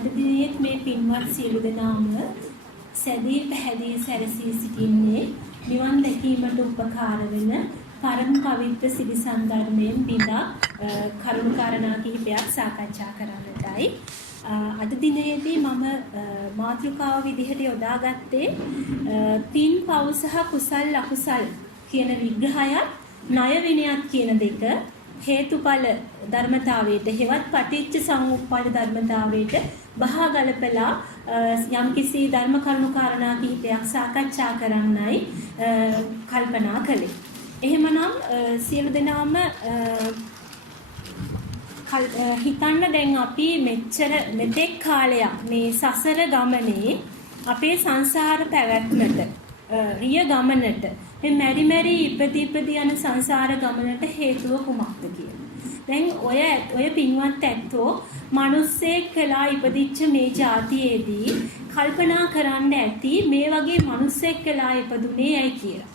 අද දිනයේත් මේ පින්වත් සියලු දෙනාම සැදී පැහැදී සැරසී සිටින්නේ නිවන් දැකීමට උපකාර වෙන පරම පවිත්‍ර සිරිසන් ධර්මයෙන් බිඳා කරුණු කාරණා කිහිපයක් සාකච්ඡා කරන්නටයි. අද දිනයේදී මම මාතෘකාව විදිහට යොදාගත්තේ පින් පව් සහ කුසල් අකුසල් කියන විග්‍රහයත් ණය විනයත් කියන දෙක හේතුඵල ධර්මතාවයට හෙවත් පටිච්ච සමුප්පාද ධර්මතාවයට බහා ගලපලා යම්කිසි ධර්ම කරුණු කාරණා කිහිපයක් සාකච්ඡා කරන්නයි කල්පනා කළේ. එහෙමනම් සියලු දෙනාම හිතන්න දැන් අපි මෙතෙක් කාලයක් මේ සසර ගමනේ අපේ සංසාර පැවැත්මට රිය ගමනට මේ මෙරි මෙරි ඉපදි යන සංසාර ගමනට හේතුව කුමක්ද කියලා. දැන් ඔය පින්වත් ඇත්තෝ මිනිස්සෙක් කළා ඉපදිච්ච මේ જાතියේදී කල්පනා කරන්න ඇති මේ වගේ මිනිස්සෙක් කළා ඉපදුනේ ඇයි කියලා.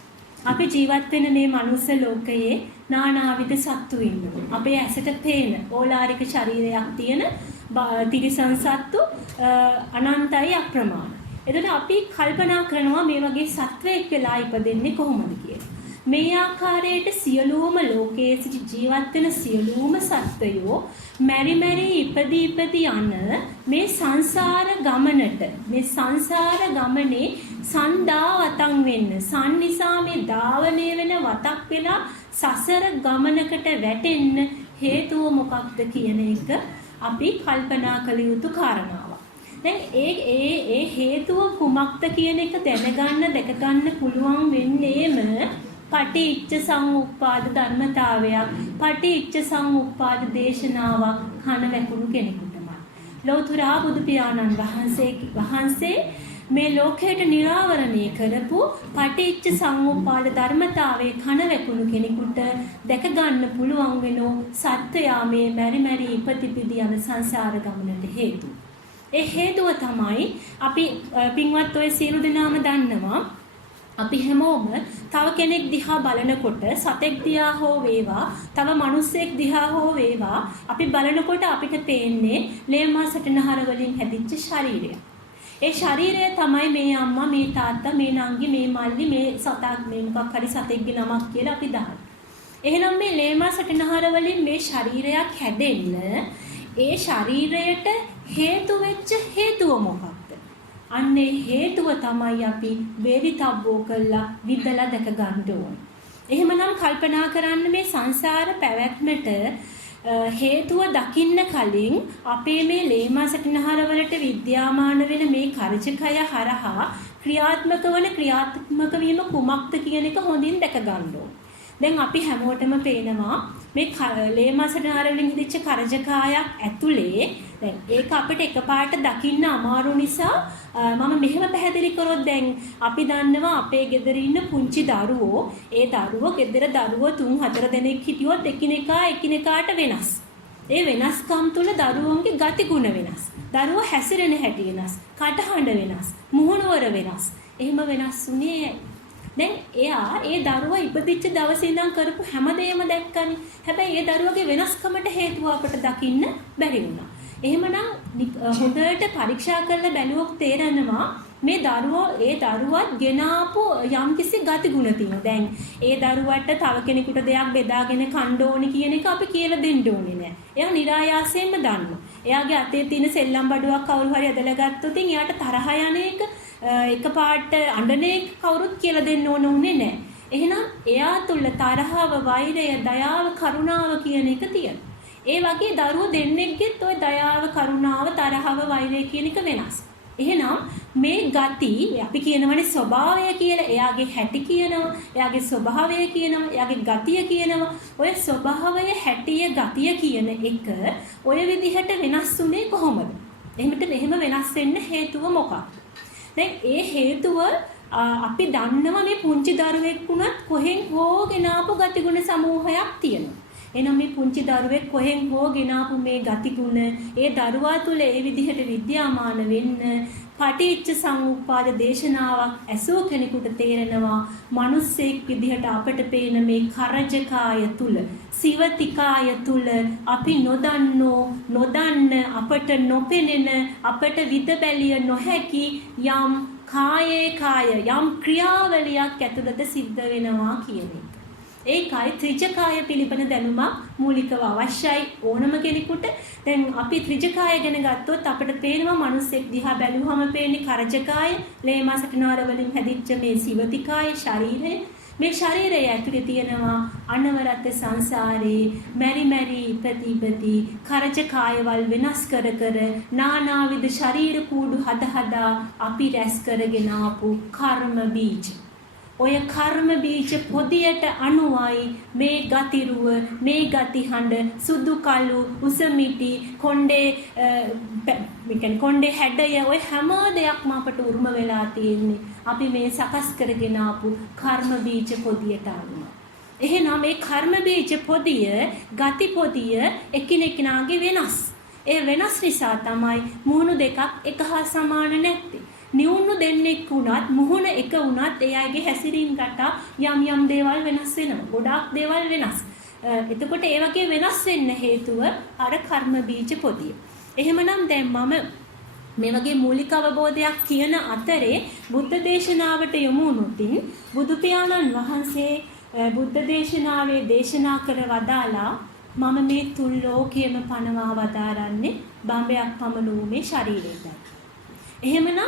අපි ජීවත් වෙන මේ මනුස්ස ලෝකයේ නානාවිද සත්තු ඉන්නවා. අපේ ඇසට පේන ඕලාරික ශරීරයක් තියෙන තිරිසන් සත්තු අනන්තයි අප්‍රමාණ. එතකොට අපි කල්පනා කරනවා මේ වගේ සත්වයක් වෙලා ඉපදෙන්නේ කොහොමද කියලා. මේ ආකාරයට සියලුම ලෝකයේ සිට ජීවත් වෙන සියලුම සත්වයෝ මෙරි මෙරි ඉපදි යන මේ සංසාර ගමනට මේ සංසාර ගමනේ සන්දාවතන් වෙන්න සන් නිසා මේ ධාවනය වෙන වතක් වෙලා සසර ගමනකට වැටෙන්න හේතුව මොකක්ද කියන එක අපි කල්පනා කළ යුතු කාරණාවක්. දැන් ඒ හේතුව කුමක්ද කියන එක දැනගන්න දැක ගන්න පුළුවන් වෙන්නේම පටිච්ච සමුප්පාද ධර්මතාවයක් පටිච්ච සමුප්පාද දේශනාවක් කන වැකුණු කෙනෙකුටමයි. ලෝතර බුදු පියාණන් වහන්සේ මේ ලෝකයට නිරාවරණය කරපු පටිච්ච සමුප්පාද ධර්මතාවයේ කන වැකුණු කෙනෙකුට දැක ගන්න පුළුවන් වෙනෝ සත්‍යයා මේ මෙරි මෙරි ඉපදිපිදි යන සංසාර ගමනට හේතුව. ඒ හේතුව තමයි අපි පින්වත් ඔය සියලු දෙනාම දන්නවා. අපි හැමෝම තව කෙනෙක් දිහා බලනකොට සතෙක් දිහා හෝ වේවා තව මිනිස්සෙක් දිහා හෝ වේවා අපි බලනකොට අපිට පේන්නේ ලේමා සටනහර වලින් හැදිච්ච ශරීරය. ඒ ශරීරය තමයි මේ අම්මා මේ තාත්තා මේ නංගි මේ මල්ලි මේ සතා මේ මොකක් හරි සතෙක්ගේ නමක් කියලා අපි දානවා. එහෙනම් මේ ලේමා සටනහර වලින් මේ ශරීරයක් හැදෙන්න ඒ ශරීරයට හේතු වෙච්ච හේතුව මොකක්ද? අන්නේ හේතුව තමයි අපි වේරිතබ්බෝ කළා විදලා දැක ගන්න ඕන. එහෙමනම් කල්පනා කරන්න මේ සංසාර පැවැත්මට හේතුව දකින්න කලින් අපේ මේ ලේමා සටනහර වලට විද්‍යාමාන වෙන මේ කරජකය හරහා ක්‍රියාත්මක වීම කුමක්ද කියන එක හොඳින් දැක ගන්න ඕන. දැන් අපි හැමෝටම පේනවා මේ ලේමා සටනහර වලින් හදිච්ච කරජකායක් ඇතුලේ දැන් ඒක අපිට එකපාරට දකින්න අමාරු නිසා මම මෙහෙම පැහැදිලි කරොත් දැන් අපි දන්නවා අපේ ගෙදර ඉන්න පුංචි දරුවෝ ඒ ගෙදර දරුවෝ 3-4 දෙනෙක් හිටියොත් එකිනෙකාට වෙනස්. ඒ වෙනස්කම් තුල දරුවන්ගේ ගතිගුණ වෙනස්. දරුවෝ හැසිරෙන හැටි වෙනස්. කටහඬ වෙනස්. මුහුණුවර වෙනස්. එහෙම වෙනස් උනේ දැන් එයා ඒ දරුවා ඉපදිච්ච දවසේ ඉඳන් කරපු හැමදේම දැක්කනේ. හැබැයි ඒ දරුවගේ වෙනස්කමට හේතුව අපට දකින්න බැරි වුණා. එහෙමනම් හොඳට පරීක්ෂා කරලා බැලුවොත් තේරෙනවා මේ දරුවත් ගෙනාපු යම්කිසි ගතිගුණ තියෙනවා. දැන් ඒ දරුවට තව කෙනෙකුට දෙයක් බෙදාගෙන කන්න ඕනි කියන එක අපි කියලා දෙන්න ඕනේ නෑ. එයා નિરાයාසයෙන්ම දන්නවා. එයාගේ අතේ තියෙන සෙල්ලම් බඩුවක් කවුරු හරි ඇදලා ගත්තොත් එයාට තරහ යන එක එකපාරට අඬනේ කවුරුත් කියලා දෙන්න ඕන උනේ නෑ. එහෙනම් එයා තුල තරහව, වෛරය, දයාව, කරුණාව කියන එක තියෙනවා. ඒ වගේ දරුවෝ දෙන්නෙක්ගෙත් ওই දයාව, කරුණාව, තරහව, වෛරය කියන එක වෙනස්. එහෙනම් මේ ගති අපි කියනවනේ ස්වභාවය කියලා. එයාගේ හැටි කියනවා, එයාගේ ස්වභාවය කියනවා, එයාගේ ගතිය කියනවා. ඔය ස්වභාවය, හැටිය, ගතිය කියන එක ඔය විදිහට වෙනස් වුනේ කොහොමද? එහෙම වෙනස් වෙන්න හේතුව මොකක්ද? දැන් ඒ හේතුව අපි දන්නවා මේ පුංචි දරුවෙක් වුණත් කොහෙන් හෝ ගෙනාපු ගතිගුණ සමූහයක් තියෙනවා. එහෙනම් මේ පුංචි දරුවෙක් කොහෙන් හෝ ගෙනාපු මේ ගතිගුණ ඒ දරුවා තුළ ඒ විදිහට විද්‍යාමාන වෙන්න පටිච්ච සමුප්පාද දේශනාවක් ඇසූ කෙනෙකුට තේරෙනවා මිනිස්සෙක් විදිහට අපට පේන මේ කරජකාය තුල සිවතිකාය තුල අපි නොදන්න අපට නොපෙනෙන අපට විද බැලිය නොහැකි යම් කාය යම් ක්‍රියාවලියක් ඇතුළත සිද්ධ වෙනවා කියන එක. ඒකයි ත්‍රිජකාය පිළිබඳ දැනුමක් මූලිකව අවශ්‍යයි ඕනම කෙනෙකුට. දැන් අපි ත්‍රිජකාය ගැන ගත්තොත් අපිට පේනවා මිනිස්සෙක් දිහා බැලුවම පේන්නේ කරජකාය, ලේ මාසට නාර වලින් හැදිච්ච මේ සිවතිකාය ශරීරය. මේ ශරීරය ඇතුලේ තියෙනවා අනවරත් සංසාරේ මෙරි ඉපති කරජකායවල් වෙනස් කර නානාවිද ශරීර කූඩු හදා අපි රැස් කරගෙන ආපු කර්ම බීජ. ඔය කර්ම බීජ පොදියට අනුවයි මේ ගතිරුව මේ ගති හඬ සුදු කළු උසමිටි කොණ්ඩේ හැඩය ඔය හැම දෙයක්ම අපට උරුම වෙලා තියෙන්නේ අපි මේ සකස් කරගෙන ආපු කර්ම බීජ පොදියට අනුව. එහෙනම් මේ කර්ම බීජ පොදිය ගති පොදිය එකිනෙකනාගේ වෙනස්. ඒ වෙනස් නිසා තමයි මුහුණු දෙකක් එක හා සමාන නැත්තේ. නිවුණු දෙන්නෙක් වුණත් මුහුණ එක වුණත් ඒ අයගේ හැසිරීම් රටා යම් දේවල් වෙනස් වෙනවා. ගොඩාක් දේවල් වෙනස්. එතකොට ඒ වගේ වෙනස් වෙන්න හේතුව අර කර්ම බීජ පොදිය. එහෙමනම් දැන් මම මේ වගේ මූලික අවබෝධයක් කියන අතරේ බුද්ධ දේශනාවට යොමු වුණොතින් බුදු පියාණන් වහන්සේ බුද්ධ දේශනාවේ දේශනා කර වදාලා මම මේ තුන් ලෝකයේම පනවා වදාරන්නේ බඹයක් පමණ වූ මේ ශරීරයයි. එහෙමනම්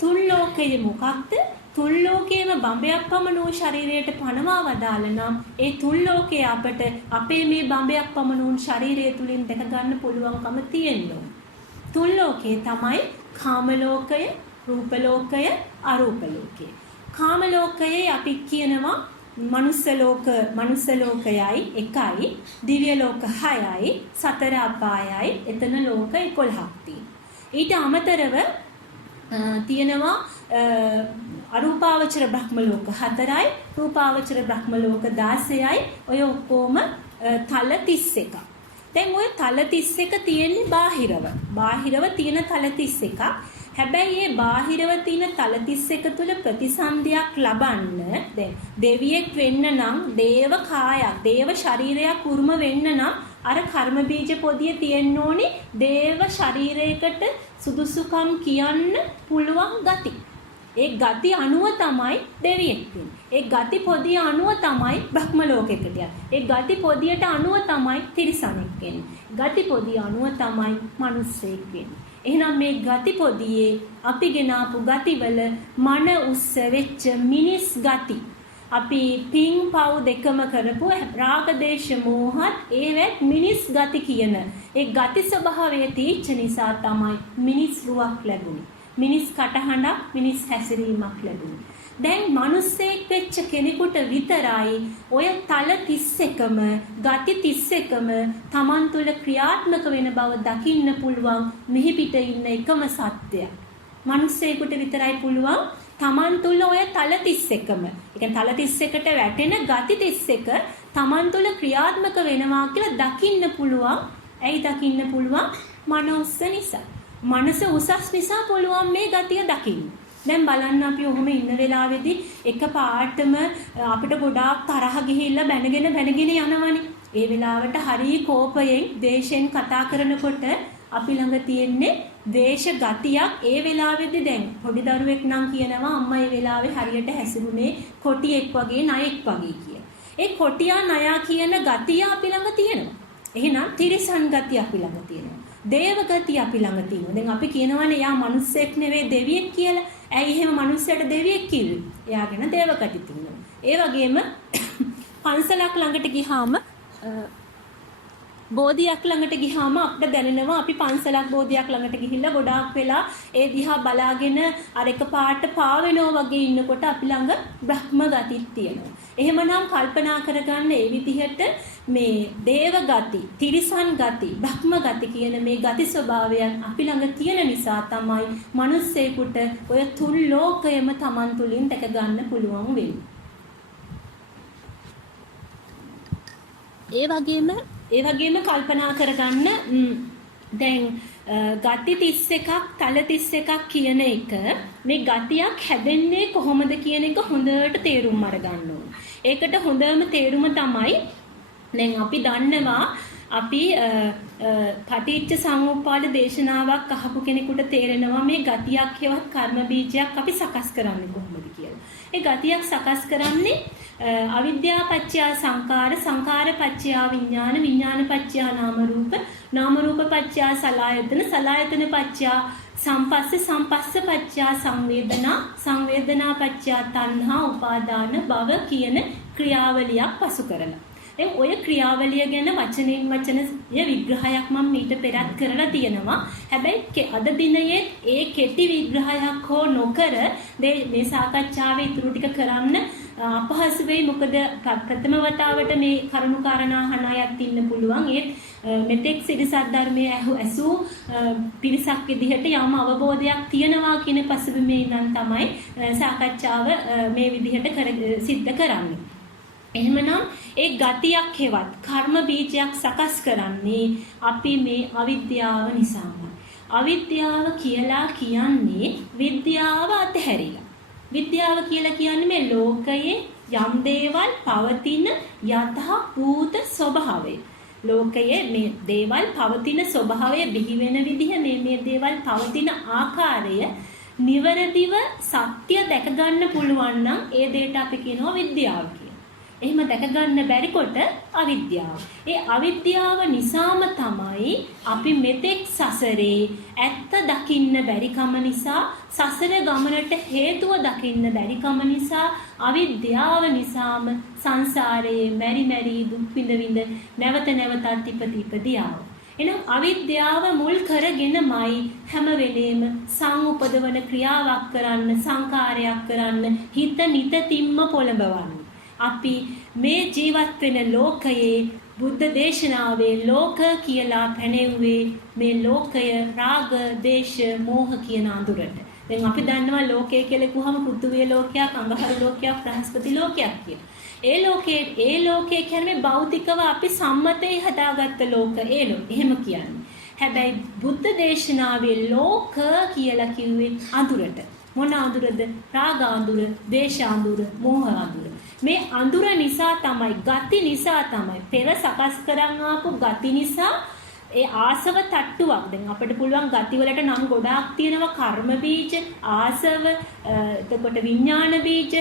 තුන් ලෝකයේ මොකක්ද? තුන් ලෝකයේම බඹයක් පමණ වූ ශරීරයට පනවා වදාළ නම් ඒ තුන් ලෝකයේ අපට අපේ මේ බඹයක් පමණ වූ ශරීරය තුලින් දැක ගන්න පුළුවන්කම තියෙනවා. තුන් ලෝකයේ තමයි කාම ලෝකය, රූප ලෝකය, අරූප ලෝකය. කාම ලෝකයේ අපි කියනවා මනුස්ස ලෝකයයි එකයි, දිව්‍ය ලෝක 6යි, සතර අපායයි, එතන ලෝක 11ක් තියෙනවා. ඊට අමතරව තියෙනවා අරූපාවචර බ්‍රහ්ම ලෝක 4යි, රූපාවචර බ්‍රහ්ම ලෝක 16යි, ඔය ඔක්කොම තල 31ක්. දැන් ඔය තල 31 තියෙන්නේ බාහිරව තියෙන තල 31ක්. හැබැයි මේ බාහිරව තියෙන තල 31 තුල ප්‍රතිසන්දියක් ලබන්න දැන් දෙවියෙක් වෙන්න නම් දේව කායක්, දේව ශරීරයක් උරුම වෙන්න නම් අර කර්ම බීජ පොදිය තියෙන්න ඕනි දේව ශරීරයකට සුදුසුකම් කියන්න පුළුවන් ගති. ඒ ගති අනුව තමයි දෙවියෙක් වෙන්නේ. ඒ ගති පොදිය අනුව තමයි බ්‍රහ්ම ලෝකෙකට යන්නේ. ඒ ගති පොදියට අනුව තමයි තිරිසනෙක් වෙන්නේ. ගති පොදිය අනුව තමයි මිනිස්සෙක් වෙන්නේ. එහෙනම් මේ ගති පොදියේ අපි ගෙනාපු ගතිවල මන උස්ස වෙච්ච මිනිස් ගති අපි පිං පව් දෙකම කරපු රාග දේශ මොහත් ඒවත් මිනිස් ගති කියන ඒ ගති ස්වභාවයේ තීච්ඡ නිසා තමයි මිනිස් රුවක් ලැබුණේ. මිනිස් කටහඬක්, මිනිස් හැසිරීමක් ලැබුණේ. දැන් මිනිස්සෙක් වෙච්ච කෙනෙකුට විතරයි ඔය තල 31ම ගති 31ම Taman තුල ක්‍රියාත්මක වෙන බව දකින්න පුළුවන් මෙහි පිට ඉන්න එකම සත්‍යයක්. මිනිස්සෙකුට විතරයි පුළුවන් Taman තුල ඔය තල 31ම. ඒ කියන්නේ තල 31ට වැටෙන ගති 31 Taman තුල ක්‍රියාත්මක වෙනවා කියලා දකින්න පුළුවන්. ඇයි දකින්න පුළුවන්? මනෝස්ස නිසා. මනස උසස් නිසා පුළුවන් මේ ගතිය දකින්න. දැන් බලන්න අපි ඔහොම ඉන්න වෙලාවේදී එකපාරටම අපිට ගොඩාක් තරහ ගිහිල්ලා බැනගෙන යනවනේ. ඒ වෙලාවට හරි කෝපයෙන්, දේශයෙන් කතා කරනකොට අපි ළඟ තියෙන්නේ දේශ ගතියක්. ඒ වෙලාවේදී දැන් පොඩි දරුවෙක් නම් කියනවා අම්මා ඒ වෙලාවේ හරියට හැසිරුනේ කොටියෙක් වගේ ණයෙක් වගේ කියලා. ඒ කොටියා ණයා කියන ගතිය අපි ළඟ තියෙනවා. එහෙනම් තිරිසන් ගතිය අපි ළඟ තියෙනවා. දේව ගතිය අපි ළඟ තියෙනවා. දැන් අපි කියනවානේ යා මිනිස්සෙක් නෙවෙයි දෙවියෙක් කියලා. ඇයි එහෙම මිනිස්සයට දෙවියෙක් කිව්වේ? එයාගෙන දේව ගති තියෙනවා. ඒ වගේම පන්සලක් ළඟට ගිහාම බෝධියක් ළඟට ගිහාම අපිට දැනෙනවා අපි පන්සලක් බෝධියක් ළඟට ගිහිල්ලා ගොඩාක් වෙලා ඒ දිහා බලාගෙන අර එකපාරට පාවෙනෝ වගේ ඉන්නකොට අපි ළඟ බ්‍රහ්ම ගතිත් තියෙනවා. එහෙමනම් කල්පනා කරගන්න ඒ විදිහට මේ දේව ගති, තිරිසන් ගති, බ්‍රහ්ම ගති කියන මේ ගති ස්වභාවයන් අපි ළඟ තියෙන නිසා තමයි මිනිස්සෙකුට ඔය තුන් ලෝකයම Taman තුලින් දැක ගන්න පුළුවන් වෙන්නේ. ඒ වගේම කල්පනා කරගන්න දැන් ගති 31ක් තල 31ක් කියන එක මේ ගතියක් හැදෙන්නේ කොහොමද කියන එක හොඳට තේරුම් අරගන්න ඕන. ඒකට හොඳම තේරුම තමයි දැන් අපි දන්නවා අපි පටිච්ච සමුප්පාද දේශනාවක් අහපු කෙනෙකුට තේරෙනවා මේ ගතියක් හේවත් කර්ම බීජයක් අපි සකස් කරන්නේ කොහොමද කියලා. ඒ ගතියක් සකස් කරන්නේ අවිද්‍යාව පත්‍ය සංකාර සංකාර පත්‍ය විඥාන විඥාන පත්‍ය නාම රූප පත්‍ය සලආයතන සලආයතන පත්‍ය සම්පස්ස සම්පස්ස පත්‍ය සංවේදනා සංවේදනා පත්‍ය තණ්හා උපාදාන භව කියන ක්‍රියාවලියක් පසු කරලා. දැන් ඔය ක්‍රියාවලිය ගැන වචනෙන් වචන විග්‍රහයක් මම ඊට පෙරත් කරලා තියෙනවා. හැබැයි අද දිනයේ ඒ කෙටි විග්‍රහයක් හෝ නොකර මේ සාකච්ඡාවේ ඉතුරු ටික කරන්න අපහසු වෙයි. මොකද ප්‍රථම වතාවට මේ කරුණු කාරණා අහන අයත් ඉන්න පුළුවන්. ඒත් මෙතෙක් සිරිසත් ධර්මයේ ඇසූ පිරිසක් විදිහට යම් අවබෝධයක් තියනවා කියන පසුබිමේ ඉඳන් තමයි සාකච්ඡාව මේ විදිහට සිද්ධ කරන්නේ. එහෙමනම් ඒ ගතියක් හේවත් කර්ම බීජයක් සකස් කරන්නේ අපි මේ අවිද්‍යාව නිසාමයි. අවිද්‍යාව කියලා කියන්නේ විද්‍යාව අතහැරිලා. විද්‍යාව කියලා කියන්නේ මේ ලෝකයේ යම් දේවල් පවතින යථා භූත ස්වභාවය. ලෝකයේ මේ දේවල් පවතින ස්වභාවය බිහි වෙන විදිහ මේ දේවල් පවතින ආකාරය නිවැරදිව සත්‍ය දැක ගන්න පුළුවන් නම් ඒ දෙයට අපි කියනවා විද්‍යාව කියලා. එහෙම දැක ගන්න බැරි කොට අවිද්‍යාව. ඒ අවිද්‍යාව නිසාම තමයි අපි මෙතෙක් සසරේ ඇත්ත දකින්න බැරිකම නිසා සසර ගමනට හේතුව දකින්න බැරිකම නිසා අවිද්‍යාව නිසාම සංසාරයේ මෙරි මෙරි දුක් විඳ නැවත නැවතත් ඉපදී ආවා. එහෙනම් අවිද්‍යාව මුල් කරගෙනමයි හැම වෙලේම සංඋපදවන ක්‍රියාවක් කරන්න සංකාරයක් කරන්න හිත නිතින්ම පොළඹවන්න. අපි මේ ජීවත් වෙන ලෝකයේ බුද්ධ දේශනාවේ ලෝක කියලා පැනෙව්වේ මේ ලෝකය රාග, දේශ, මෝහ කියන අඳුරට. දැන් අපි දන්නවා ලෝකය කියලා කිව්වම පෘථුවිය ලෝකයක්, අඟහරු ලෝකයක්, බ්‍රහස්පති ලෝකයක් කියලා. ඒ ලෝකයේ කියන්නේ භෞතිකව අපි සම්මතේ හදාගත්ත ලෝක එහෙම කියන්නේ. හැබැයි බුද්ධ දේශනාවේ ලෝක කියලා කිව්වේ අඳුරට. මොන අඳුරද? රාග අඳුර, දේශ අඳුර, මෝහ අඳුර. මේ අඳුර නිසා තමයි, ගති නිසා තමයි, පෙර සකස් කරන් ආපු ගති නිසා ඒ ආසව තට්ටුවක්. දැන් අපිට පුළුවන් ගති වලට නම් ගොඩාක් තියෙනවා. කර්ම බීජ, ආසව, එතකොට විඥාන බීජ,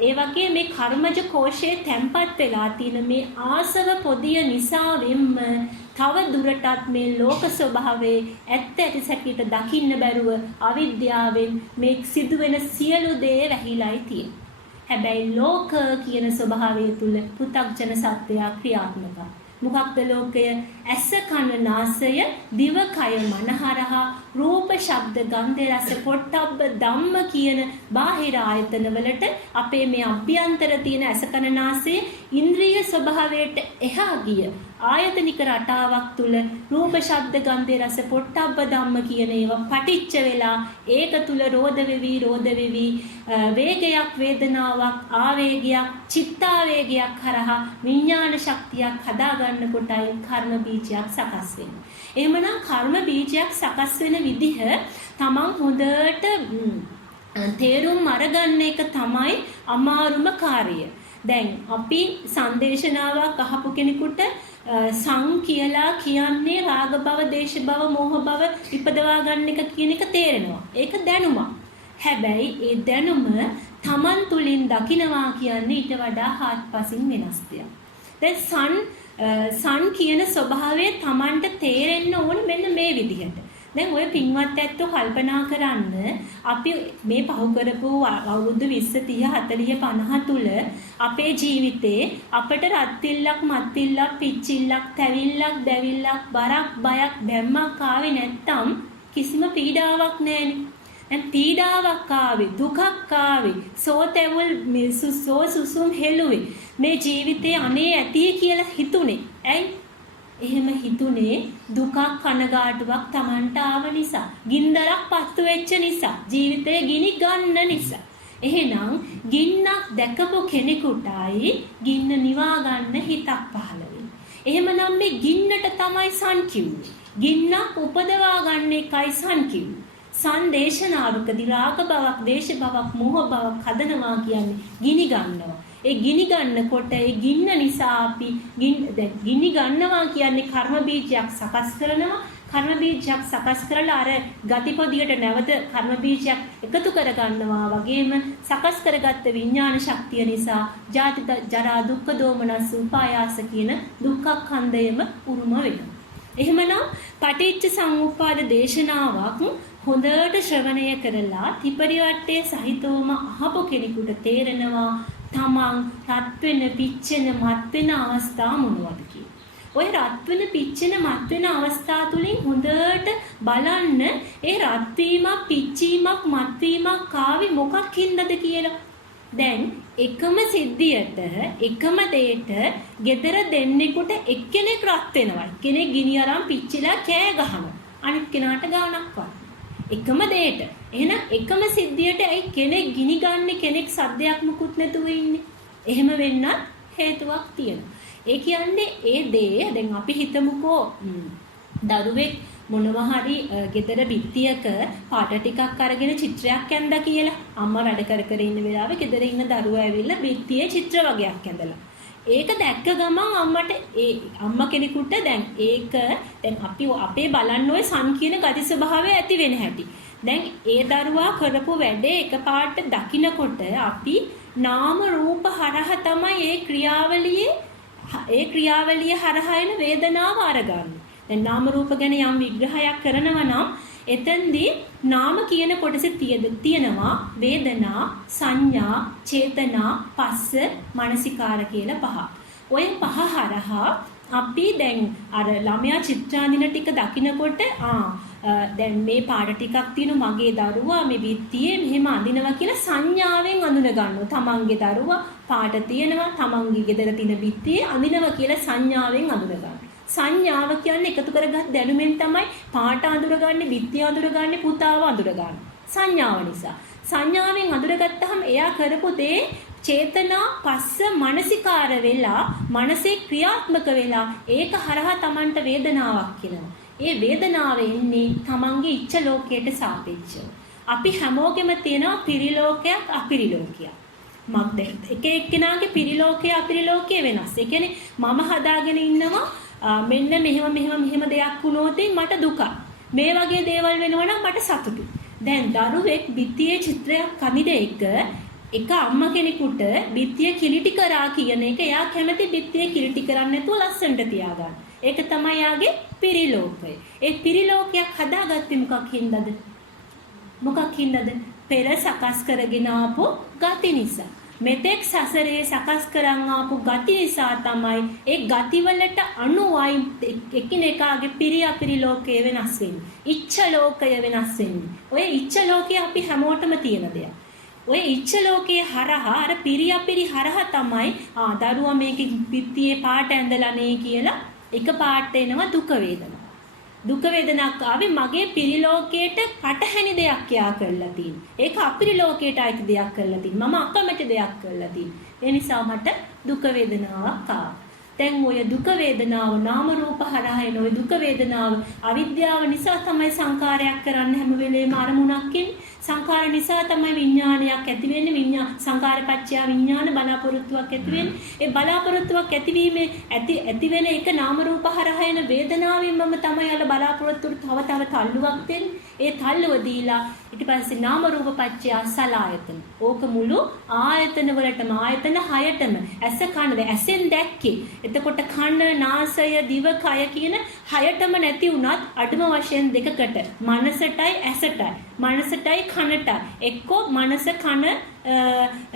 ඒ වගේ මේ කර්මජ කෝෂයේ තැම්පත් වෙලා තියෙන මේ ආසව පොදිය නිසා වෙන්න තව දුරටත් මේ ලෝක ස්වභාවයේ ඇත්ත ඇති සැටියට දකින්න බැරුව අවිද්‍යාවෙන් මේ සිදුවෙන සියලු දේ වැහිලායි තියෙන්නේ. හැබැයි ලෝක කියන ස්වභාවය තුල පෘථග්ජන සත්‍යය ක්‍රියාත්මකයි. මොකක්ද ලෝකය? ඇස කන නාසය දිව කය මන හරහා රූප ශබ්ද ගන්ධ රස පොට්ටබ්බ ධම්ම කියන බාහිර ආයතන වලට අපේ මේ අභ්‍යන්තර තියෙන ඇස කන නාසය ඉන්ද්‍රිය ස්වභාවයට එහා ගිය ආයතනික රටාවක් තුල රූප ශබ්ද ගන්ධ රස පොට්ටබ්බ ධම්ම කියන ඒවා පටිච්ච වෙලා ඒක තුල රෝධ වෙවි වේගයක් වේදනාවක් ආවේගයක් චිත්තාවේගයක් හරහා විඥාන ශක්තියක් හදාගන්න කොටයි කර්ම බීජයක් සකස් වෙන්නේ. එහෙමනම් කර්ම බීජයක් සකස් වෙන විදිහ තමන් හොඳට තේරුම් අරගන්න එක තමයි අමාරුම කාර්යය. දැන් අපි සංදේශනාවක් අහපු කෙනෙකුට සං කියලා කියන්නේ රාග භව, දේශ භව, මෝහ භව ඉපදවා ගන්න එක කියන එක තේරෙනවා. ඒක දැනුමක්. හැබැයි ඒ දැනුම තමන් තුලින් දකිනවා කියන්නේ ඊට වඩා හාත්පසින් වෙනස් දෙයක්. දැන් සන් කියන ස්වභාවය තමන්ට තේරෙන්න ඕන මෙන්න මේ විදිහට. දැන් ඔය පින්වත් ඇත්තෝ කල්පනා කරන්න අපි මේ පහු කරපු අවුරුදු 20 30 40 50 තුල අපේ ජීවිතේ අපට රත්තිල්ලක් මත්තිල්ලක් පිච්චිල්ලක් තැවිල්ලක් දැවිල්ලක් බරක් බයක් දැම්මක් ආවේ නැත්තම් කිසිම පීඩාවක් නැහැනේ. දැන් පීඩාවක් ආවේ දුකක් ආවේ සෝතැවුල් සුසුම් හෙළුවේ මේ ජීවිතේ අනේ ඇති කියලා හිතුනේ. ඇයි? එහෙම හිතුනේ දුකක් කනගාටුවක් Tamanට ආව නිසා, ගින්දරක් පත්තු වෙච්ච නිසා, ජීවිතේ ගිනි ගන්න නිසා. එහෙනම් ගින්නක් දැකපු කෙනෙකුටයි ගින්න නිවා ගන්න හිතක් පහළ වෙන්නේ. එහෙමනම් මේ ගින්නට තමයි සන් කිව්වේ. ගින්නක් උපදවා ගන්න එකයි සන් කිව්වේ. සංදේශනාවකදී රාග බවක්, දේශ බවක්, මෝහ බවක් හදනවා කියන්නේ ගිනි ගන්නවා. ඒ ගිනි ගන්නකොට ඒ ගින්න නිසා අපි ගිනි ගන්නවා කියන්නේ කර්ම බීජයක් සකස් කරනවා. කර්ම බීජයක් සකස් කරලා අර ගතිපොදියට නැවත කර්ම බීජයක් එකතු කර ගන්නවා වගේම සකස් කරගත්ත විඥාන ශක්තිය නිසා ජාති ජරා දුක්ඛ දෝමනස් උපායාස කියන දුක්ඛඛන්දයම උරුම වෙනවා. එහෙමනම් පටිච්ච සමුප්පාද දේශනාවක් හොඳට ශ්‍රවණය කරලා ත්‍රිපරිවට්ටයේ සහිතවම අහපු කෙනෙකුට තේරෙනවා තමන් රත් වෙන පිච්චෙන මත් වෙන අවස්ථා මොනවද කියලා. ඔය රත් වෙන පිච්චෙන මත් වෙන අවස්ථා තුලින් හොඳට බලන්න ඒ රත් වීමක් පිච්චීමක් මත් වීමක් ආවේ මොකක් හින්දාද කියලා. දැන් එකම සිද්ධියට එකම දෙයට gedara දෙන්නෙකුට එක්කෙනෙක් රත් වෙනවා. කෙනෙක් ගිනි අරන් පිච්චිලා කෑ ගහනවා. අනිත් කෙනාට ගානක්වත්. එකම දෙයට. එහෙනම් එකම සිද්ධියට ඇයි කෙනෙක් ගිනි ගන්න කෙනෙක් සද්දයක් මුකුත් නැතුව ඉන්නේ? එහෙම වෙන්නත් හේතුවක් තියෙනවා. ඒ කියන්නේ ඒ දේ දැන් අපි හිතමුකෝ දරුවෙක් මොනවා හරි ගෙදර බිත්තියක පාට ටිකක් අරගෙන චිත්‍රයක් ඇඳලා කියලා අම්මා වැඩ කර කර ඉන්න වෙලාවේ ගෙදර ඉන්න දරුවා ඇවිල්ලා බිත්තියේ චිත්‍ර වගේක් ඇඳලා. ඒක දැක්ක ගමන් අම්මට ඒ අම්මා කෙනෙකුට දැන් ඒක දැන් අපි අපේ බලන්න ඔය සන් කියන ගති ස්වභාවය ඇති වෙන හැටි. දැන් ඒ දරුවා කරපු වැඩේ එකපාරට දකින්නකොට අපි නාම රූප හරහා තමයි ඒ ක්‍රියාවලිය හරහා එන වේදනාව අරගන්නේ. දැන් නාම රූප ගැන යම් විග්‍රහයක් කරනවා නම් එතෙන්දී නාම කියන කොටසේ තියෙනවා වේදනා, සංඥා, චේතනා, පස්ස, මනසිකාර කියලා පහ. ඔය පහ හරහා අපි දැන් අර ළමයා චිත්‍රාන්දින ටික දකිනකොට දැන් මේ පාට ටිකක් තියෙන මගේ දරුවා මේ බිත්තියේ මෙහෙම අඳිනවා කියලා සංඥාවෙන් අඳුන ගන්නවා. තමන්ගේ දරුවා පාට තියෙනවා, තමන්ගේ ගෙදර තියෙන බිත්තියේ අඳිනවා කියලා සංඥාවෙන් අඳුන ගන්නවා. සංඥාව කියන්නේ එකතු කරගත් දැනුමෙන් තමයි පාට අඳුරගන්නේ, බිත්තිය අඳුරගන්නේ, පුතාව අඳුරගන්නේ. සංඥාව නිසා. සංඥාවෙන් අඳුරගත්තාම එයා කරපු දේ චේතනා පස්ස මනසිකාර වෙලා, මනසේ ක්‍රියාත්මක වෙලා ඒක හරහා Tamanට වේදනාවක් කියනවා. ඒ වේදනාව එන්නේ Tamanගේ ඉච්ඡ ලෝකයට සාපේක්ෂව. අපි හැමෝගෙම තියෙනවා පිරිලෝකයක්, අපිරිලෝකයක්. මක් එක එක්කෙනාගේ පිරිලෝකය අපිරිලෝකය වෙනස්. ඒ කියන්නේ මම හදාගෙන ඉන්නවා මෙන්න මෙහෙම දෙයක් වුණොත් මට දුකක්. මේ වගේ දේවල් වෙනවා නම් මට සතුටුයි. දැන් දරුවෙක් බිත්තියේ චිත්‍රයක් අඳින එක අම්මා කෙනෙකුට බිත්තිය කිලිටි කරා කියන එක එයා කැමති බිත්තිය කිලිටි කරන්නේ නැතුව ලස්සනට තියාගන්න. ඒක තමයි යාගේ පිරිලෝකය. ඒ පිරිලෝකයක් හදාගත්තේ මොකක් හින්දාද? පෙර සකස් කරගෙන ආපු ගති නිසා. මෙතෙක් සසරේ සකස් කරන් ආපු ගති නිසා තමයි ඒ ගතිවලට අනුවයි එකිනෙකාගේ පිරියපිරි ලෝකය වෙනස් වෙන්නේ. ඉච්ඡ ලෝකය වෙනස් වෙන්නේ. ඔය ඉච්ඡ ලෝකය අපි හැමෝටම තියෙන දෙයක්. ඔය ඉච්ඡ ලෝකයේ හරහා අර පිරියපිරි හරහා තමයි දරුවා මේකේ පිටියේ පාට ඇඳලා නේ කියලා එක පාට එනවා දුක වේදනා. දුක වේදනාවක් ආවේ මගේ පිරිලෝකයට පටහැනි දෙයක් යා කරලා තියෙන. ඒක අපිරිලෝකයට අයිති දෙයක් කරලා තියෙන. මම අකමැති දෙයක් කරලා තියෙන. ඒ නිසා මට දුක වේදනාවක් ආවා. දැන් ඔය දුක වේදනාව නාම රූප හරහා එන ඔය දුක වේදනාව අවිද්‍යාව නිසා තමයි සංකාරයක් කරන්න හැම වෙලේම අරමුණක් එන්නේ. සංකාර නිසා තමයි විඥානයක් ඇති වෙන්නේ. සංකාරපච්චය විඥාන බලාපොරොත්තුවක් ඇති වෙන්නේ. ඒ බලාපොරොත්තුවක් ඇතිවීමේ ඇති වෙන එක නාම රූප හරහා එන වේදනාවෙන්ම තමයි අර බලාපොරොත්තුට තව තල්ලුවක් දෙන්නේ. ඒ තල්ලුව දීලා ඊට පස්සේ නාම රූප පච්චය සලආයතන. ඕක මුළු ආයතන වලටම ආයතන 6ටම ඇස කන ඇසෙන් දැක්කේ. එතකොට කන නාසය දිව කය කියන 6ටම නැති වුණත් අඩුම වශයෙන් දෙකකට මනසටයි ඇසටයි මනසටයි කනට එක්කෝ මනස කන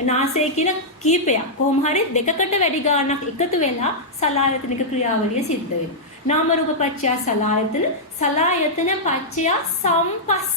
නාසය කියන කීපයක් කොහොම හරි දෙකකට වැඩි ගාණක් එකතු වෙලා සලආයතනික ක්‍රියාවලිය සිද්ධ වෙනවා. නාම රූප පච්චය සලආයතන පච්චය සම්පස්ස.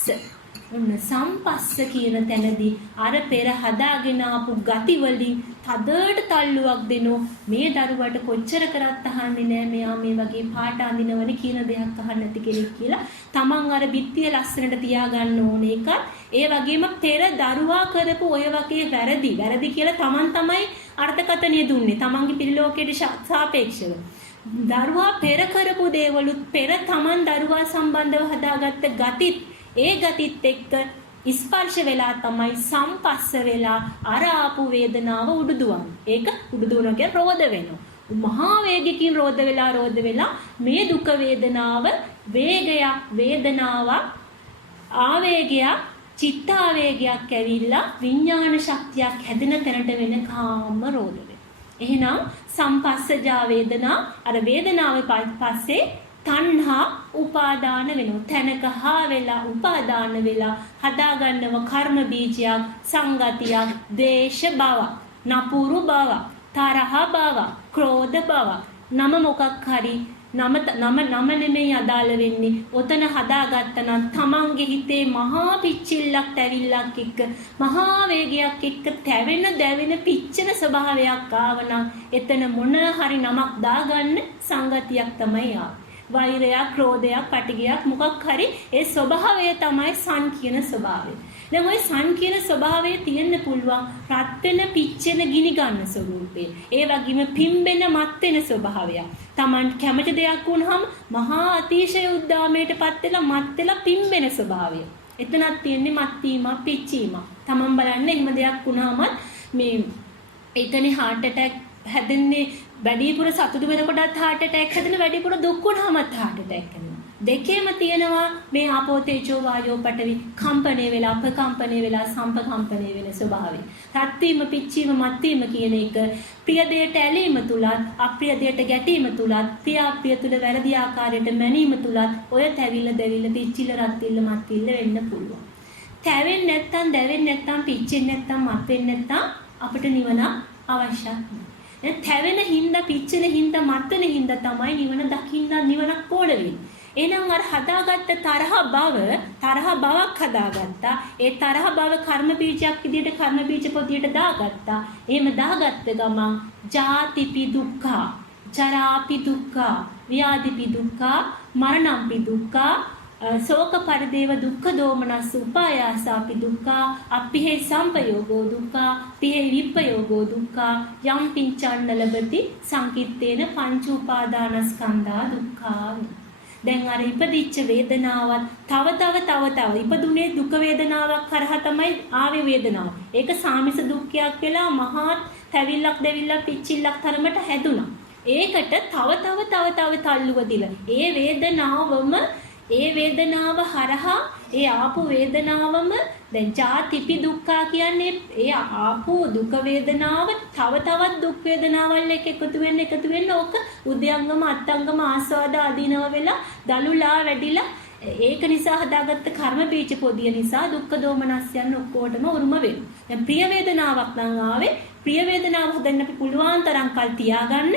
සම්පස්ස කියන තැනදී අර පෙර හදාගෙන ආපු ගති වලින් තදට තල්ලුවක් දෙනෝ මේ දරුවට කොච්චර කරත් අහන්නේ නෑ මෙයා මේ වගේ පාට අඳිනවනේ කියන දෙයක් අහන්න නැති කෙනෙක් කියලා තමන් අර බිත්තිය ලස්සනට තියාගන්න ඕනේ එකත් ඒ වගේම පෙර දරුවා කරපු ඔය වගේ වැරදි කියලා තමන් තමයි අර්ථකථනය දුන්නේ තමන්ගේ පිරිලෝකයට සාපේක්ෂව දරුවා පෙර කරපු දේවලුත් පෙර තමන් දරුවා සම්බන්ධව හදාගත්ත ගතිත් ඒ ගතිත් එක්ක ස්පර්ශ වෙලා තමයි සම්පස්ස වෙලා අර ආපු වේදනාව උඩුදුවන්නේ. ඒක උඩුදුවන කියන්නේ රෝධ වෙනවා. මහා වේගකින් රෝධ වෙලා මේ දුක වේදනාව වේගයක් වේදනාවක් ආවේගයක් චිත්තාවේගයක් ඇවිල්ලා විඥාන ශක්තියක් හැදෙන තැනට වෙන කාම රෝධ වෙනවා. එහෙනම් සම්පස්සජා වේදනා අර වේදනාව පස්සේ තණ්හා උපාදාන වෙනවා. තැනක හා වෙලා උපාදාන වෙලා හදාගන්නව කර්ම බීජයක් සංගතියක් දේශ බව නපුරු බව තරහ බව ක්‍රෝධ බව නම මොකක් හරි නම නෙමෙයි අදාළ වෙන්නේ. ඔතන හදාගත්තා නම් තමන්ගේ හිතේ මහා පිච්චිල්ලක් ඇවිල්ලක් එක්ක මහා වේගයක් එක්ක තැවෙන දැවෙන පිච්චෙන ස්වභාවයක් ආවනම් එතන මොන හරි නමක් දාගන්න සංගතියක් තමයි ආවේ. වෛරයක් ක්‍රෝධයක් පටිගයක් මොකක් හරි ඒ ස්වභාවය තමයි සන් කියන ස්වභාවය. දැන් ওই සන් කියන ස්වභාවය තියෙන්න පුළුවන් රත් වෙන පිච්චෙන ගිනි ගන්න ස්වરૂපේ. ඒ වගේම පිම්බෙන මත් වෙන ස්වභාවයක්. Taman කැමති දෙයක් වුණාම මහා අතිශය උද්දාමයටපත් වෙලා මත් වෙලා පිම්බෙන ස්වභාවය. එතනක් තියෙන්නේ මත් වීමක් පිච්චීමක්. Taman බලන්න එහෙම දෙයක් වුණාම මේ එතනේ heart attack හැදෙන්නේ වැඩිපුර සතුටු වෙනකොටත් heart attack හැදෙන වැඩිපුර දුක් වුණාමත් heart attack හැදෙනවා. දෙකේම තියෙනවා මේ ආපෝ තේජෝ වායෝ පඨවි කම්පණය වෙලා අපකම්පණය වෙලා සම්පකම්පණය වෙන ස්වභාවය. රත් වීම පිච්චීම මත් වීම කියන එක ප්‍රිය දෙයට ඇලීම තුලත් අප්‍රිය දෙයට ගැටීම තුලත් ප්‍රිය අප්‍රිය තුල වැරදි ආකාරයට මැනීම තුලත් ඔය තැවිල්ල දෙවිල්ල පිච්චිල රත් විල්ල මත් විල්ල වෙන්න පුළුවන්. තැවෙන්නේ නැත්තම් දැවෙන්නේ නැත්තම් පිච්චෙන්නේ නැත්තම් මත් වෙන්නේ නැත්තම් අපිට නිවන අවශ්‍යයි. තැවෙන හින්දා පිච්චෙන හින්දා මත් වෙන හින්දා තමයි නිවන දකින්න නිවනක් ඕන වෙන්නේ. එහෙනම් අර හදාගත්ත තරහ බවක් හදාගත්තා. ඒ තරහ බව කර්ම බීජයක් විදියට කර්ම බීජ පොදියට දාගත්තා. එහෙම දාගත්ත ගමන් ජාතිපි දුක්ඛ, ජරාපි දුක්ඛ, ව්‍යාධිපි දුක්ඛ, මරණම්පි දුක්ඛ, ශෝක පරිදේව දුක්ඛ දෝමනස් උපායාසාපි දුක්ඛ, අප්පිහි සම්පයෝගෝ දුක්ඛ, පිහි විප්පයෝගෝ දුක්ඛ, යම් පිංචන්න ලබති සංකිට්ඨේන පංච උපාදානස්කන්ධා දුක්ඛ. දැන් අර ඉපදිච්ච වේදනාවත් තව ඉපදුනේ දුක වේදනාවක් කරහා තමයි ආවේ වේදනාව. ඒක සාමිස දුක්ඛයක් වෙලා මහා තැවිල්ලක් දෙවිල්ලක් පිච්චිල්ලක් තරමට හැදුනා. ඒකට තව තල්ලුව දිලා ඒ වේදනාව හරහා ඒ ආපු වේදනාවම දැන් ජාතිපි දුක්ඛ කියන්නේ ඒ ආපු දුක වේදනාව තවත් දුක් වේදනාවල් එක්ක එකතු වෙන්න ඕක උද්‍යංගම අත්ංගම ආස්වාද අදීනව වෙලා දලුලා වැඩිලා ඒක නිසා හදාගත්ත කර්ම බීජ පොදිය නිසා දුක්ඛ දෝමනස්යන් ඔක්කොටම උරුම වෙනවා. දැන් ප්‍රිය වේදනාවක් නම් ආවේ ප්‍රිය වේදනාව හදන්න අපි පුළුවන් තරම් කල් තියාගන්න.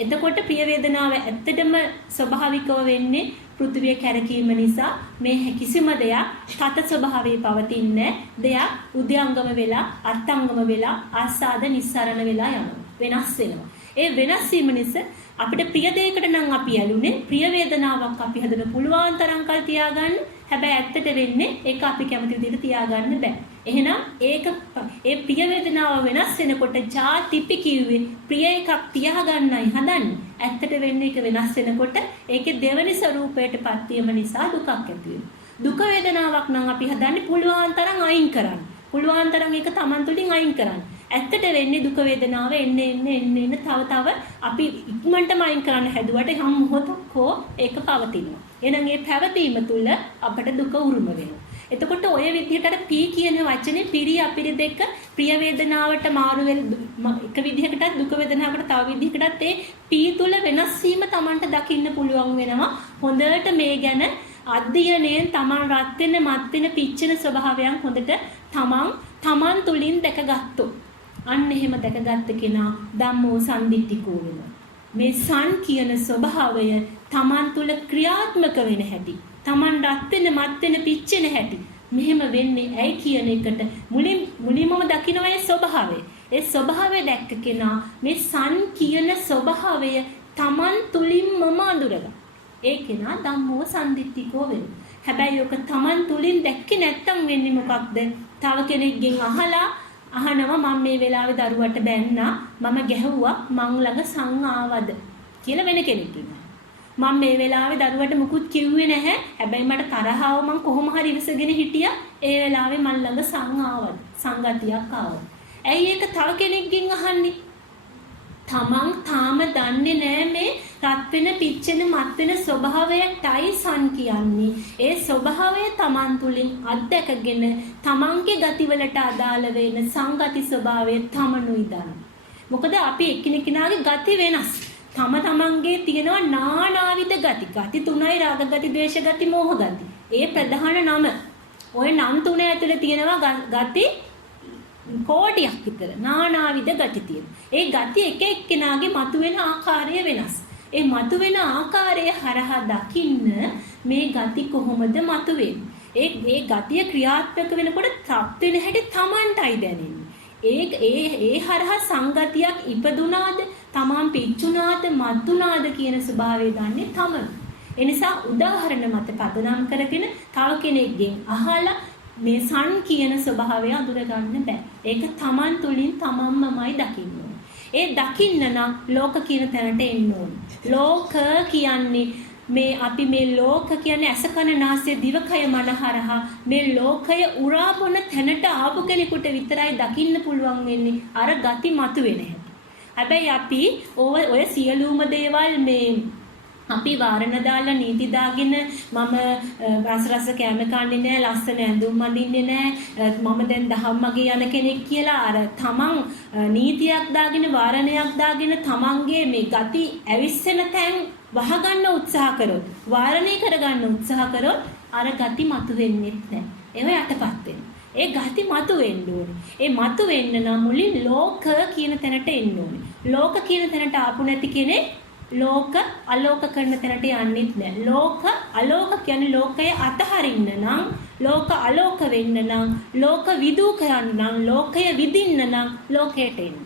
එතකොට ප්‍රිය වේදනාව ඇත්තටම ස්වභාවිකව වෙන්නේ පෘථිවිය කැරකීම නිසා මේ කිසිම දෙයක් තත ස්වභාවයේ පවතින දෙයක් උද්‍යංගම වෙලා අත්ංගම වෙලා ආසාද නිස්සරණ වෙලා යනවා වෙනස් වෙනවා. ඒ වෙනස් වීම නිසා අපිට ප්‍රිය දෙයකට නම් අපි ඇලුනේ ප්‍රිය වේදනාවක් අපි හදන්න පුළුවන් තරම් කල් තියාගන්න. හැබැයි ඇත්තට වෙන්නේ ඒක අපි කැමති විදිහට තියාගන්න බෑ. එහෙනම් ඒ ප්‍රිය වේදනාව වෙනස් වෙනකොට ජාතිපි කිව්වේ ප්‍රිය එකක් තියාගන්නයි හදන්නේ. ඇත්තට වෙන්නේ ඒක වෙනස් වෙනකොට ඒකේ දෙවෙනි ස්වરૂපයටපත් වීම නිසා දුකක් ඇති වෙනවා. දුක වේදනාවක් නම් අපි හදන්නේ පුළුවන් තරම් අයින් කරන්න. පුළුවන් තරම් ඒක Taman තුලින් අයින් කරන්න. ඇත්තට වෙන්නේ දුක වේදනාව එන්න තව අපි ඉක්මනටම අයින් කරන්න හැදුවට හැම මොහොතකෝ ඒක පවතිනවා. එහෙනම් මේ පැවතීම තුල අපට දුක උරුම වෙනවා. එතකොට ඔය විදිහට අර පී කියන වචනේ පිරි අපිරි දෙක ප්‍රිය වේදනාවට මාරු වෙන එක විදිහකටත් දුක වේදනාවකට තව විදිහකටත් ඒ පී තුල වෙනස් වීම Tamanට දකින්න පුළුවන් වෙනවා. හොඳට මේ ගැන අධ්‍යයනයෙන් Taman රත් වෙන මත් වෙන පිච්චෙන ස්වභාවයන් හොඳට Taman තුලින් දැකගත්තොත් අන්න එහෙම දැකගත්ත කෙනා ධම්මෝ සම්දිට්ඨිකෝ වෙනවා. මේ සන් කියන ස්වභාවය Taman තුල ක්‍රියාත්මක වෙන හැටි Taman රත් වෙන මත් වෙන පිච්චෙන හැටි මෙහෙම වෙන්නේ ඇයි කියන එකට මුලින්ම දකින්නවයි ස්වභාවය. ඒ ස්වභාවය දැක්ක කෙනා මේ සන් කියන ස්වභාවය Taman තුලින්ම අඳුරගන්න. ඒ කෙනා ධම්මෝ සම්දිට්ඨිකෝ වෙනවා. හැබැයි ඔක Taman තුලින් දැක්කේ නැත්තම් වෙන්නේ මොකක්ද? තව කෙනෙක්ගෙන් අහනවා මම මේ වෙලාවේ දරුවට බැන්නා මම ගැහුවා මං ළඟ සං ආවද කියලා වෙන කෙනෙක් ඉන්නවා. මම මේ වෙලාවේ දරුවට මුකුත් කිව්වේ නැහැ. හැබැයි මට තරහව මං කොහොම හරි ඉවසගෙන හිටියා. ඒ වෙලාවේ මන් ළඟ සංගතියක් ආවා. ඇයි ඒක තව කෙනෙක්ගෙන් අහන්නේ? තමන් තාම දන්නේ නැහැ මේ රත් වෙන පිච්චෙන මත් වෙන ස්වභාවයටයි සන් කියන්නේ. ඒ ස්වභාවය තමන් තුලින් අත්දැකගෙන තමන්ගේ ගතිවලට අදාළ වෙන සංගති ස්වභාවය තමනුයි දන්නේ. මොකද අපි එකිනෙකාගේ ගති වෙනස්. තමන්ගේ තියෙනවා නානාවිද ගති. ගති තුනයි රාග ගති, ද්වේෂ ගති, මෝහ ගති. ඒ ප්‍රධාන නම. ওই නම් තුන ඇතුලේ තියෙනවා ගති කෝටියක් විතර නානාවිද ගති තියෙනවා. ඒ ගති එක එක්කෙනාගේ මතුවෙන ආකාරය වෙනස්. ඒ මතුවෙන ආකාරය හරහා දකින්න මේ ගති කොහොමද මතුවෙන්නේ? ඒ ගතිය ක්‍රියාත්මක වෙනකොට ත්‍ප්ත වෙන හැටි Tamanටයි දැනෙන්නේ. ඒ හරහා සංගතියක් ඉපදුනාද, Taman පිච්චුනාද, මත්ුනාද කියන ස්වභාවය දන්නේ Taman. ඒ නිසා උදාහරණ මත පදනම් කරගෙන තව කෙනෙක්ගෙන් අහලා මේ සන් කියන ස්වභාවය අඳුර ගන්න බෑ. ඒක Taman තුලින් Tamanමමයි දකින්න ඕනේ. ඒ දකින්න නම් ලෝක කියන තැනට එන්න ඕනේ. ලෝක කියන්නේ මේ අපි මේ ලෝක කියන්නේ ඇස කන නාසය දිවකය මන හරහා මේ ලෝකය උරා බොන තැනට ආපු කෙනෙකුට විතරයි දකින්න පුළුවන් වෙන්නේ අර ගති මතුවෙන හැටි. හැබැයි අපි ඔය සියලුම දේවල් මේ අපි වාරණ දාලා නීති දාගෙන මම රස කැම කන්නේ නැහැ, ලස්සන ඇඳුම් අඳින්නේ නැහැ, මම දැන් ධම්මගේ යන කෙනෙක් කියලා අර තමන් නීතියක් දාගෙන වාරණයක් දාගෙන තමන්ගේ මේ ගති ඇවිස්සෙන තැන් වහගන්න උත්සාහ කරොත්, වාරණය කරගන්න උත්සාහ කරොත් අර ගති මතුවෙන්නේ නැහැ. ඒව යටපත් වෙනවා. ඒ ගති මතුවෙන්න ඕනේ. ඒ මතුවෙන්න නම් මුලින් ලෝක කියන තැනට එන්න ඕනේ. ලෝක කියන තැනට ආපු නැති කෙනෙක් ලෝක අලෝක කරන තැනට යන්නෙත් නෑ. ලෝක අලෝක කියන්නේ ලෝකය අතහරින්න නම්, ලෝක අලෝක වෙන්න නම්, ලෝක විදූ කරන්න නම්, ලෝකය විදින්න නම් ලෝකයට එන්න.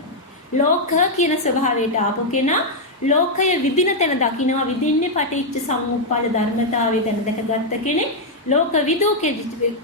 ලෝක කියන ස්වභාවයට ආපු කෙනා ලෝකය විදින තැන දකින්නවා. විදින්නේ පටිච්ච සමුප්පාද ධර්මතාවය දැන දැකගත්ත කෙනෙක්. ලෝක විදූ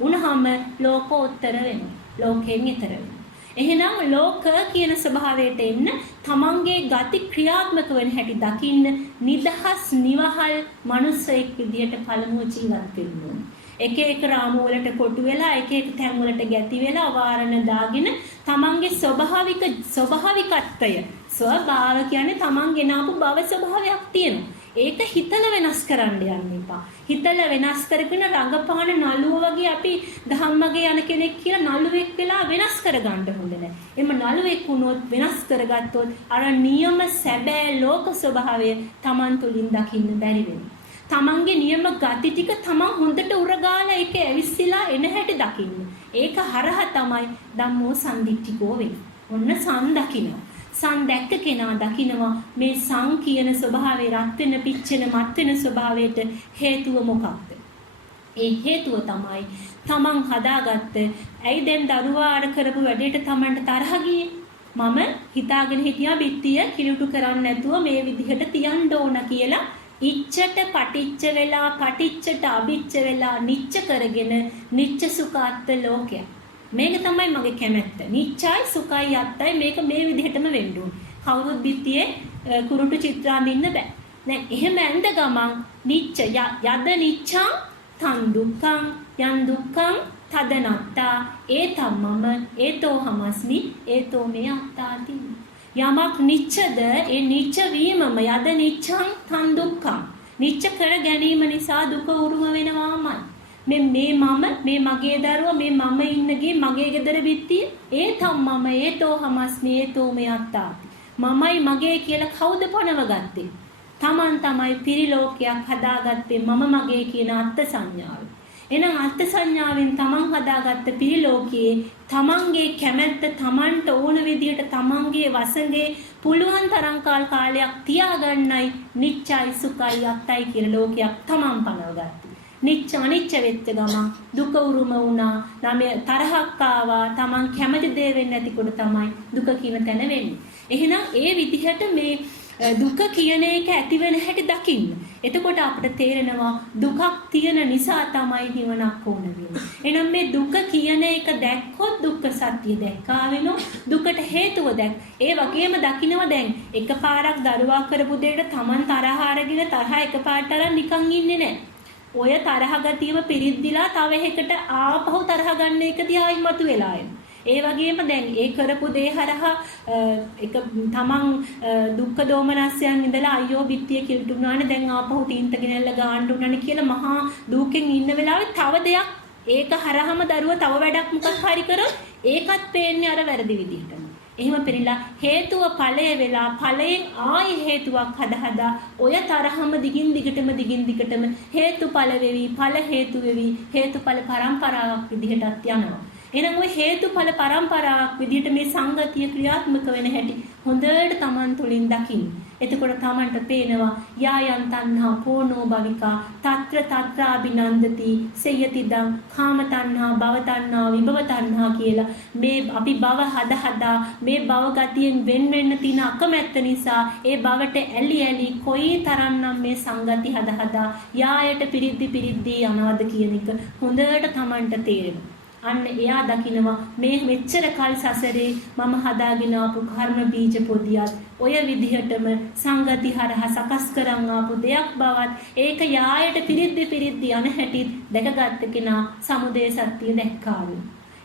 වුණාම ලෝකෝත්තර වෙනවා. ලෝකයෙන් ඈතර වෙනවා. එහෙනම් ලෝක කියන ස්වභාවයට එන්න තමන්ගේ ගති ක්‍රියාත්මක වෙන හැටි දකින්න නිදහස් නිවහල් මනුස්සයෙක් විදියට පළමුව ජීවත් වෙන්න ඕනේ. එක එක රාමු වලට කොටු වෙලා එක එක තැන් වලට ගැති වෙලා වාරණ දාගෙන තමන්ගේ ස්වභාවිකත්වය ස්වභාව කියන්නේ තමන් ගෙනාපු භව ස්වභාවයක් තියෙනවා. ඒක හිතල වෙනස් කරන්න යන්න එපා. හිතල වෙනස් කරගෙන රඟපාන නළුව වගේ අපි ධම්මගේ යන කෙනෙක් කියලා නළුවෙක් වෙලා වෙනස් කරගන්න හොඳ නැහැ. එම නළුවෙක් වුණොත් වෙනස් කරගත්තොත් අර නියම සැබෑ ලෝක ස්වභාවය තමන් තුලින් දකින්න බැරි වෙනවා. තමන්ගේ නියම ගති ටික තමන් හොඳට උරගාලා ඒක ඇවිස්සලා එන හැටි දකින්න. ඒක හරහා තමයි ධම්මෝ සම්දිට්ඨිකෝ වෙන්නේ. ඔන්න සම් දකින්න. සන් දැක්ක කෙනා දකිනවා මේ සං කියන ස්වභාවය රත් වෙන පිච්චෙන මත් වෙන ස්වභාවයට හේතුව මොකක්ද? ඒ හේතුව තමයි තමන් හදාගත්ත ඇයි දැන් දරුවා අර කරපු වැඩේට තමන්ට තරහ ගියේ? මම හිතාගෙන හිටියා බිත්තිය කිලුටු කරන්නේ නැතුව මේ විදිහට තියන්න ඕන කියලා ඉච්ඡට පටිච්ච වෙලා පටිච්චට අභිච්ච වෙලා නිච්ච කරගෙන නිච්ච සුඛාත්ත ලෝකයක්. මේක තමයි මගේ කැමැත්ත. නිච්චයි සුඛයි අත්තයි මේක මේ විදිහටම වෙන්න ඕනේ. කවුරුත් බිත්තියේ කුරුටු චිත්‍ර අඳින්න බෑ. දැන් එහෙම ඇඳ ගමන් නිච්ච යද නිච්ඡං තන් දුක්ඛං යන් දුක්ඛං තදනත්තා ඒතම්මම ඒතෝ හමස්මි ඒතෝ මේ අත්තාති. යමක් නිච්චද ඒ නිච්ච වීමම යද නිච්ඡං තන් දුක්ඛං. නිච්ච කර ගැනීම නිසා දුක උරුම වෙනවාමයි. මේ මම මේ මගේ දරුවා මේ මම ඉන්නගේ මගේ ගෙදර බිත්තිය ඒ තම්මම ඒතෝ හමස්මි ඒතෝ මේ අත්තාති. මමයි මගේ කියලා කවුද පනවගත්තේ? තමන් තමයි පිරිලෝකයක් හදාගත්තේ මම මගේ කියන අර්ථ සංඥාව. එහෙනම් අර්ථ සංඥාවෙන් තමන් හදාගත්ත පිරිලෝකයේ තමන්ගේ කැමැත්ත තමන්ට ඕන විදියට තමන්ගේ වසඟේ පුළුවන් තරම් කාලයක් තියාගන්නයි නිච්චයි සුඛයි අත්තයි කියන ලෝකයක් තමන් පනවගත්තා. නිච්ච අනිච්ච වෙච්ච ගමන් දුක උරුම වුණා. නම් තරහක් ආවා. තමන් කැමති දේ වෙන්නේ නැතිකොට තමයි දුක කියන තැන වෙන්නේ. එහෙනම් ඒ විදිහට මේ දුක කියන එක ඇති වෙන හැටි දකින්න. එතකොට අපිට තේරෙනවා දුකක් තියෙන නිසා තමයි නිවනක් ඕන වෙන්නේ. එහෙනම් මේ දුක කියන එක දැක්කොත් දුක්ඛ සත්‍ය දැක්කා වෙනවා. දුකට හේතුව දැක්. ඒ වගේම දකින්නවා දැන් එකපාරක් දරුවා කරපු දෙයට Taman තරහ අරගෙන තරහ එකපාරට අරන් නිකන් ඉන්නේ නැහැ. ඔය තරහ ගතියම පිරිද්දිලා තව එකකට ආපහු තරහ ගන්න එක දිහා ඉමතු වෙලා එනවා. ඒ වගේම දැන් ඒ කරපු දේ හරහා එක තමන් දුක්ඛ දෝමනස්යන් ඉඳලා අයියෝ බිත්තිය කිල්ටුනානේ දැන් ආපහු තීන්ත ගෙනල්ල ගාන්න උනානේ කියලා මහා දුකෙන් ඉන්න වෙලාවේ තව දෙයක් ඒක හරහම දරුව තව වැඩක් මොකක් හරි කරොත් ඒකත් පේන්නේ අර වැරදි විදිහටම. එහෙම පෙරිලා හේතුව ඵලය වෙලා ඵලයෙන් ආයි හේතුවක් හදා ඔය තරහම දිගින් දිගටම හේතුඵල වෙවි ඵල හේතු වෙවි හේතුඵල පරම්පරාවක් විදිහටත් යනවා. එහෙනම් ওই හේතුඵල පරම්පරාවක් විදිහට මේ සංගතිය ක්‍රියාත්මක වෙන හැටි හොඳට Taman තුලින් දකින්න. එතකොට Tamanට පේනවා යායන් තණ්හා පෝනෝ භවිකා తත්‍ර తත්‍රාබිනන්දති සයතිදං කාම තණ්හා භව තණ්හා විභව තණ්හා කියලා මේ අපි භව හදා මේ භව ගතියෙන් වෙන් වෙන්න තියෙන අකමැත්ත නිසා ඒ භවට ඇලි කොයි තරම්නම් මේ සංගති හදා යායට පිරිද්දි යනවාද කියන එක හොඳට Tamanට තේරෙනවා. අන්න එයා දකිනවා මේ මෙච්චර කල් සසරේ මම හදාගෙන ආපු කර්ම බීජ පොදියත් ඔය විදිහටම සංගති හරහා සකස් කරන් ආපු දෙයක් බවත් ඒක යායට පිරිද්දි යන හැටිත් දැකගත්ත කෙනා සමුදය සත්‍ය දැක්කාලු.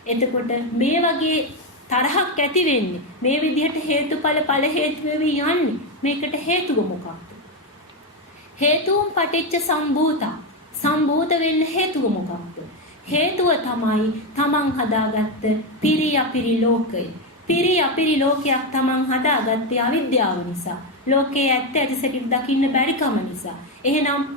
එතකොට මේ වගේ තරහක් ඇති වෙන්නේ මේ විදිහට හේතුඵල ඵල හේතු වෙවි යන්නේ මේකට හේතුව මොකක්ද? හේතුන් පටිච්ච සම්භූතා සම්භූත වෙන්න හේතුව මොකක්ද? හේතුව තමයි තමන් හදාගත්ත පිරි ලෝකය. පිරි ලෝකයක් තමන් හදාගත්තේ අවිද්‍යාව නිසා. ලෝකයේ ඇත්ත ඇතිසැටි දකින්න බැරිකම නිසා. එහෙනම්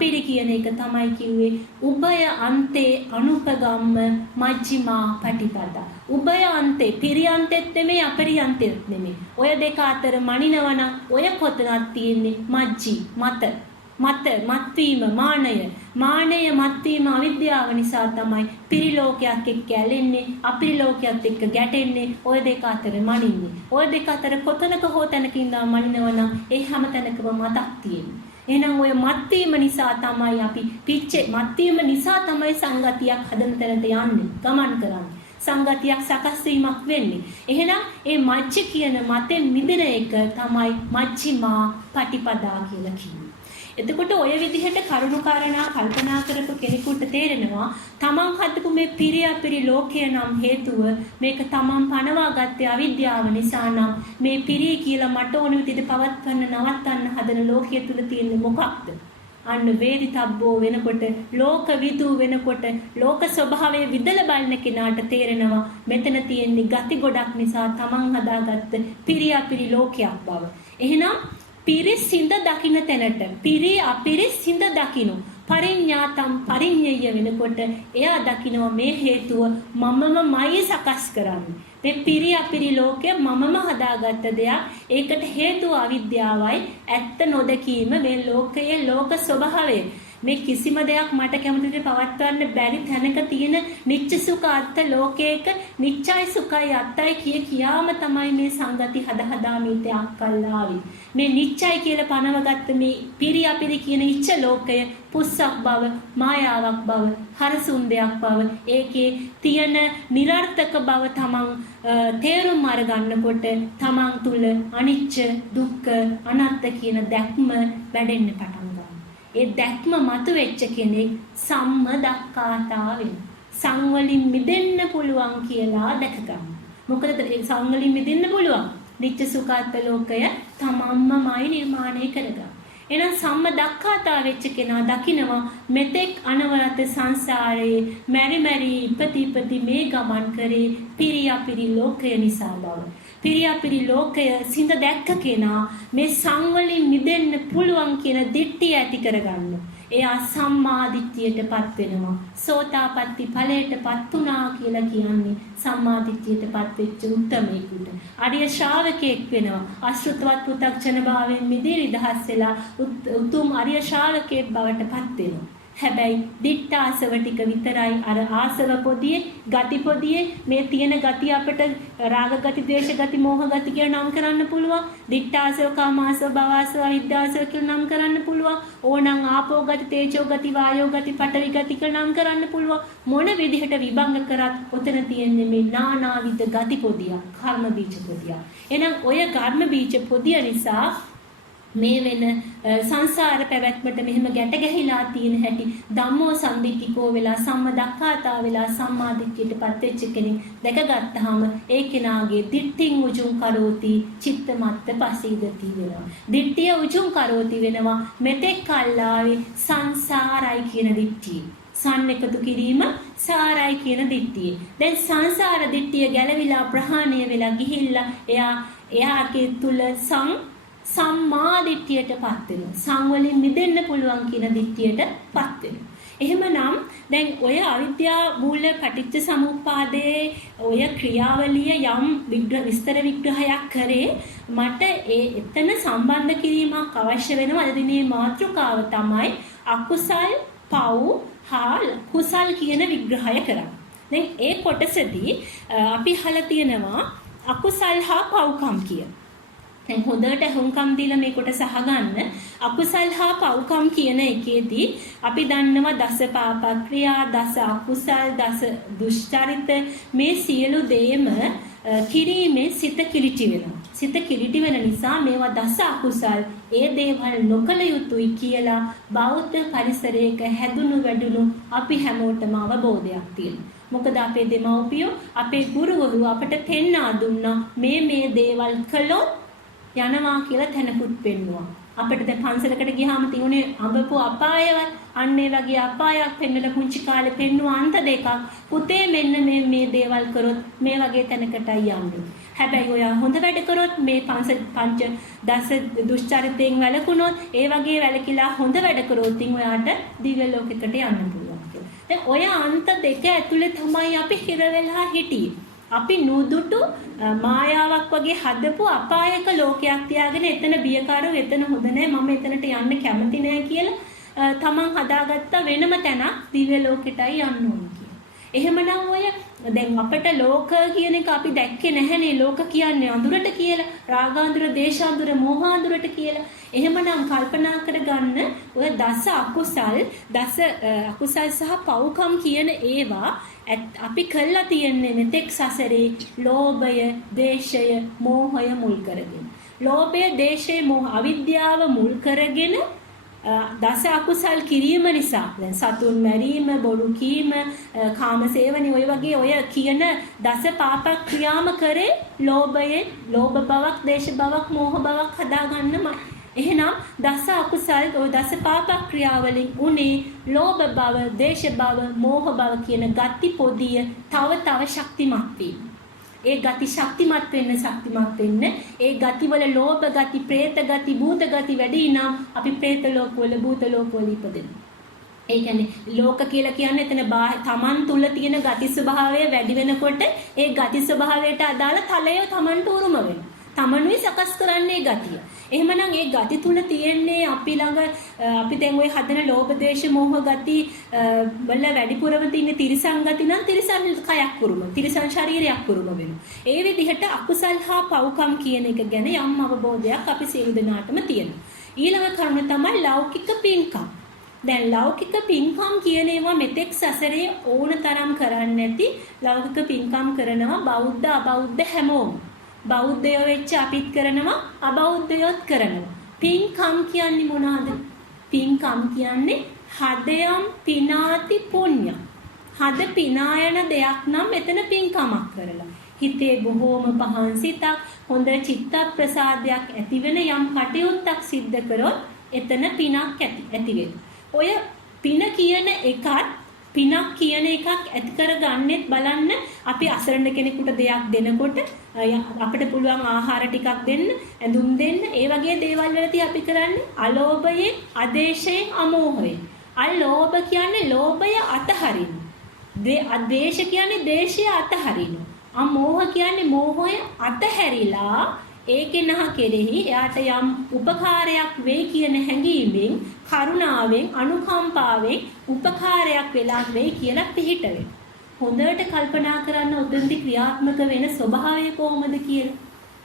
පිරි කියන එක තමයි කිව්වේ උභය අන්තේ අනුපගම්ම මජ්ක්‍ධිමා පටිපදා. උභය අන්තේ පිරි අන්තෙත් නෙමෙයි අපරි අන්තෙත් නෙමෙයි. ඔය දෙක අතර මනිනවනම් ඔය කොතනක් තියෙන්නේ මත්වීම මානය මත්වීම අවිද්‍යාව නිසා තමයි පිරිලෝකයක් එක්ක ඇලෙන්නේ අපිරිලෝකයක් එක්ක ගැටෙන්නේ ඔය දෙක අතර මනින්නේ. ඔය දෙක අතර කොතනක හෝ තැනක ඉඳලා මනිනවනම් ඒ හැම තැනකම මතක් තියෙන්නේ. එහෙනම් ඔය මත්වීම නිසා තමයි අපි මත්වීම නිසා තමයි සංගතියක් හදන තැනට යන්නේ ගමන් කරන්නේ. සංගතියක් සකස් වීමක් වෙන්නේ. එහෙනම් ඒ මජ්ජ කියන මතෙන් මිදෙන එක තමයි මජ්ක්‍ධිමා පටිපදා කියලා කියන්නේ. එතකොට ඔය විදිහට කරුණාකාරණා කල්පනා කරපු කෙනෙකුට තේරෙනවා තමන් හදපු මේ පිරි ලෝකය නම් හේතුව මේක තමන් පනවා ගත්තේ අවිද්‍යාව නිසා නම් මේ පිරි කියලා මට ඕන විදිහට පවත්වන්න නවත්තන්න හදන ලෝකයේ තුල තියෙන මොකක්ද? අන්න වේදිතබ්බෝ වෙනකොට ලෝකවිදු වෙනකොට ලෝක ස්වභාවය විදලා බලන කෙනාට තේරෙනවා මෙතන තියෙන්නේ ගති ගොඩක් නිසා තමන් හදාගත්ත පිරි ලෝකයක් බව. එහෙනම් පිරිසිඳ දකින්න තැනට පිරිසිඳ දකින්න පරිඤ්ඤාතම් පරිඤ්ඤය වෙනකොට එයා දකිනවා මේ හේතුව මමමයි සකස් කරන්නේ. මේ පිරි ලෝකය මමම හදාගත්ත දෙයක්. ඒකට හේතුව අවිද්‍යාවයි. ඇත්ත නොදකීම මේ ලෝකයේ ලෝක ස්වභාවය. මේ කිසිම දෙයක් මට කැමතිද පවත්වන්න බැරි තැනක තියෙන නිච්ච සුඛ අත්ත ලෝකයක නිච්චයි සුඛයි අත්තයි කියාම තමයි මේ සංගති හදා මේ අක්කල්ලාවි. මේ නිච්චයි කියලා පනවගත්ත මේ පිරි කියන ඉච්ඡ ලෝකය පුස්සක් බව මායාවක් බව හරසුන් දෙයක් බව ඒකේ තියෙන නිර්ර්ථක බව තමන් තේරුම් අරගන්නකොට තමන් තුල අනිච්ච දුක්ඛ අනාත්ත කියන දැක්ම වැඩෙන්න පටන් ගන්නවා. ඒ දැක්ම මතු වෙච්ච කෙනෙක් සම්මදක්කාතා වෙනවා. සංවලින් මිදෙන්න පුළුවන් කියලා දැක ගන්න. මොකද ඒ සංවලින් මිදෙන්න පුළුවන්. නිච්ච සුඛාත්ත ලෝකය තමන්මමයි නිර්මාණය කරගන්න. එහෙනම් සම්මදක්කාතා වෙච්ච කෙනා දකිනවා මෙතෙක් අනවරත සංසාරයේ මෙරි ඉපති මේ ගමන් කරේ පිරි ලෝකය නිසා බව. පිරි ලෝකය සිඳ දැක්ක කෙනා මේ සංවලින් මිදෙන්න පුළුවන් කියන දිට්ඨිය ඇති කරගන්න. එයා සම්මා දිට්ඨියටපත් වෙනවා. සෝතාපට්ටි ඵලයටපත් උනා කියලා කියන්නේ සම්මා දිට්ඨියටපත් වෙච්ච උත්තමයෙකුට. ආර්ය ශ්‍රාවකයෙක් වෙනවා. අසෘතවත් පු탁ජන භාවයෙන් මිදී නිදහස් වෙලා උතුම් ආර්ය ශ්‍රාවකයෙක් බවටපත් වෙනවා. හැබැයි දිට්ඨ ආසව ටික විතරයි අර ආසව පොදියේ ගති පොදියේ මේ තියෙන ගති අපිට රාග ගති, ද්වේෂ ගති, මෝහ ගති කියලා නම් කරන්න පුළුවන්. දිට්ඨ ආසව, කාම ආසව, භව ආසව, අවිද්‍යා ආසව කියලා නම් කරන්න පුළුවන්. ඕනනම් ආපෝ ගති, තේජෝ ගති, වායෝ ගති, පඨවි ගති කියලා නම් කරන්න පුළුවන්. මොන විදිහට විභංග කරත් ඔතන තියෙන්නේ මේ නානාවිද ගති පොදිය, කර්ම බීජ පොදිය. එහෙනම් ඔය කර්ම බීජ පොදිය නිසා මේ වෙන සංසාර පැවැත්මට මෙහෙම ගැට ගැහිලා තියෙන හැටි ධම්මෝ සම්දිට්ඨිකෝ වෙලා සම්මදක්ඛාතා වෙලා සම්මාදිට්ඨියටපත් වෙච්ච කෙනෙක් දැකගත්තාම ඒ කෙනාගේ දිට්ඨින් උජුං කරෝති චිත්තමත්ත පසීදති වෙනවා. දිට්ඨිය උජුං කරෝති වෙනවා මෙතෙක් කල්ලාවේ සංසාරයි කියන දිට්ඨිය. සන් එකතු කිරීම සාරයි කියන දිට්ඨිය. දැන් සංසාර දිට්ඨිය ගැලවිලා ප්‍රහාණය වෙලා ගිහිල්ලා එයාගේ තුල සම්මා දිට්ඨියටපත් වෙනවා. සංවලින් මිදෙන්න පුළුවන් කියන දිට්ඨියටපත් වෙනවා. එහෙමනම් දැන් ඔය අවිද්‍යා මූල පටිච්ච සමුප්පාදයේ ඔය ක්‍රියාවලිය යම් විස්තර විග්‍රහයක් කරේ මට එතන සම්බන්ධ කිරීමක් අවශ්‍ය වෙනවා. අද දිනේ මාතෘකාව තමයි අකුසල් පව් හා කුසල් කියන විග්‍රහය කරන්නේ. දැන් ඒ කොටසදී අපි අහලා තියෙනවා අකුසල් හා පව්කම් කියන. දැන් හොඳට හුම්කම් දීලා මේ කොටස අහගන්න. අකුසල් හා පව්කම් කියන එකේදී අපි දන්නවා දස පාප ක්‍රියා, දස අකුසල්, දස දුෂ්චරිත මේ සියලු දේම කිරීමේ සිත කිලිටි වෙනවා. සිත කිලිටි වෙන නිසා මේවා දස අකුසල් ඒ දේවල් නොකළ යුතුයි කියලා බෞද්ධ පරිසරයක හැදුණු වැඩුණු අපි හැමෝටම අවබෝධයක් තියෙනවා. මොකද අපේ දෙමව්පියෝ අපේ ගුරුවරු අපට පෙන්වා දුන්නා මේ දේවල් කළොත් යනවා කියලා තැනකුත් පෙන්නවා. අපිට දැන් පන්සලකට ගියාම තියුනේ අඹපු අපායවත් අන්න ඒ වගේ අපායක් පෙන්නලා පුංචි කාලේ පෙන්නවා අන්ත දෙකක්. පුතේ මෙන්න මේ දේවල් කරොත් මේ වගේ තැනකටයි යන්නේ. හැබැයි ඔයා හොඳ වැඩ කරොත් මේ පංච දස දුෂ්චරිතයෙන් වැළකුණොත් ඒ වගේ වැළකීලා හොඳ වැඩ කරොත් ඔයාට දිව්‍ය ලෝකෙකට යන්න පුළුවන් කියලා. දැන් ඔය අන්ත දෙක ඇතුලේ තමයි අපි හිර වෙලා හිටියේ. අපි නුදුටු මායාවක් වගේ හදපු අපායක ලෝකයක් තියාගෙන එතන බියකාරව එතන හොඳ නැහැ මම එතනට යන්න කැමති නැහැ කියලා තමන් හදාගත්ත වෙනම තැනක් දිව්‍ය ලෝකෙටයි යන්න ඕන කියලා. එහෙමනම් ඔය දැන් අපිට ලෝක කියන එක අපි දැක්කේ නැහැනේ. ලෝක කියන්නේ අඳුරට කියලා. රාගාඳුර, දේශාඳුර, මෝහාඳුරට කියලා. එහෙමනම් කල්පනා කරගන්න ඔය දස අකුසල් සහ පව්කම් කියන ඒවා අපි කළා තියන්නේ මෙතෙක් සසරේ ලෝභය, දේශය, මෝහය මුල් කරගෙන. ලෝභය, දේශය, මෝහ අවිද්‍යාව මුල් කරගෙන දස අකුසල් කිරීම නිසා දැන් සතුන් මැරීම, බොරු කීම, කාමසේවනි ඔය වගේ ඔය කියන දස පාප ක්‍රියාම කරේ ලෝභයෙන්, ලෝභ බවක්, දේශ බවක්, මෝහ බවක් හදාගන්නම. එහෙනම් දස අකුසල් ඔය දස පාප ක්‍රියාවලින් උනේ ලෝභ බව, දේශ බව, මෝහ බව කියන ගති පොදිය තව ශක්තිමත් වීම. ඒ ගති ශක්තිමත් වෙන්න ඒ ගතිවල ලෝභ ගති, പ്രേත ගති, භූත ගති වැඩි නම් අපි പ്രേත ලෝකවල, භූත ලෝකවල ඉපදෙනවා. ඒ කියන්නේ ලෝක කියලා කියන්නේ එතන තමන් තුල තියෙන ගති ස්වභාවය වැඩි වෙනකොට ඒ ගති ස්වභාවයට අදාළ තලය තමන්ට උරුම වෙනවා. තමනුයි සකස් කරන්නේ ගතිය. එහෙමනම් ඒ ගති තුල තියෙන්නේ අපි ළඟ අපි දැන් ওই හදන ලෝභ, ද්වේෂ, මෝහ ගති වල වැඩිපුරම තියෙන තිරිසන් ගති නම් තිරිසන් කයක් උරුම, තිරිසන් ශරීරයක් උරුම වෙනවා. ඒ විදිහට අකුසල් හා පව්කම් කියන එක ගැන යම් අවබෝධයක් අපි සියලු දෙනාටම තියෙනවා. ඊළඟ කරුණ තමයි ලෞකික පින්කම්. දැන් ලෞකික පින්කම් කියන ඒවා මෙතෙක් සසරේ ඕන තරම් කරන්නේ නැති ලෞකික පින්කම් කරනවා බෞද්ධ අබෞද්ධ හැමෝම. බෞද්ධයෝ වෙච්ච අපිත් කරනවා, අබෞද්ධයොත් කරනවා. පින්කම් කියන්නේ මොනවද? පින්කම් කියන්නේ හදයම් පිනාති පුඤ්ඤ. හද පිනායන දෙයක් නම් මෙතන පින්කමක් කරලා. හිතේ බොහෝම පහන් සිතක්, හොඳ චිත්ත ප්‍රසාදයක් ඇති වෙන යම් කටයුත්තක් සිද්ධ කරොත් එතන පිනක් ඇති වෙනවා. ඔය පින කියන එකත් පිනක් කියන එකක් ඇති කරගන්නෙත් බලන්න අපි අසරණ කෙනෙකුට දෙයක් දෙනකොට අපිට පුළුවන් ආහාර ටිකක් දෙන්න, ඇඳුම් දෙන්න, ඒ වගේ දේවල් වලදී අපි කරන්නේ අලෝභයෙන්, අදේශයෙන්, අමෝහයෙන්. අලෝභ කියන්නේ ලෝභය අතහරින්න. අදේශ කියන්නේ දේශය අතහරින්න. අමෝහ කියන්නේ මෝහය අතහැරිලා ඒ කෙනා කෙරෙහි එයාට යම් උපකාරයක් වෙයි කියන හැඟීමෙන් කරුණාවෙන් අනුකම්පාවෙන් උපකාරයක් වෙලා වෙයි කියලා පිහිට වෙනවා. හොඳට කල්පනා කරන්න උදෙන්දි ක්‍රියාත්මක වෙන ස්වභාවය කොහොමද කියලා.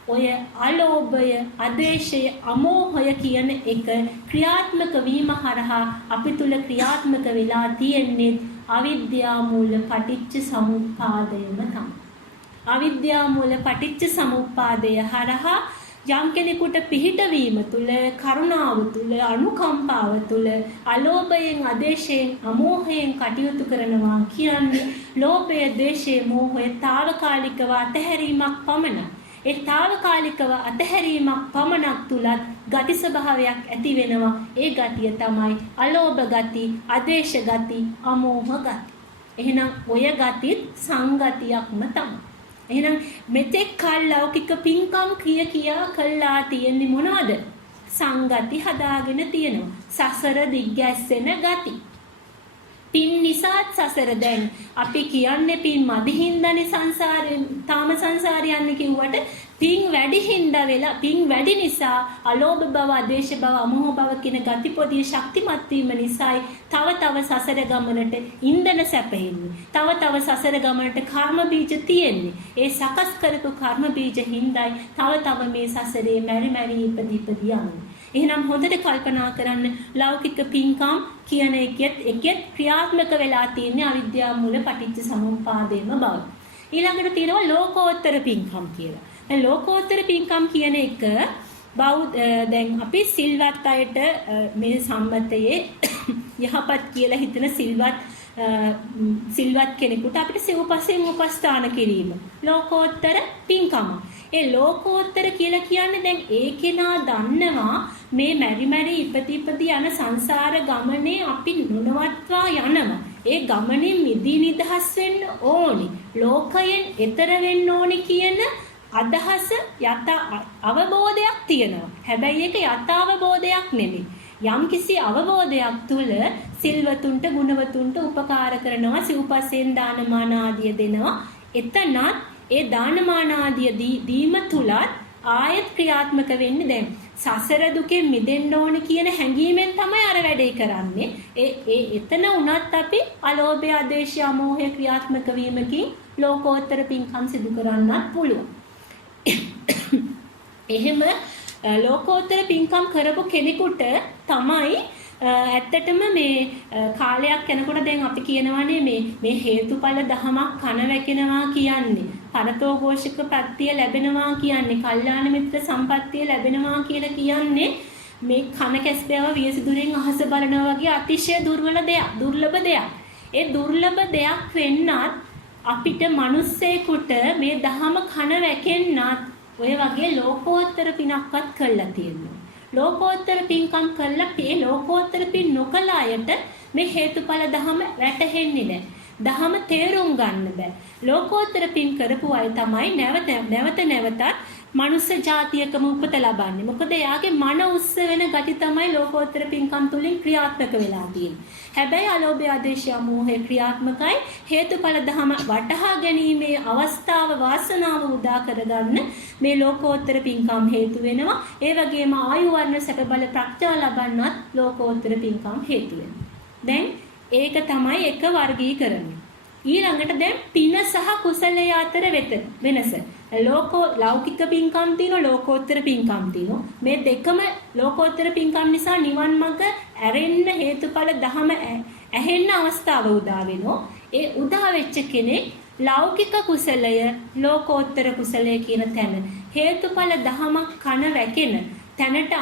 ඔය අලෝභය, අදේශය, අමෝහය කියන එක ක්‍රියාත්මක වීම හරහා අපි තුල ක්‍රියාත්මක වෙලා තියෙන්නේ අවිද්‍යා මූල පටිච්ච සමුප්පාදයම තමයි. අවිද්‍යා මූල පටිච්ච සමුප්පාදය හරහා යම් කෙනෙකුට පිහිටවීම තුල, කරුණාව තුල, අනුකම්පාව තුල, අලෝභයෙන්, අදේශයෙන්, අමෝහයෙන් කටයුතු කරනවා කියන්නේ ලෝභය, ද්වේෂය, මෝහය తాවකාලිකව අතහැරීමක් පමණයි. ඒ తాවකාලිකව අතහැරීමක් පමණක් තුලත් ගති ස්වභාවයක් ඇති වෙනවා. ඒ ගතිය තමයි අලෝභ ගති, අදේශ ගති, අමෝහ ගති. එහෙනම් ඔය ගතිත් සංගතියක්ම තමයි. එහෙනම් මෙතෙක් කල් ලෞකික පින්කම් කියා කළා තියෙන්නේ මොනවද? සංගති හදාගෙන තියෙනවා. සසර දිග්ගැස්සෙන ගති. පින් නිසාත් සසර දැන් අපි කියන්නේ පින් මදිහින්දානේ සංසාරයෙන් තාම සංසාරය යන්නේ කිව්වට පින් වැඩි හින්දා වෙලා පින් වැඩි නිසා අලෝභ බව, අදේශ බව, අමෝහ බව කියන ගතිපොදිය ශක්තිමත් වීම නිසායි තව සසර ගමනට ඉන්ධන සැපෙන්නේ. තව සසර ගමනට කර්ම බීජ තියෙන්නේ. ඒ සකස් කරපු කර්ම බීජ හින්දායි තව මේ සසරේ මෙරි ඉපදි යන්නේ. එහෙනම් හොඳට කල්පනා කරන්න ලෞකික පින්කම් කියන එකෙත් ක්‍රියාත්මක වෙලා තියෙන්නේ අවිද්‍යාව මූල පටිච්ච සමුප්පාදේම බව. ඊළඟට තියෙනවා ලෝකෝත්තර පින්කම් කියලා. දැන් ලෝකෝත්තර පින්කම් කියන එක දැන් අපි සිල්වත් අයට මේ සම්මතයේ යහපත් කියලා හිතන සිල්වත් කෙනෙකුට අපිට සිව්පසෙන් උපස්ථාන කිරීම ලෝකෝත්තර පින්කම. ඒ ලෝකෝත්තර කියලා කියන්නේ දැන් ඒ කෙනා දන්නවා මේ මෙරි ඉපදි යන සංසාර ගමනේ අපි නොනවත්වා යනවා. ඒ ගමනේ මිදී නිදහස් වෙන්න ඕනි. ලෝකයෙන් එතර වෙන්න ඕනි කියන අදහස අවබෝධයක් තියෙනවා. හැබැයි ඒක යථාවබෝධයක් නෙමෙයි. යම්කිසි අවබෝධයක් තුල සිල්වතුන්ට, ගුණවතුන්ට උපකාර කරනවා, සිව්පසෙන් දානමාන ආදිය දෙනවා. එතනත් ඒ දානමාන ආදිය දීම තුලත් ආයත් ක්‍රියාත්මක වෙන්නේ දැන් සසර දුකෙන් මිදෙන්න ඕනේ කියන හැඟීමෙන් තමයි අර වැඩේ කරන්නේ. එතන උනත් අපි අලෝභය, අදේශය, අමෝහය ක්‍රියාත්මක වීමකින් ලෝකෝත්තර පින්කම් සිදු කරන්නත් පුළුවන්. එහෙම ලෝකෝත්තර පින්කම් කරපු කෙනෙකුට තමයි ඇත්තටම මේ කාලයක් යනකොට දැන් අපි කියනවානේ මේ හේතුඵල දහමක් කන වැකෙනවා කියන්නේ, පරතෝഘോഷක ප්‍රත්‍ය ලැබෙනවා කියන්නේ, කල්යාණ මිත්‍ර සම්පත්තිය ලැබෙනවා කියලා කියන්නේ මේ කන කැස්බෑව වියසිදුරෙන් අහස බලනවා වගේ අතිශය දුර්ලභ දෙයක්. ඒ දුර්ලභ දෙයක් වෙන්නත් අපිට මිනිස්සෙකුට මේ දහම කන වැකෙන්නත් ඔය වගේ ලෝකෝත්තර පිනක්වත් කළා තියෙනවා. ලෝකෝත්තර පින්කම් කළා මේ ලෝකෝත්තර පින් නොකළ අයට මේ හේතුඵල දහම වැටහෙන්නේ නැහැ. දහම තේරුම් ගන්න බෑ. ලෝකෝත්තර පින් කරපු අය තමයි නැවතත් මනුස්ස ජාතියකම උපත ලබන්නේ. මොකද එයාගේ මන උස්ස වෙන ගති තමයි ලෝකෝත්තර පින්කම් තුලින් ක්‍රියාත්මක වෙලා තියෙන්නේ. හැබැයි අලෝභය, ආදේශය, මෝහය ක්‍රියාත්මකයි. හේතුඵල දහම වටහා ගැනීමේ අවස්ථාව, වාසනාව උදා කරගන්න මේ ලෝකෝත්තර පින්කම් හේතු වෙනවා. ඒ වගේම ආයු වර්ණ සැප බල ප්‍රඥා ලබන්නත් ලෝකෝත්තර පින්කම් හේතු වෙනවා. දැන් ඒක තමයි එක වර්ගීකරණය. ඊළඟට දැන් පින සහ කුසලය අතර වෙනස. ලෞකික පින්කම් තියෙනවා, ලෝකෝත්තර පින්කම් තියෙනවා. මේ දෙකම ලෝකෝත්තර පින්කම් නිසා නිවන් මඟ ඇරෙන්න හේතුඵල දහම ඇහෙන්න අවස්ථාව උදා වෙනවා. ඒ උදා වෙච්ච කෙනෙක් ලෞකික කුසලය, ලෝකෝත්තර කුසලය කියන තැන හේතුඵල දහමක් කන වැකෙන තැනට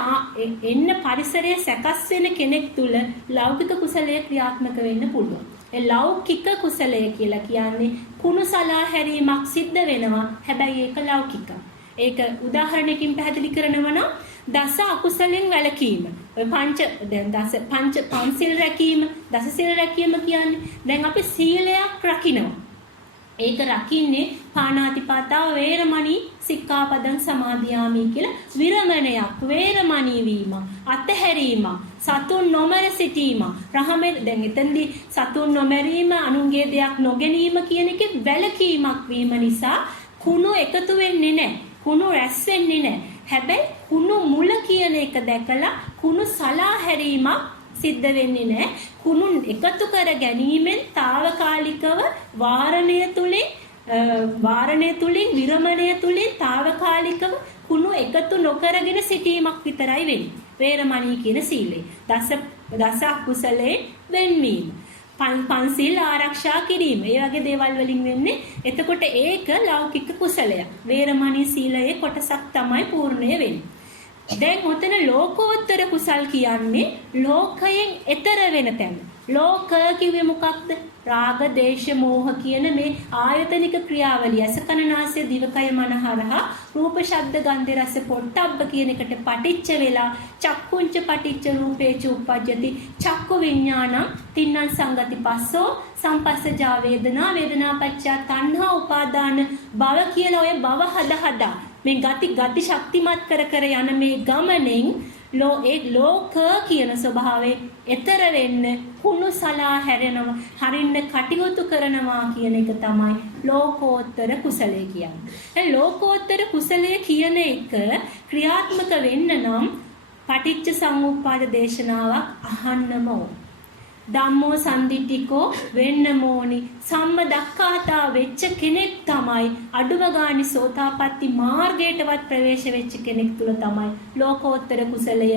එන්න පරිසරය සකස් වෙන කෙනෙක් තුල ලෞකික කුසලය ක්‍රියාත්මක වෙන්න පුළුවන්. ඒ ලෞකික කුසලය කියලා කියන්නේ කුණුසලා හැරීමක් සිද්ධ වෙනවා. හැබැයි ඒක ලෞකිකයි. ඒක උදාහරණයකින් පැහැදිලි කරනවා නම් දස අකුසලෙන් වැළකීම. ඔය පංචශීල රැකීම, දසශීල රැකීම කියන්නේ දැන් අපි සීලයක් රකින්නවා. ඒක රකින්නේ පාණාතිපාතා වේරමණී සික්ඛාපදං සමාදියාමි කියලා විරමණයක්, වේරමණී වීම, අතහැරීම, සතුන් නොමර සිටීම, රහමෙන් දැන් එතෙන්දී සතුන් නොමරීම, අනුන්ගේ දෙයක් නොගැනීම කියන එකේ වැළකීමක් වීම නිසා කුණු එකතු වෙන්නේ නැහැ. කුණු රැස් වෙන්නේ නැහැ. හැබැයි කුණු මුල කියන එක දැකලා කුණු සලා හැරීමක් සිද්ධ වෙන්නේ නැහැ. කුණු එකතු කර ගැනීමෙන් తాවකාලිකව වාරණය තුලින් විරමණය තුලින් తాවකාලිකව කුණු එකතු නොකරගෙන සිටීමක් විතරයි වෙන්නේ. වේරමණී කියන සීලය. දස අකුසලේ වෙන්වීම. පන්සිල් ආරක්ෂා කිරීම. ඒ වගේ දේවල් වලින් වෙන්නේ. එතකොට ඒක ලෞකික කුසලයක්. වේරමණී සීලයේ කොටසක් තමයි පූර්ණය වෙන්නේ. දැන් ඔතන ලෝකෝත්තර කුසල් කියන්නේ ලෝකයෙන් එතර වෙන තැන. ලෝක කිව්වේ මොකක්ද? රාග, දේශ, මෝහ කියන මේ ආයතනික ක්‍රියාවලිය. අසකනාසය දිවකය මනහරහා රූප, ශබ්ද, ගන්ධ, රස, පොට්ටබ්බ කියන එකට පටිච්ච වෙලා චක්කුංච පටිච්ච රූපේච උප්පජ්ජති චක්කු විඥානං තින්නං සංගති පස්සෝ සම්පස්සජා වේදනා වේදනාපච්චය තණ්හා උපාදාන භව කියලා ඔය භව හදා මේ ගති ශක්තිමත් කර යන මේ ගමනෙන් ලෝක කියන ස්වභාවයෙන් එතර වෙන්න කුණු සලා හැරෙනවා හරින්න කටයුතු කරනවා කියන එක තමයි ලෝකෝත්තර කුසලය කියන්නේ. ඒ ලෝකෝත්තර කුසලය කියන එක ක්‍රියාත්මක වෙන්න නම් පටිච්ච සමුප්පාද දේශනාවක් අහන්නම ඕන. ධම්මෝ සම්දිට්ඨිකෝ වෙන්නම ඕනි. සම්මදක්ඛාතා වෙච්ච කෙනෙක් තමයි අඩුම ගානි සෝතාපට්ටි මාර්ගයටවත් ප්‍රවේශ වෙච්ච කෙනෙක් තුල තමයි ලෝකෝත්තර කුසලය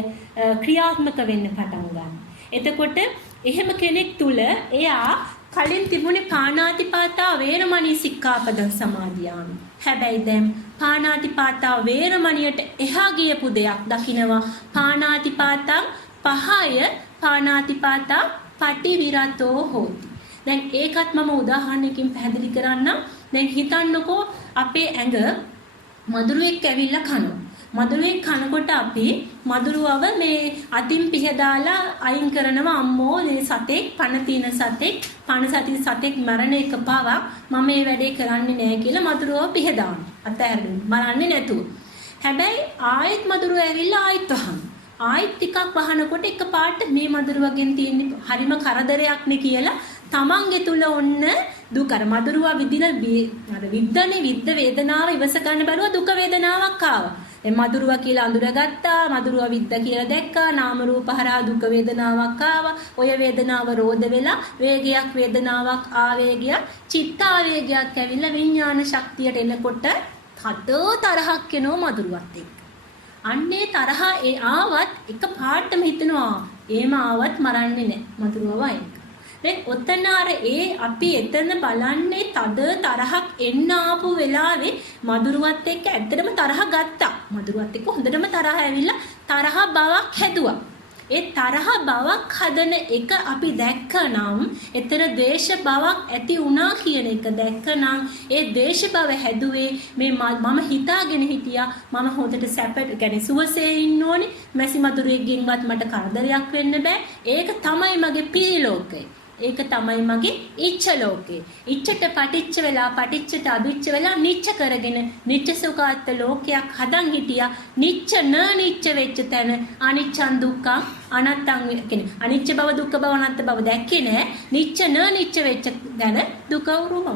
ක්‍රියාත්මක වෙන්න පටන් ගන්න. එතකොට එහෙම කෙනෙක් තුල එයා කලින් තිබුණේ පාණාතිපාතා වේරමණී සික්ඛාපද සමාදියාමි. හැබැයි දැන් පාණාතිපාතා වේරමණියට එහා ගියපු දෙයක් දකිනවා. පාණාතිපාතං පහය පාණාතිපාතා පටිවිරතෝ හෝති. දැන් ඒකත් මම උදාහරණයකින් පැහැදිලි කරන්නම්. දැන් හිතන්නකෝ අපේ ඇඟ මදුරුවෙක් ඇවිල්ලා කනවා. මදුරුවෙක් කනකොට අපි මදුරුවව මේ අතින් පිහදාලා අයින් කරනවා. අම්මෝ මේ සතෙක් පණ තියෙන සතෙක් මරණ එක පාවා මම මේ වැඩේ කරන්නේ නැහැ කියලා මදුරුවව පිහදානවා. අතහැරෙන්නේ මරන්නේ නැතුව. හැබැයි ආයෙත් මදුරුව ඇවිල්ලා ආයෙත් වහනවා. ආයෙත් ටිකක් වහනකොට එකපාරට මේ මදුරුවගෙන් තියෙන හරිම කරදරයක් නේ කියලා තමන්ගේ තුල ඔන්න දුක අර මදුරුවා විඳින විද්ද වේදනාව ඉවස ගන්න බැරුව දුක වේදනාවක් ආවා. ඒ මදුරුවා කියලා අඳුරගත්තා, මදුරුවා විද්ද කියලා දැක්කා, නාම රූප හරහා දුක වේදනාවක් ආවා. ඔය වේදනාව රෝධ වෙලා වේගයක් වේදනාවක් ආවේගයක් චිත්තාවේගයක් ඇවිල්ලා විඥාන ශක්තියට එනකොට හද තරහක් එනවා මදුරුවත් එක්ක. අන්නේ තරහා ඒ ආවත් එක පාටම හිතනවා එහෙම ආවත් මරන්නේ නැහැ මధుරව වයින්. දැන් ඔතන අර අපි එතන බලන්නේ තද තරහක් එන්න ආපු වෙලාවේ මధుරවත් එක්ක ඇත්තටම තරහ ගත්තා. මధుරවත් එක්ක හොඳටම තරහ ඇවිල්ලා තරහ බවක් හැදුවා. ඒ තරහ බවක් හදන එක අපි දැක්කනම් එතන ද්වේෂ බවක් ඇති වුණා කියන එක දැක්කනම් ඒ ද්වේෂ බව හැදුවේ මේ මම හිතාගෙන හිටියා මම හොඳට සැපට يعني සුවසේ ඉන්න ඕනේ මැසි මధుරයෙක්ගෙන්වත් මට කරදරයක් වෙන්න බෑ ඒක තමයි මගේ පිරිලෝකය ඒක තමයි මගේ ඉච්ඡ ලෝකේ ඉච්ඡට පටිච්ච වෙලා පටිච්චට අභිච්ච වෙලා නිච්ච කරගෙන නිච්ච සුඛාත් ලෝකයක් හදන් හිටියා නිච්ච නිච්ච වෙච්ච තැන අනිච්චං දුක්ඛං අනත්තං කියන්නේ අනිච්ච බව දුක්ඛ බව අනත්ත බව දැක්කේ නෑ නිච්ච නිච්ච වෙච්ච තැන දුක උරුම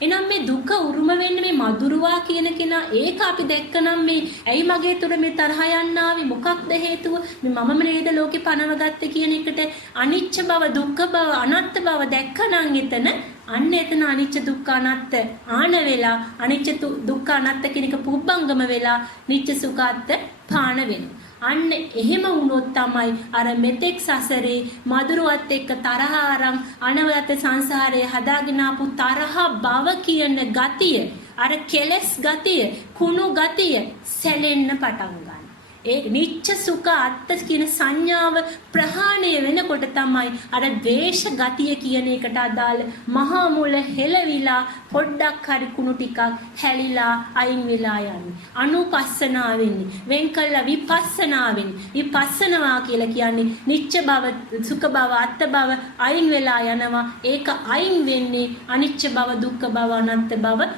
එනම් මේ දුක උරුම වෙන්නේ මේ මధుරවා කියන කෙනා ඒක අපි දැක්කනම් මේ ඇයි මගේ තුර මේ තරහ යන්න ආවේ මොකක්ද හේතුව මේ මමම නේද ලෝකේ පනව ගත්තේ කියන එකට අනිච්ච බව දුක්ඛ බව අනත්ත බව දැක්කනම් එතන අන්න එතන අනිච්ච දුක්ඛ අනත්ත ආන වෙලා අනිච්ච දුක්ඛ අනත්ත කියන එක පුබ්බංගම වෙලා නිච්ච සුඛාත්ත පාන වෙනවා අන්න එහෙම වුණොත් තමයි අර මෙතෙක් සසරේ මధుරවත් එක්ක තරහ ආරම් අනවරත සංසාරයේ හදාගෙන ආපු තරහ බව කියන ගතිය අර කෙලස් ගතිය කුණු ගතිය සැලෙන්න පටන් ගන්නවා. ඒ නිච්ච සුඛ අත්ත කියන සංඥාව ප්‍රහාණය වෙනකොට තමයි අර ද්වේෂ ගතිය කියන එකට අදාළ මහා මුල හෙලවිලා පොඩ්ඩක් හරි කුණු ටිකක් හැලිලා අයින් වෙලා යන්නේ. අනුපස්සනා වෙන්නේ. වෙන් කළා විපස්සනා වෙන්නේ. විපස්සනවා කියලා කියන්නේ නිච්ච බව, සුඛ බව, අත්ත බව අයින් වෙලා යනවා. ඒක අයින් වෙන්නේ අනිච්ච බව, දුක්ඛ බව, අනත්ත බව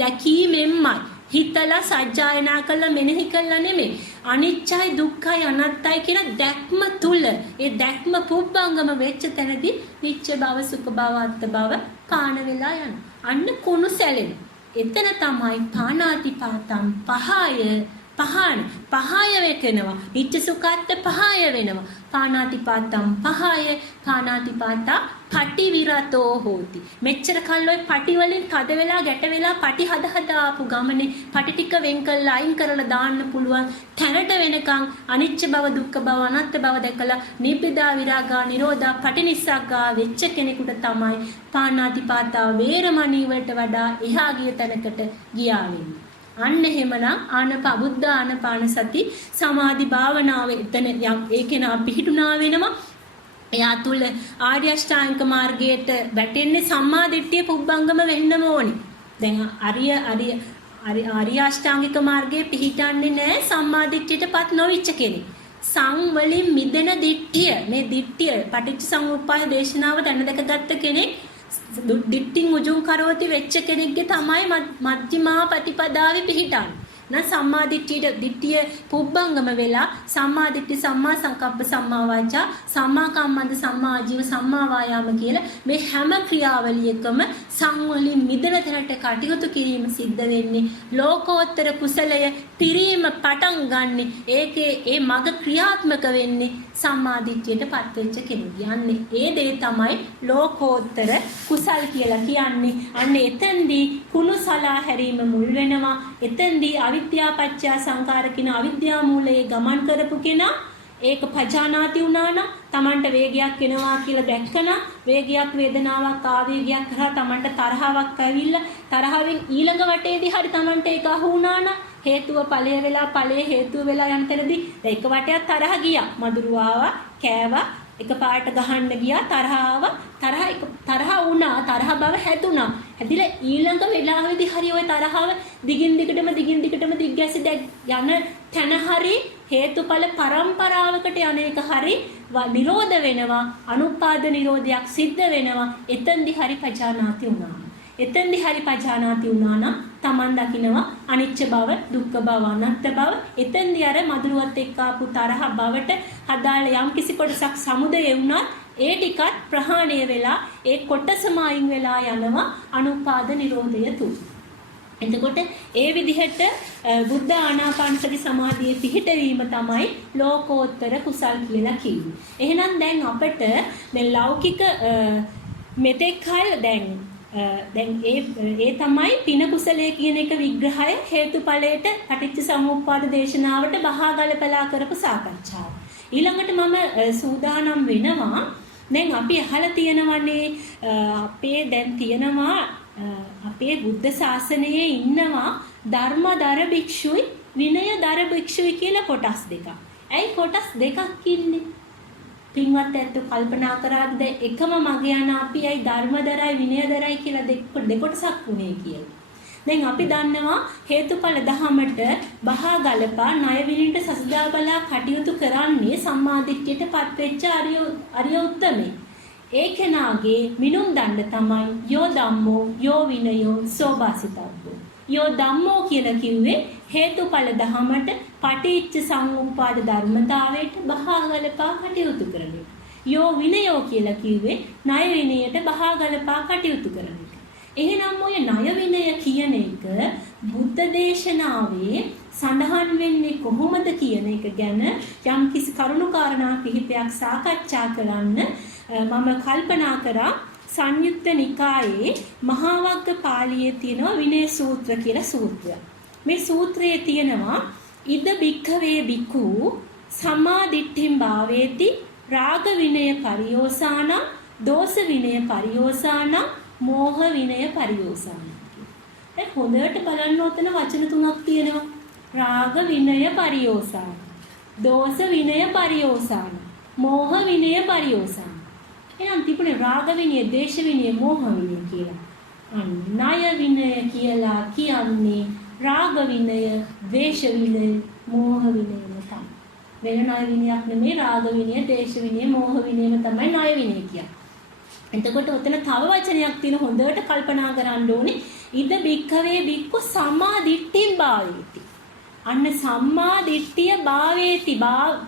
දැකීමෙන්මයි. හිතලා සජ්ජායනා කළා මෙනෙහි කළා නෙමෙයි අනිච්චයි දුක්ඛයි අනත්තයි කියන දැක්ම තුල ඒ දැක්ම පුබ්බංගම වෙච්ච තැනදී නිච්ච බව සුඛ බව අත්ත බව පාන වෙලා යන අන්න කුණු සැලෙන එතන තමයි පාණාතිපාතම් පහය වෙකනවා. නිච්ච සුඛාත්ත පහය වෙනවා. පාණාතිපාතම් පහය පාණාතිපාතා පටි විරතෝ හෝති. මෙච්චර කල් ඔය පටි වලින් තද වෙලා ගැට වෙලා පටි හදා ආපු ගමනේ පටි ටික වෙන් කරලා අයින් කරලා දාන්න පුළුවන් තැනට වෙනකන් අනිච්ච බව දුක්ඛ බව අනාත්ම බව දැකලා නිබ්බිදා විරාගා නිරෝධා පටිනිස්සග්ගා වෙච්ච කෙනෙකුට තමයි පාණාතිපාතා වේරමණී වලට වඩා එහා ගිය තැනකට ගියා වෙන්නේ. අන්න එහෙමනම් බුද්ධ ආනපාන සති සමාධි භාවනාව එතන ඒකේන පිහිටුනා වෙනවා. එයා තුල ආර්ය අෂ්ටාංගික මාර්ගයට වැටෙන්නේ සම්මා දිට්ඨිය පුබ්බංගම වෙන්නම ඕනි. දැන් ආර්ය අෂ්ටාංගික මාර්ගයේ පිහිටන්නේ නැහැ සම්මා දිට්ඨියටපත් නොවිච්ච කෙනෙක්. සං වලින් මිදෙන දිට්ඨිය මේ දිට්ඨිය පටිච්ච සමුප්පාද දේශනාව දැනදකගත්ත කෙනෙක් දිට්ඨින් උජුං කරෝති වෙච්ච කෙනෙක්ගේ තමයි මධ්‍යමා ප්‍රතිපදාවේ පිහිටන්නේ. නම් සම්මා දිට්ඨිය පුබ්බංගම වෙලා සම්මා දිට්ඨි සම්මා සංකප්ප සම්මා වාචා සම්මා කම්මන්ත සම්මා ආජීව සම්මා වායාම කියලා මේ හැම ක්‍රියාවලියකම සංවලින් මිදෙන තැනට කටයුතු කිරීම සිද්ධ වෙන්නේ ලෝකෝත්තර කුසලය පිරීම පටන් ගන්නෙ ඒකේ ඒ මග ක්‍රියාත්මක වෙන්නේ සම්මා දිට්ඨියටපත් වෙච්ච කෙනෙක්. යන්නේ ඒ දේ තමයි ලෝකෝත්තර කුසල් කියලා කියන්නේ. අන්න එතෙන්දී කුණු සලා හැරීම මුල් වෙනවා. එතෙන්දී අවිද්‍යා පත්‍ය සංකාර කියන අවිද්‍යා මූලයේ ගමන් කරපු කෙනා ඒක පජානාති වුණා නම් Tamanට වේගයක් එනවා කියලා දැක්කනම් වේගයක් වේදනාවක් ආවේගයක් කරා Tamanට තරහාවක් ඇවිල්ලා තරහවෙන් ඊළඟ වටේදී හරි Tamanට ඒක අහු වුණා නම් හේතුව ඵලය වෙලා ඵලයේ හේතුව වෙලා යන තැනදී ඒක වටයක් තරහ ගියා මధుරව ආවා කෑවා එකපාරට ගහන්න ගියා තරහ වුණා තරහ බව හැදුනා හැදිලා ඊළඟ වෙලාවෙදී හරි ওই තරහව දිගින් දිගටම දිග්ගැසි යන තැන හරි හේතුඵල පරම්පරාවකට යන එක හරි නිරෝධ වෙනවා අනුපාද නිරෝධයක් සිද්ධ වෙනවා එතෙන්දි හරි පජානාති වුණා නම් Taman දකිනවා අනිච්ච බව දුක්ඛ බව අනාත්ම බව එතෙන්දි අර මధుරවත් එක්ක ආපු තරහ බවට හදාල යම් කිසි කොටසක් සමුදය වුණා ඒ ටිකත් ප්‍රහාණය වෙලා ඒ කොටසම අයින් වෙලා යනවා අනුපාද නිරෝධය තුල. එතකොට ඒ විදිහට බුද්ධ ආනාපානසති සමාධියේ පිහිටවීම තමයි ලෝකෝත්තර කුසල් කියලා කියන්නේ. එහෙනම් දැන් අපිට දැන් ලෞකික මෙතෙක් කල දැන් ඒ තමයි පින කුසලයේ කියන එක විග්‍රහය හේතුඵලයට පටිච්ච සමුප්පාද දේශනාවට බහා ගලපලා කරපු සාකච්ඡාව. ඊළඟට මම සූදානම් වෙනවා දැන් අපි අහලා තියෙනවනේ අපේ බුද්ධ ශාසනයේ ඉන්නවා ධර්මදර භික්ෂුයි විනයදර භික්ෂුයි කියලා කොටස් දෙකක්. ඇයි කොටස් දෙකක් ඉන්නේ? පින්වත් ඇත්තෝ කල්පනා කරාද එකම මගේ යන අපි ඇයි ධර්මදරයි විනයදරයි කියලා දෙකොටසක් වුණේ කියලා. දැන් අපි දන්නවා හේතුඵල දහමට බහා ගලපා ණය විනිට සසදා බලා කටයුතු කරන්නේ සම්මාදිට්ඨියටපත් වෙච්ච අරිය උත්තමේ. ඒ කෙනාගේ මිනුම් දණ්ඩ තමයි යෝ ධම්මෝ යෝ විනයෝ සෝබාසිතබ්බෝ. යෝ ධම්මෝ කියලා කිව්වේ හේතුඵල දහමට පටිච්ච සමුප්පාද ධර්මතාවයට බහා ගලපා කටයුතු කරන එක. යෝ විනයෝ කියලා කිව්වේ ණය විනයට බහා ගලපා කටයුතු කරන එක. එහෙනම් ඔය ණය විනය කියන එක බුද්ධ දේශනාවේ සඳහන් වෙන්නේ කොහොමද කියන එක ගැන යම් කිසි කරුණු කාරණා කිහිපයක් සාකච්ඡා කරන්න මම කල්පනා කරා සංයුත්ත නිකායේ මහා වග්ග පාළියේ තියෙන විනය සූත්‍ර කියලා සූත්‍රය. මේ සූත්‍රයේ තියෙනවා ඉද බික්ඛවේ බික්ඛු සම්මා දිට්ඨිම් භාවේති රාග විනය පරියෝසාන දෝෂ විනය පරියෝසාන මෝහ විනය පරියෝසාන. දැන් හොඳට බලන්න ඔතන වචන තුනක් තියෙනවා. රාග විනය පරියෝසාන, දෝෂ විනය පරියෝසාන, මෝහ විනය පරියෝසාන. එහෙනම් තිබුණේ රාග විනය, දේශ විනය, මෝහ විනය කියලා. ණය විනය කියලා කියන්නේ රාග විනය, දේශ විනය, මෝහ විනයම තමයි. වෙන ණය විනයක් නෙමෙයි රාග විනය, දේශ විනය, මෝහ විනයම තමයි ණය විනය කියන්නේ. එතකොට ඔතන තව වචනයක් තියෙන හොඳට කල්පනා කරන්න ඕනේ. ඉද බික්ඛවේ බික්ඛු සම්මා දිට්ඨින් භාවේති. අන්න සම්මා දිට්ඨිය භාවේති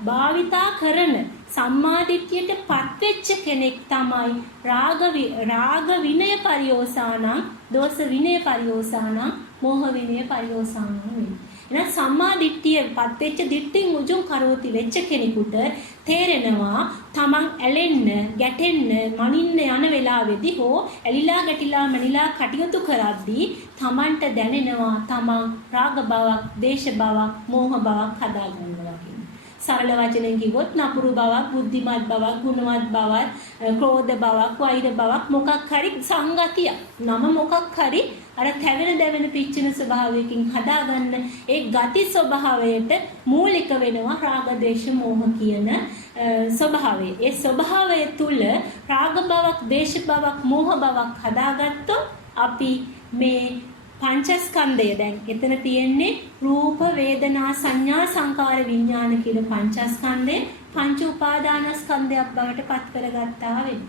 භාවිතා කරන සම්මාදිට්ඨියට පත්වෙච්ච කෙනෙක් තමයි රාග විනය පරියෝසානං, දෝෂ විනය පරියෝසානං, මෝහ විනය පරියෝසානං වෙන්නේ. එහෙනම් සම්මාදිට්ඨිය පත්වෙච්ච දිට්ඨින් උජුම් කරෝති වෙච්ච කෙනෙකුට තේරෙනවා තමන් ඇලෙන්න, ගැටෙන්න, මනින්න යන වෙලාවේදී හෝ ඇලිලා ගැටිලා මනිලා කටයුතු කරද්දී තමන්ට දැනෙනවා තමන් රාග බවක්, දේශ බවක්, මෝහ බවක් හදා ගන්නවා කියන්නේ. සරල වචනෙන් කිව්වොත් නපුරු බවක්, බුද්ධිමත් බවක්, ගුණවත් බවක්, ක්‍රෝධ බවක්, වෛර බවක් මොකක් හරි සංගතියක්. නම මොකක් හරි අර තැවෙන දැවෙන පිච්චෙන ස්වභාවයකින් හදාගන්න ඒ ගති ස්වභාවයට මූලික වෙනවා රාග, දේශ, මෝහ කියන ස්වභාවය. ඒ ස්වභාවය තුල රාග බවක්, දේශ බවක්, මෝහ බවක් හදාගත්තොත් අපි මේ පංචස්කන්ධය දැන් එතන තියෙන්නේ රූප, වේදනා, සංඥා, සංකාර, විඥාන කියන පංචස්කන්ධය පංච උපාදානස්කන්ධයක් බවට පත් කරගත්තා වෙන්නේ.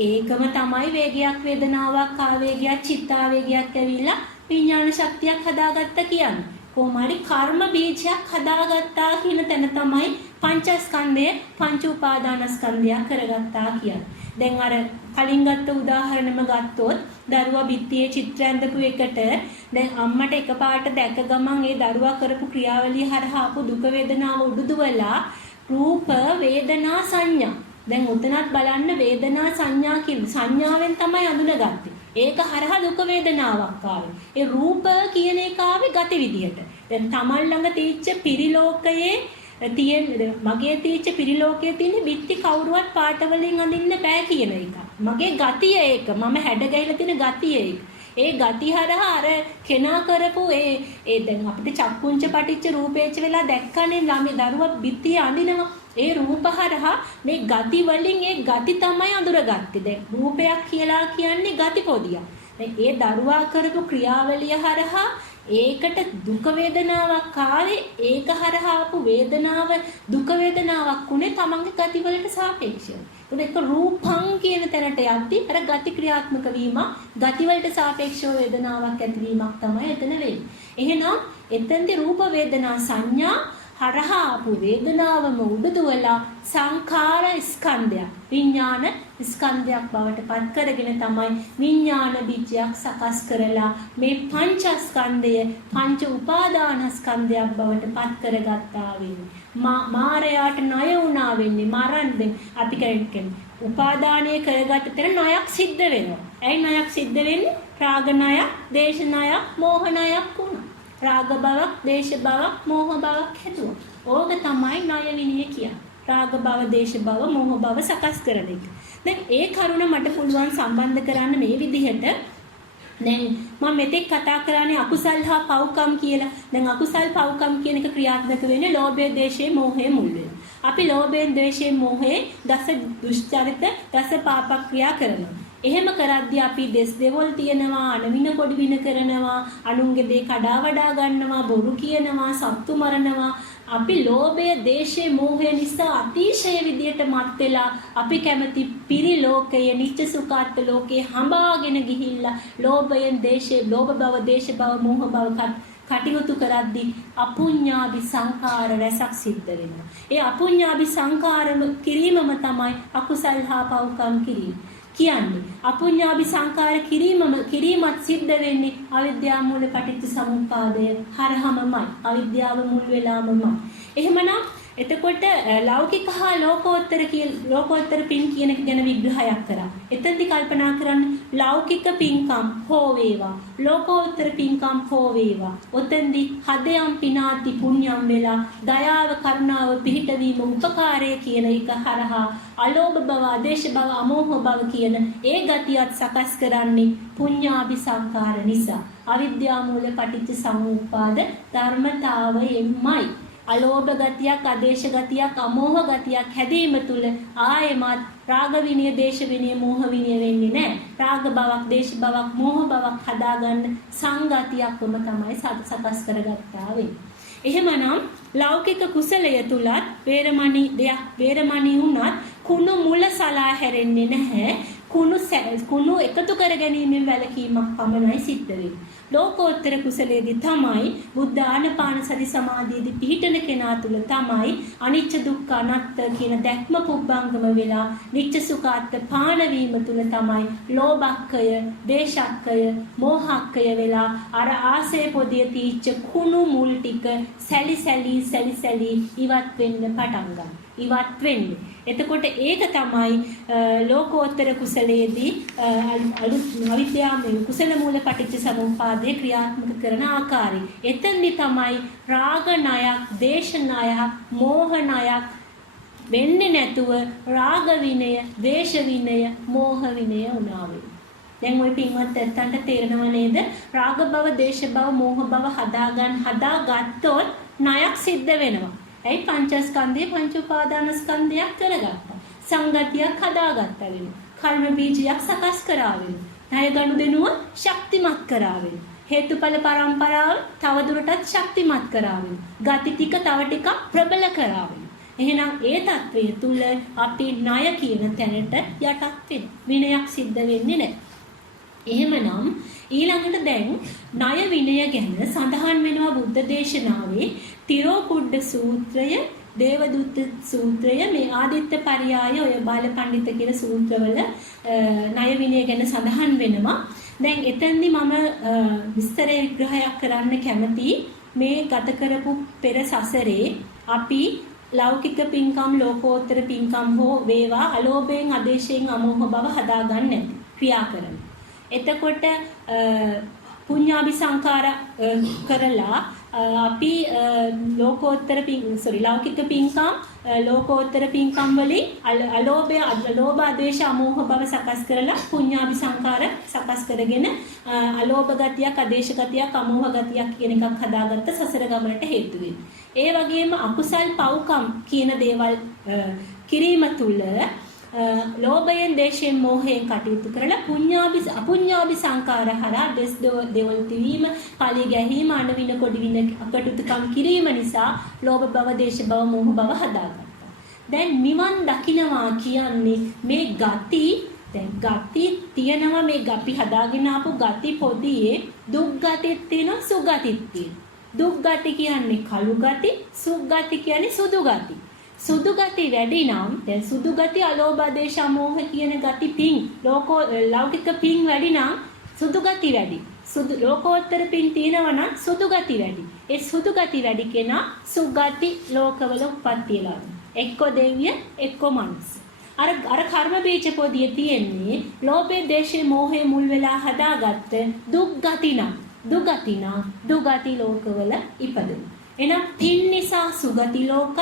ඒකම තමයි වේගයක්, වේදනාවක්, ආවේගයක්, චිත්තාවේගයක් ඇවිල්ලා විඥාන ශක්තියක් හදාගත්ත කියන්නේ. කොහොමරි කර්ම බීජයක් හදාගත්තා කියන තැන තමයි පංචස්කන්ධය පංච උපාදානස්කන්ධයක් කරගත්තා කියන්නේ. දැන් අර කලින් ගත්ත උදාහරණෙම ගත්තොත් දරුවා බිත්තියේ චිත්‍ර ඇඳපු එකට දැන් අම්මට එකපාරට දැක ගමන් ඒ දරුවා කරපු ක්‍රියාවලිය හරහා ආපු දුක වේදනාව උඩුදුවලා රූප, වේදනා, සංඥා. දැන් උතනත් බලන්න වේදනා සංඥා කියන සංඥාවෙන් තමයි අඳුනගත්තේ. ඒක හරහා දුක වේදනාවක් ආවේ. ඒ රූප කියන එක ආවේ ගති විදියට. දැන් තමන් ළඟ තීච්ච පිරිලෝකයේ මගේ තීච්ච පිරිලෝකයේ තියෙන බිත්ති කවුරුවත් පාට වලින් අඳින්න බෑ කියන එක. මගේ ගතිය ඒක. මම හැඩ ගැහිලා තියෙන ගතිය ඒක. ඒ ගති හරහා අර කෙනා කරපු ඒ දැන් අපිට චක්කුංච පටිච්ච රූපේච්ච වෙලා දැක්කනේ ළමයි දරුවා බිත්තිය අඳිනවා. ඒ රූප හරහා මේ ගති වලින් ඒ ගති තමයි අඳුරගත්තේ. දැන් රූපයක් කියලා කියන්නේ ගති පොදියක්. දැන් ඒ දරුවා කරපු ක්‍රියාවලිය හරහා ඒකට දුක වේදනාවක් ආවේ. ඒක හරහා ආපු වේදනාව දුක වේදනාවක් උනේ තමන්ගේ ගති වලට සාපේක්ෂව. ඒක රූපං කියන තැනට යද්දී අර ගති ක්‍රියාත්මක වීම, ගති වලට සාපේක්ෂව වේදනාවක් ඇතිවීමක් තමයි එතන වෙන්නේ. එහෙනම් එතෙන්දී රූප, වේදනා, සංඥා හරහා ආපු වේදනාවම උඩුදුවලා සංඛාර ස්කන්ධයක්, විඥාන ස්කන්ධයක් බවට පත් කරගෙන තමයි විඥාන බීජයක් සකස් කරලා මේ පංචස්කන්ධය පංච උපාදානස්කන්ධයක් බවට පත් කරගත්තා වෙන්නේ. මාරයාට ණය වුණා වෙන්නේ මරන්නේ අපි කියන්නේ උපාදානය කරගත්ත තැන ණයක් සිද්ධ වෙනවා. ඇයි ණයක් සිද්ධ වෙන්නේ? රාග ණයක්, දේශ ණයක්, මෝහ ණයක් වුණා. රාග බවක්, දේශ බවක්, මෝහ බවක් හැදුවා. ඕක තමයි ණය විනය කියන්නේ. රාග බව, දේශ බව, මෝහ බව සකස් කරන එක. දැන් ඒ කරුණ මට පුළුවන් සම්බන්ධ කරන්න මේ විදිහට. දැන් මම මෙතෙක් කතා කරන්නේ අකුසල් හා පව්කම් කියලා. දැන් අකුසල් පව්කම් කියන එක ක්‍රියාත්මක වෙන්නේ ලෝභය, දේශය, මොහය මුල් වෙනවා. අපි ලෝභයෙන්, දේශයෙන්, මොහේ දස දුෂ්චරිත, දස පාප ක්‍රියා කරනවා. එහෙම කරද්දී අපි දෙස් දෙවොල් තියනවා, අනවින කොඩවින කරනවා, අනුන්ගේ දේ කඩා වඩා ගන්නවා, බොරු කියනවා, සත්තු මරනවා. අපි ලෝභය, දේශය, මෝහය නිසා අතිශය විදියට මත් වෙලා අපි කැමති පිරිලෝකයේ නිච්ච සුඛාත් ලෝකේ හඹාගෙන ගිහිල්ලා ලෝභයෙන්, දේශයෙන්, ලෝභ බව, දේශ බව, මෝහ බව කටයුතු කරද්දී අපුඤ්ඤාභි සංඛාර රැසක් සිද්ධ වෙනවා. ඒ අපුඤ්ඤාභි සංඛාරම කිරීමම තමයි අකුසල් හා පව්කම් කිරීම කියන්නේ. අපුඤ්ඤාභි සංඛාර කිරීමත් සිද්ධ වෙන්නේ අවිද්‍යාව මූල පටිච්ච සමුප්පාදය හරහමමයි. අවිද්‍යාව මුල් වෙලාමමයි. එහෙමනම් එතකොට ලෞකික හා ලෝකෝත්තර පින් කියන එක ගැන විග්‍රහයක් කරා. එතෙන්දි කල්පනා කරන්න ලෞකික පින්කම් හෝ වේවා, ලෝකෝත්තර පින්කම් හෝ වේවා. ඔතෙන්දි හදයන් පිනාති පුණ්‍යම් වෙලා දයාව, කරුණාව පිහිටවීම, උපකාරය කියන එක හරහා අලෝභ බව, ආදේශ බව, අමෝහ බව කියන ඒ ගතියත් සකස් කරන්නේ පුඤ්ඤාභි සංකාර නිසා. අවිද්‍යා මූල පටිච්ච සමුප්පාද ධර්මතාවයෙන්මයි. අලෝභ ගතියක්, ආදේශ ගතියක්, අමෝහ ගතියක් හැදීම තුල ආයෙමත් රාග විනය, දේශ විනය, මෝහ විනය වෙන්නේ නැහැ. රාග බවක්, දේශ බවක්, මෝහ බවක් හදාගන්න සංගතියක්ම තමයි සකස් කරගත්තා වෙන්නේ. එහෙමනම් ලෞකික කුසලය තුලත් වේරමණී වුණත් කුණු මුල සලා හැරෙන්නේ නැහැ. කුණු එකතු කර ගැනීමෙන් වැළකීමක් පමණයි සිද්ධ වෙන්නේ. ලෝකෝත්තර කුසලයේදී තමයි බුද්ධ ආනපාන සති සමාධියේදී පිහිටන කෙනා තුල තමයි අනිච්ච දුක්ඛ අනාත්ම කියන දැක්ම පුබ්බංගම වෙලා නිච්ච සුඛාත්ත පාන වීම තුල තමයි ලෝභක්කය, දේශක්කය, මෝහක්කය වෙලා අර ආසේ පොදිය තීච්ච කුණු මුල් ටික සැලි ඉවත් වෙන්න පටන් ගන්නවා. ඉවත් වෙන්නේ. එතකොට ඒක තමයි ලෝකෝත්තර කුසලයේදී අවිද්‍යාව කුසල මූල පටිච්ච සමුප්පාදේ ක්‍රියාත්මක කරන ආකාරය. එතෙන්දි තමයි රාග ණයක්, දේශ ණයක්, මෝහ ණයක් වෙන්නේ නැතුව රාග විනය, දේශ විනය, මෝහ විනය උනා වෙන්නේ. දැන් ওই පින්වත් ඇත්තන්ට තේරෙනව නේද? රාග භව, දේශ භව, මෝහ භව හදාගත්තොත් ණයක් සිද්ධ වෙනවා. ඇයි පංචස්කන්ධය පංච උපාදානස්කන්ධයක් කරගත්තා. සංගතියක් හදාගත්තා වෙනවා. කර්ම බීජයක් සකස් කරා වෙනවා. ණය ගනුදෙනුව ශක්තිමත් කරා වෙනවා. හේතුඵල පරම්පරාව තවදුරටත් ශක්තිමත් කරා වෙනවා. ගති ටික තව ටිකක් ප්‍රබල කරා වෙනවා. එහෙනම් ඒ தત્ත්වය තුල අපි ණය කියන තැනට යටත් වෙනවා. විනයක් සිද්ධ වෙන්නේ නැහැ. එහෙමනම් ඊළඟට දැන් ණය විනය ගැන සඳහන් වෙනවා බුද්ධ දේශනාවේ තිරෝකුඩ්ඩ සූත්‍රය, දේවදූත සූත්‍රය, මේ ආදිත්ත පරියාය ඔය බාලපඬිත කියන සූත්‍රවල ණය විනය ගැන සඳහන් වෙනවා. දැන් එතෙන්දි මම විස්තර විග්‍රහයක් කරන්න කැමතියි. මේ ගත කරපු පෙර සසරේ අපි ලෞකික පින්කම්, ලෝකෝත්තර පින්කම් හෝ වේවා අලෝභයෙන්, අදේශයෙන්, අමෝහ බව හදාගන්න නැති ක්‍රියා කරන. එතකොට පුඤ්ඤාභි සංඛාර කරලා අපි ලෝකෝත්තර ලෞකික පින්කම්, ලෝකෝත්තර පින්කම් වලින් අලෝභය, අලෝභ, ද්වේෂ, අමෝහ බව සකස් කරලා පුඤ්ඤාභි සංඛාර සකස් කරගෙන අලෝභ ගතියක්, අදේශ ගතියක්, අමෝහ ගතියක් කියන එකක් හදාගත්ත සසර ගමනට හේතු වෙනවා. ඒ වගේම අකුසල් පව්කම් කියන දේවල් කිරීම තුල ලෝභයෙන්, දේශයෙන්, මෝහයෙන් කටයුතු කරලා පුඤ්ඤාභි අපුඤ්ඤාභි සංඛාර හරහා දෙවල් තිවීම, පලි ගැහිම, අනවින කොඩිවින අකටුතුකම් කිරීම නිසා ලෝභ භව, දේශ භව, මෝහ භව හදාගත්තා. දැන් නිවන් දකින්නවා කියන්නේ මේ ගති, දැන් ගති තියෙනවා, මේ අපි හදාගෙන ආපු ගති පොදියේ දුක් ගතිත් තියෙනවා, සුගතිත් තියෙනවා. දුක් ගති කියන්නේ කළු ගති, සුග ගති කියන්නේ සුදු ගති. සුදු ගති වැඩි නම් දැන් සුදු ගති, අලෝභ, දේශ, මෝහ කියන ගති පිං ලෞකික පිං වැඩි නම් සුදු ගති වැඩි. සුදු ලෝකෝත්තර පිං තියෙනවා නම් සුදු ගති වැඩි. ඒ සුදු ගති වැඩි කෙනා සුගති ලෝකවල උප්පත්තිය ලබනවා. එක්ක දෙවිය, එක්ක මනුස්ස. අර කර්ම බීජ පොදියේ තියෙන්නේ ලෝභය, දේශය, මෝහය මුල් වෙලා හදාගත්ත දුක්ගති ලෝකවල ඉපදෙනවා. එහෙනම් පින් නිසා සුගති ලෝකත්,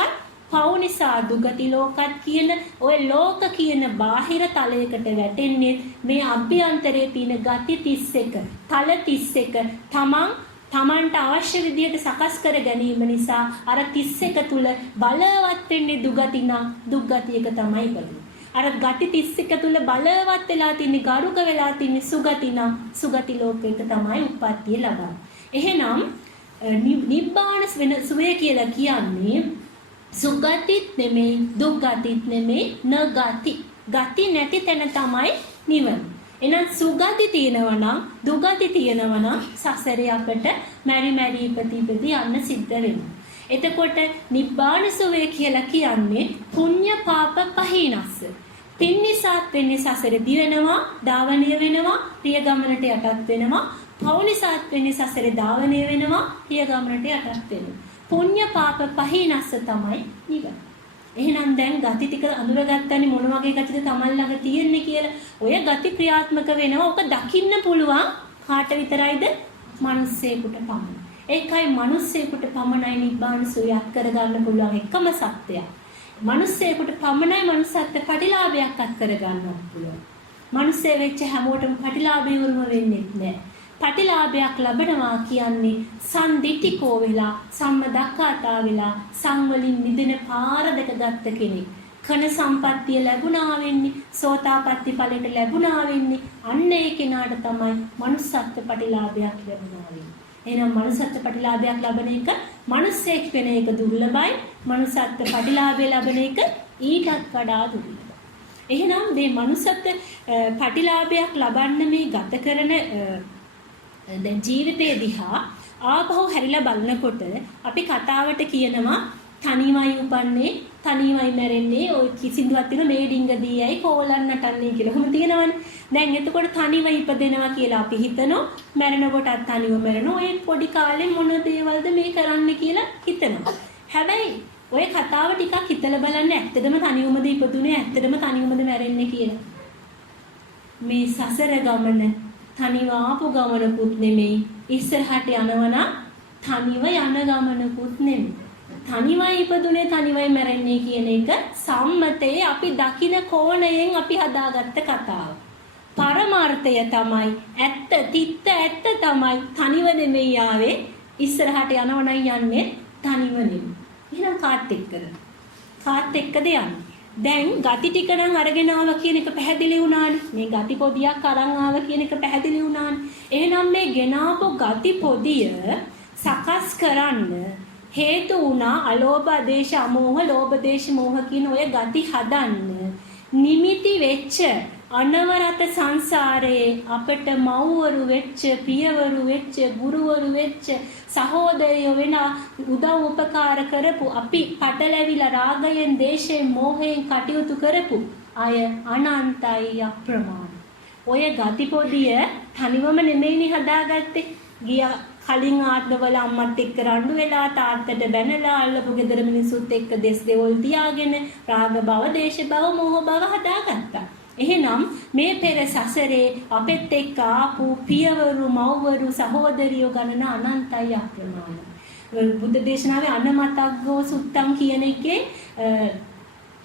පව් නිසා දුගති ලෝකත් කියන ඔය ලෝක කියන බාහිර තලයකට වැටෙන්නේ මේ අභ්‍යන්තරයේ තියෙන ගති 31, තල 31 තමන්ට අවශ්‍ය විදිහට සකස් කර ගැනීම නිසා අර 31 තුල බලවත් වෙන්නේ දුගති නම් දුක්ගති එක තමයි ඉපදෙන්නේ. අර ගති 31 තුල බලවත් වෙලා තින්නේ, ගරුක වෙලා තින්නේ සුගති නම් සුගති ලෝකයක තමයි උප්පත්තිය ලබන්නේ. එහෙනම් නිබ්බාන වෙන සුවය කියලා කියන්නේ සුගතිත් නෙමෙයි, දුක්ගතිත් නෙමෙයි, නගති. ගති නැති තැන තමයි නිවන. එහෙනම් සුගති තියෙනවා නම්, දුගති තියෙනවා නම් සසරේ අපට මැරි ඉපදී යන්න සිද්ධ වෙනවා. එතකොට නිබ්බාන සුවය කියලා කියන්නේ පුඤ්ඤ පාප පහිනස්ස. පින් නිසාත් වෙන්නේ සසරේ දිවෙනවා, ධාවනය වෙනවා, ප්‍රිය ගමනට යටත් වෙනවා. පව් නිසාත් වෙන්නේ සසරේ ධාවනය වෙනවා, ප්‍රිය ගමනට යටත් වෙනවා. පුඤ්ඤ පාප පහිනස්ස තමයි නිවන. එහෙනම් දැන් ගති ටික අඳුරගත්තනේ මොන වගේ ගතිද තමන් ළඟ තියෙන්නේ කියලා. ඔය ගති ක්‍රියාත්මක වෙනවා. ඔක දකින්න පුළුවන් කාට විතරයිද? මිනිස්සෙකුට පමණයි. ඒකයි මිනිස්සෙකුට පමණයි නිබ්බාන සුවයක් කරගන්න පුළුවන් එකම සත්‍යය. මිනිස්සෙකුට පමණයි මනුස්සත්ව ප්‍රතිලාභයක් අත් කරගන්නත් පුළුවන්. මිනිස්සෙ වෙච්ච හැමෝටම ප්‍රතිලාභය උරුම වෙන්නේ නැහැ. ප්‍රතිලාභයක් ලැබනවා කියන්නේ සම්දිටිකෝ වෙලා, සම්මදක්ඛාතා වෙලා, සංවලින් මිදෙන පාර දෙක ගත්ත කෙනෙක්. කන සම්පත්තිය ලැබුණා වෙන්නේ, සෝතාපට්ටි ඵලයට ලැබුණා වෙන්නේ. අන්න ඒ කෙනාට තමයි මනුස්සත්ව ප්‍රතිලාභයක් ලැබුණා වෙන්නේ. එහෙනම් මනුස්සත්ව ප්‍රතිලාභයක් ලැබෙන එක, මිනිස්සෙක් වෙන එක දුර්ලභයි. මනුස්සත්ව ප්‍රතිලාභය ලැබෙන එක ඊටත් වඩා දුර්ලභයි. එහෙනම් මේ මනුස්සත් පටිලාභයක් ලබන්න මේ ගත කරන දැන් ජීවිතේ දිහා ආපහු හැරිලා බලනකොට අපි කතාවට කියනවා තනිවයි උපන්නේ තනිවයි මැරෙන්නේ ඔය කිසිදුවත් තියෙන මේ ඩිංග දීයයි කෝලන් නටන්නේ කියලා. එහෙම තියෙනවනේ. දැන් එතකොට තනිව ඉපදෙනවා කියලා අපි හිතනවා. මැරෙනකොටත් තනිව මැරෙනවා. ඔය පොඩි කාලේ මොන දේවල්ද මේ කරන්නේ කියලා හිතනවා. හැබැයි ඔය කතාව ටිකක් හිතලා බලන්න ඇත්තටම තනිවමද ඉපදුනේ ඇත්තටම තනිවමද මැරෙන්නේ කියලා. මේ සසර ගමන තනිව ආපු ගමනකුත් නෙමෙයි. ඉස්සරහට යනවනම් තනිව යන ගමනකුත් නෙමෙයි. තනිවයි ඉපදුනේ තනිවයි මැරෙන්නේ කියන එක සම්මතයේ අපි දකින කෝණයෙන් අපි හදාගත්ත කතාව. පරමාර්ථය තමයි ඇත්ත තිත්ත ඇත්ත තමයි තනිව නෙමෙයි ආවේ ඉස්සරහට යනවනම් යන්නේ තනිව නෙමෙයි. එහෙනම් කාත් එක්කද? කාත් එක්කද යන්නේ? දැන් ගති ටික නම් අරගෙන ආවා කියන එක පැහැදිලි වුණානේ. මේ ගති පොදියක් අරන් ආවා කියන එක පැහැදිලි වුණානේ. එහෙනම් මේ ගෙනාපු ගති පොදිය සකස් කරන්න හේතු වුණා අලෝභ දේශ අමෝහ ලෝභ දේශ මෝහ කියන ඔය ගති හදන්න නිමිති වෙච්ච අනවරත සංසාරයේ අපට මව්වරු වෙච්ච පියවරු වෙච්ච ගුරුවරු වෙච්ච සහෝදරයෝ වෙන උදව් උපකාර කරපු අපි පටලැවිලා රාගයෙන් දේශයෙන් මෝහයෙන් කටයුතු කරපු අය අනන්තයි අප්‍රමාණ. ඔය ගති පොදිය තනිවම නෙමෙයිනේ හදාගත්තේ. ගියා කලින් ආත්මවල අම්මත් එක්ක රණ්ඩු වෙලා තාත්තට බැනලා අල්ලපු ගෙදර මිනිස්සුත් එක්ක දෙස් දෙවොල් තියාගෙන රාග භව, දේශ භව, මෝහ භව හදාගත්තා. එහෙනම් මේ පෙර සසරේ අපෙත් එක්ක ආපු පියවරු, මව්වරු, සහෝදරියෝ ගණන අනන්තයි අප්‍රමාණ. බුද්ධ දේශනාවේ අනමතග්ගෝ සුත්තම් කියන එකේ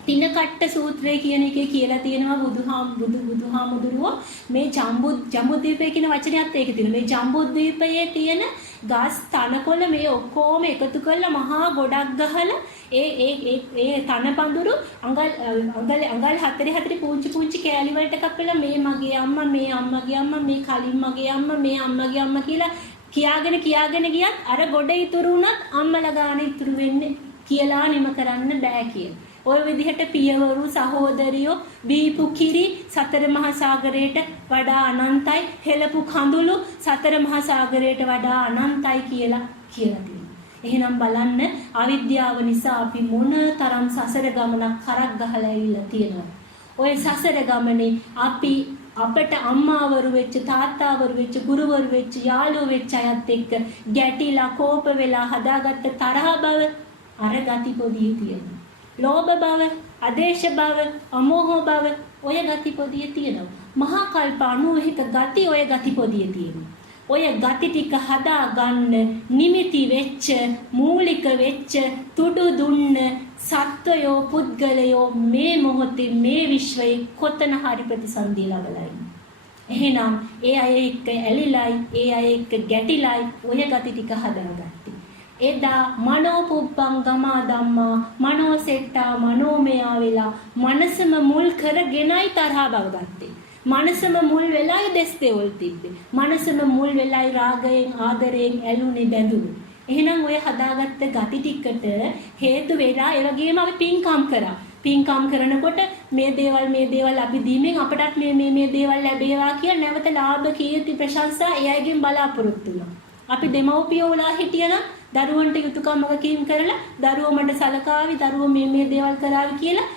තිනකට්ට සූත්‍රය කියන එකේ කියලා තියෙනවා බුදුහාමුදුරුවෝ මේ ජම්බුද්වීපය කියන වචනයත් ඒකේ තියෙනවා. මේ ජම්බුද්වීපයේ තියෙන ගස් තනකොළ මේ ඔක්කොම එකතු කරලා මහා ගොඩක් ගහලා ඒ තනපඳුරු අඟල් 4 පුංචි කෑලි වලට කපලා මේ මගේ අම්මා මේ අම්මගේ අම්මා මේ කලින් මගේ අම්මා මේ අම්මගේ අම්මා කියලා කියාගෙන ගියත් අර ගොඩ ඉතුරු වුණත් අම්මලා ගාන ඉතුරු වෙන්නේ කියලා නිම කරන්න බෑ කියලා. ඔය විදිහට පියවරු සහෝදරියෝ බීපු කිරි සතර මහා සාගරයට වඩා අනන්තයි, හෙළපු කඳුළු සතර මහා සාගරයට වඩා අනන්තයි කියලා තියෙනවා. එහෙනම් බලන්න අවිද්‍යාව නිසා අපි මොන තරම් සසර ගමනක් කරක් ගහලා ඇවිල්ලා තියෙනවද? ඔය සසර ගමනේ අපි අපට අම්මාවරු වෙච්ච තාත්තාවරු වෙච්ච ගුරුවරු වෙච්ච යාළුවෝ වෙච්ච අයත් එක්ක ගැටිලා කෝප වෙලා හදාගත්ත තරහ බව අර ගති පොදියේ තියෙනවා. ලෝභ භව, අදේශ භව, අමෝහ භව ඔය ගති පොදියේ තියෙනවා. මහා කල්ප 91 ගති ඔය ගති පොදියේ තියෙනවා. ඔය ගති ටික හදා ගන්න නිමිති වෙච්ච, මූලික වෙච්ච, තුඩු දුන්න සත්වයෝ පුද්ගලයෝ මේ මොහොතේ මේ විශ්වයේ කොතන හරි ප්‍රතිසන්දිය ලබලා ඉන්නේ. එහෙනම් ඒ අය එක්ක ඇලිලයි, ඒ අය එක්ක ගැටිලයි ඔය ගති ටික හදාගත්තේ. එදා මනෝ පුබ්බං ගමා ධම්මා මනෝ සෙට්ටා මනෝමයා වෙලා මනසම මුල් කරගෙනයි තරහ බව ගත්තේ. මනසම මුල් වෙලයි දෙස් දෙවල් තිබ්බේ. මනසම මුල් වෙලයි රාගයෙන් ආදරයෙන් ඇලුනේ බැඳුනේ. එහෙනම් ඔය හදාගත්ත ගති ටිකට හේතු වෙලා ඒ වගේම අපි පින්කම් කරා. පින්කම් කරනකොට මේ දේවල් අපි දීමෙන් අපටත් මේ දේවල් ලැබේවා කියලා නැවත ලාභ කීර්ති ප්‍රශංසා ඒ අයගෙන් බලාපොරොත්තු වෙනවා. අපි දෙමව්පියෝ උලා හිටියනම් දරුවන්ට යුතුයකම් වගකීම් කරලා දරුවෝ මට සලකාවි දරුවෝ මේ දේවල් කරાવી කියලා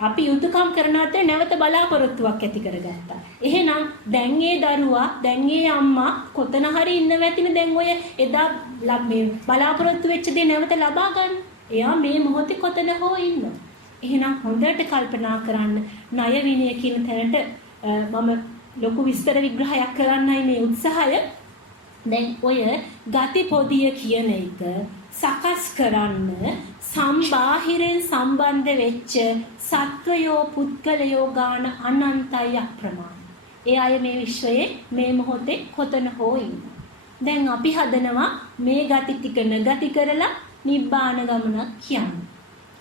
අපි යුතුයකම් කරන අතර නැවත බලාපොරොත්තුවක් ඇති කරගත්තා. එහෙනම් දැන් ඒ දරුවා දැන් ඒ අම්මා කොතන හරි ඉන්න වැතිනේ දැන් ඔය එදා මේ බලාපොරොත්තු වෙච්ච දේ නැවත ලබා ගන්න. එයා මේ මොහොතේ කොතන හෝ ඉන්නවා. එහෙනම් හොඳට කල්පනා කරන්න ණය විනය කියන තැනට මම ලොකු විස්තර විග්‍රහයක් කරන්නයි මේ උත්සාහය. දැන් ඔය ගති පොදිය කියන එක සකස් කරන්න සම්බාහිරෙන් සම්බන්ධ වෙච්ච සත්වයෝ පුද්ගලයෝ ගාන අනන්තයි අප්‍රමාණ. ඒ අය මේ විශ්වයේ මේ මොහොතේ කොතන හෝ ඉන්නවා. දැන් අපි හදනවා මේ ගති ටික නැගති කරලා නිබ්බාන ගමනක් යන්න.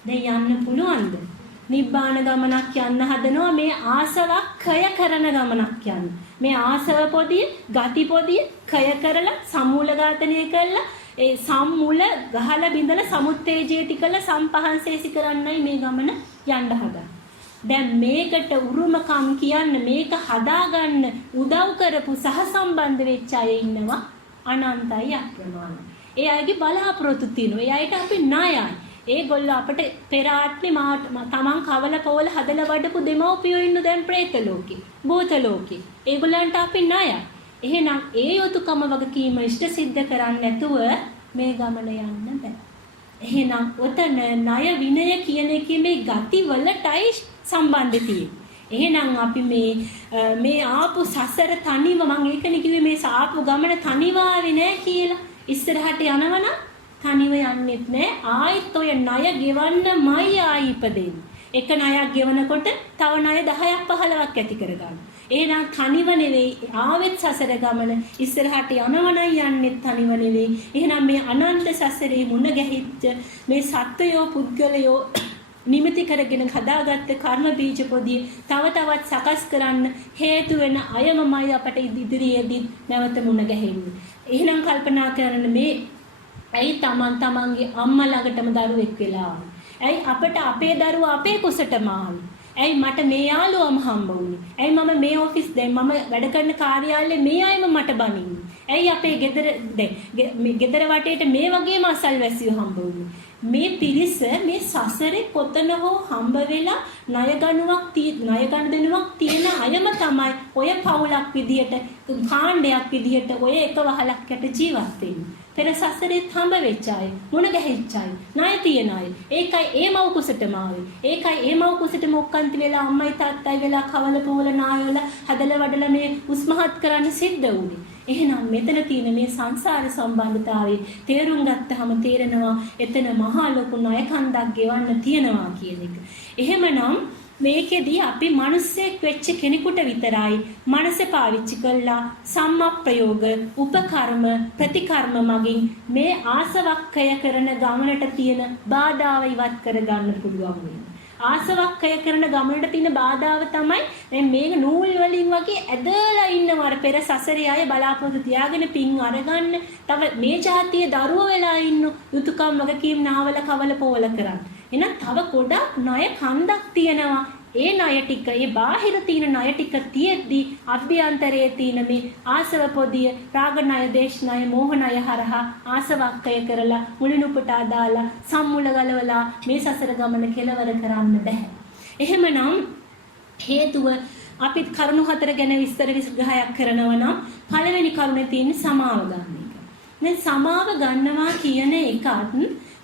දැන් යන්න පුළුවන්ද? නිබ්බාන ගමනක් යන්න හදනවා මේ ආසවක් කය කරන ගමනක් යන්න. මේ ආසව පොදිය, ගති පොදිය කය කරලා සමූල ඝාතනය කරලා ඒ සම්මුල ගහලා බිඳලා සමුත්තේජේති කළ සම්පහන්සේසි කරන්නයි මේ ගමන යන්න හදන්නේ. දැන් මේකට උරුමකම් කියන්න මේක හදාගන්න උදව් කරපු සහසම්බන්ධ වෙච්ච අය ඉන්නවා අනන්තයි අප්‍රමාණයි. ඒ අයගේ බලාපොරොත්තු තියෙනවා. ඒ අයට අපි ණයයි. ඒගොල්ලෝ අපිට පෙර ආත්මේ තමන් කවල පොවල හදලා වඩපු දෙමව්පියෝ ඉන්න දැන් പ്രേත ලෝකේ, භූත ලෝකේ. ඒගොල්ලන්ට අපි ණයයි. එහෙනම් ඒ යොතුකම වගකීම ඉෂ්ට සිද්ධ කරන්නේ නැතුව මේ ගමන යන්න බෑ. එහෙනම් ඔතන ණය විනය කියන එකේ මේ ගතිවලටයි සම්බන්ධය තියෙන්නේ. එහෙනම් අපි මේ ආපු සසර තනිව මම ඒකනේ කිව්වේ මේ ආපු ගමන තනිව ආවේ නෑ කියලා. ඉස්සරහට යනවනම් තනිව යන්නෙත් නෑ. ආයෙත් ඔය ණය ගෙවන්නමයි ආයි ඉපදෙන්නේ. එක ණයක් ගෙවනකොට තව ණය 10ක් 15ක් ඇති කරගන්න. එහෙනම් තනිව නෙවෙයි ආවෙත් සසර ගමන ඉස්සරහට යනවනම් යන්නෙත් තනිව නෙවෙයි. එහෙනම් මේ අනන්ත සසරේ මුණ ගැහිච්ච මේ සත්වයෝ පුද්ගලයෝ නිමිති කරගෙන හදාගත්ත කර්ම බීජ පොදිය තව තවත් සකස් කරන්න හේතු වෙන අයමමයි අපට ඉදිරියේදී නැවත මුණ ගැහෙන්නේ. එහෙනම් කල්පනා කරන්න මේ ඇයි තමන්ගේ අම්මා ළඟටම දරුවෙක් වෙලා ආවේ? ඇයි අපට අපේ දරුවා අපේ කුසටම ආවේ? ඇයි මට මේ යාළුවම හම්බ වුනේ? ඇයි මම මේ ඔෆිස් දැන් මම වැඩ කරන කාර්යාලයේ මේ අයම මට බනින්නේ? ඇයි අපේ ගෙදර වටේට මේ වගේම අසල්වැසියෝ හම්බ වුනේ? මේ පිරිස මේ සසරේ කොතන හෝ හම්බ වෙලා ණය ගන්න දෙනුවක් තියෙන අයම තමයි ඔය පවුලක් විදියට කාණ්ඩයක් විදියට ඔය එක වහලක් යට ජීවත් වෙන්නේ. පෙර සසරේත් හම්බ වෙච්ච අය, මුණ ගැහිච්ච අය, ණය තියන අය. ඒකයි ඒ මව් කුසටම ආවේ. ඒකයි ඒ මව් කුසටම ඔක්කාන්ති වෙලා අම්මයි තාත්තයි වෙලා කවල පොවල නායවල හදලා වඩලා මේ උස්මහත් කරන්න සිද්ධ වුනේ. එහෙනම් මෙතන තියෙන මේ සංසාර සම්බන්ධතාවයේ තේරුම් ගත්තහම තේරෙනවා එතන මහා ලොකු ණය කන්දක් ගෙවන්න තියෙනවා කියන එක. එහෙමනම් මේකෙදී අපි මිනිස්සෙක් වෙච්ච කෙනෙකුට විතරයි මනස පාවිච්චි කළා සම්මප්‍රයෝග උපකර්ම ප්‍රතිකර්ම මගින් මේ ආසවක්කය කරන ගමනට තියෙන බාධාව ඉවත් කරගන්න පුළුවන් වෙන්නේ. ආසවක්කය කරන ගමනට තියෙන බාධාව තමයි මේ නූල් වලින් වගේ ඇදලා ඉන්නවා අර පෙර සසරේ අය බලාපොරොත්තු තියාගෙන පින් අරගන්න. තව මේ જાතියේ දරුවෝ වෙලා ඉන්න යුතුයකම් වගකීම් නාවල කවල පොවල කරන්න. එහෙනම් තව ගොඩක් ණය කන්දක් තියෙනවා. ඒ ණය ටික, ඒ බාහිර තියෙන ණය ටික තියෙද්දි අභ්‍යන්තරයේ තියෙන මේ ආසව පොදිය, රාග ණය, දේශ ණය, මෝහ ණය හරහා ආසවක්කය කරලා මුලිනුපට දාලා සම්මුල ගලවලා මේ සසර ගමන කෙලවර කරන්න බෑ. එහෙමනම් හේතුව අපි කරුණු හතර ගැන විස්තර විග්‍රහයක් කරනවා නම් පළවෙනි කරුණේ තියෙන සමාව ගන්න එක. දැන් සමාව ගන්නවා කියන එකත්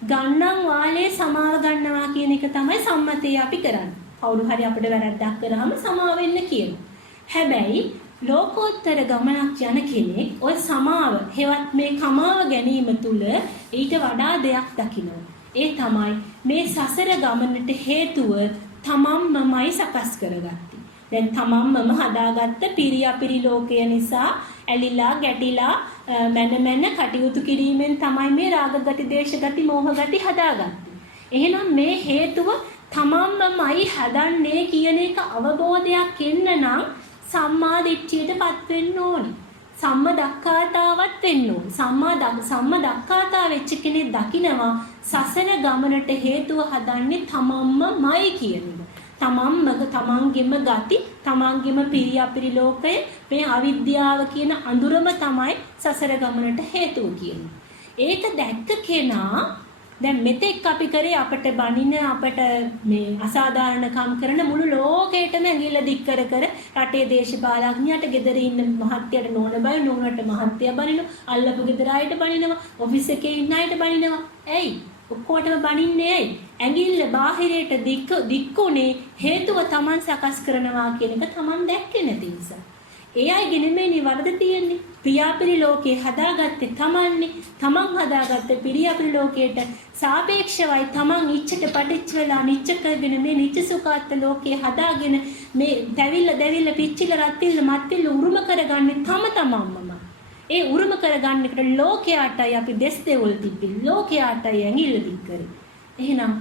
ගන්නම් වාලේ සමාව ගන්නවා කියන එක තමයි සම්මතය අපි කරන්නේ. කවුරු හරි අපිට වැරද්දක් කරාම සමාව වෙන්න කියනවා. හැබැයි ලෝකෝත්තර ගමනක් යන කෙනෙක් ඔය සමාව හෙවත් මේ කමාව ගැනීම තුල ඊට වඩා දෙයක් දකිනවා. ඒ තමයි මේ සසර ගමනට හේතුව තමන්මමයි සකස් කරගත්තේ. දැන් තමන්මම හදාගත්ත පිරියාපිරි ලෝකය නිසා ඇලිලා ගැටිලා මන කටයුතු කිරීමෙන් තමයි මේ රාග ගති, දේශ ගති, මෝහ ගති හදාගත්තේ. එහෙනම් මේ හේතුව තමන්මමයි හදන්නේ කියන එක අවබෝධයක් එන්න නම් සම්මා දිට්ඨියටපත් වෙන්න ඕනේ. සම්ම දක්ඛාතාවත් වෙන්න ඕනේ. සම්ම දක්ඛාතා වෙච්ච කෙනෙක් දකිනවා සසන ගමනට හේතුව හදන්නේ තමන්මමයි කියන එක. තමන්ගේම ගති, තමන්ගේම පිරියාපිරි ලෝකය, මේ අවිද්‍යාව කියන අඳුරම තමයි සසර ගමනට හේතුව කියන්නේ. ඒක දැක්ක කෙනා දැන් මෙතෙක් අපි කරේ අපට බනින අපට මේ අසාධාරණකම් කරන මුළු ලෝකෙටම ඇඟිල්ල දික් කර රටේ දේශපාලඥයාට ගෙදර ඉන්න මහත්තයාට නෝන බය, නෝනට මහත්තයා බනිනවා, අල්ලපු ගෙදර අයට බනිනවා, ඔෆිස් එකේ ඉන්න අයට බනිනවා. ඇයි? ඔක්කොටම බනින්නේ ඇයි? ඇඟිල්ල බාහිරයට දික්කුනේ හේතුව Taman සකස් කරනවා කියන එක Taman දැක්කේ නැති නිසා. ඒ අයගේ නෙමෙයි වරද තියෙන්නේ. පිරියාපිරි ලෝකේ හදාගත්තේ Tamanනේ. Taman හදාගත්ත පිරියාපිරි ලෝකයට සාපේක්ෂවයි Taman ඉච්ඡට පටිච්ච වෙලා නිච්ච කරගෙන මේ නිච්ච සුඛාත් ලෝකේ හදාගෙන මේ දැවිල්ල පිච්චිල රත්තිල්ල මත්තිල්ල උරුම කරගන්නේ තමන්මම. ඒ උරුම කරගන්න එකට ලෝකයාටයි අපි දෙස් දෙවොල් තිබ්බේ. ලෝකයාටයි ඇඟිල්ල දික් කරේ. එහෙනම්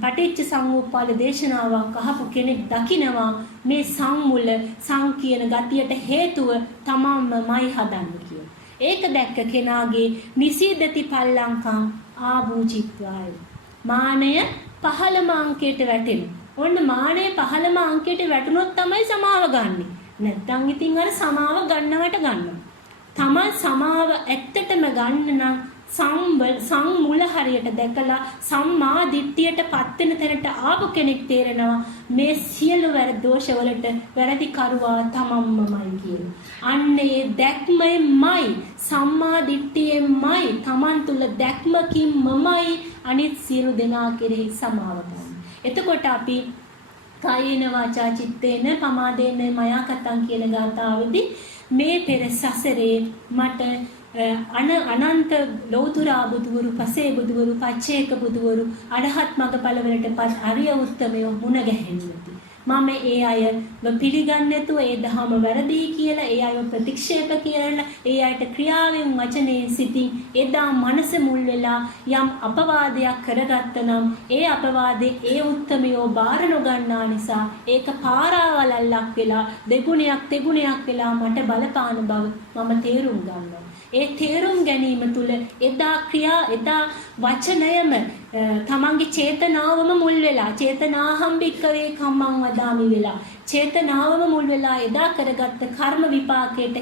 පටිච්ච සමුප්පාද දේශනාවක් අහපු කෙනෙක් දකිනවා මේ සංමුල සංකීන ගතියට හේතුව තමන්මයි හදන්නේ කියලා. ඒක දැක්ක කෙනාගේ නිසීදති පල්ලංකම් ආභූචිත්වාය. මානය පහළම අංකයට වැටෙනවා. ඔන්න මානේ 15ම අංකයට වැටුනොත් තමයි සමාව ගන්නෙ. නැත්තම් ඉතින් අර සමාව ගන්නවට ගන්නවා. තමන් සමාව ඇත්තටම ගන්න නම් සංමුල හරියට දැකලා සම්මා දිට්ඨියට පත් වෙන තැනට ආපු කෙනෙක් තේරෙනවා මේ සියලු දෝෂවලට වැරදි කරුවා තමන්මමයි කියලා. අන්න ඒ දැක්මෙන්මයි සම්මා දිට්ඨියෙන්මයි තමන් තුල දැක්මකින්මමයි අනිත් සියලු දෙනා කෙරෙහි සමාව ගන්න. එතකොට අපි කායේන වාචා චිත්තේන පමාදේන මයා කතං කියන ගාථාවේදී මේ පෙර සසරේ මට අනන්ත ලෞතුරා බුදුවරු, පසේ බුදුවරු, පච්චේක බුදුවරු, අරහත් මඟඵල වලටපත් අරිය උත්තමයෝ මුණ ගැහෙන්නති. මම ඒ අයව පිළිගන්නේ නැතුව ඒ දහම වැරදි කියලා ඒ අයව ප්‍රතික්ෂේප කරලා ඒ අයට ක්‍රියාවෙන් වචනයෙන් සිතින් එදා මනස මුල් වෙලා යම් අපවාදයක් කරගත්තනම් ඒ අපවාදේ ඒ උත්තමයෝ බාර නොගන්නා නිසා ඒක පාරාවලල්ලක් වෙලා දෙගුණයක් තෙගුණයක් වෙලා මට බලපාන බව මම තේරුම් ගන්නවා. ඒ තේරුම් ගැනීම තුළ එදා වචනයම තමන්ගේ චේතනාවම මුල් වෙලා චේතනාහම් භික්කවේ කම්මං වදාමි වෙලා චේතනාවම මුල් වෙලා එදා කරගත්ත කර්ම විපාකයට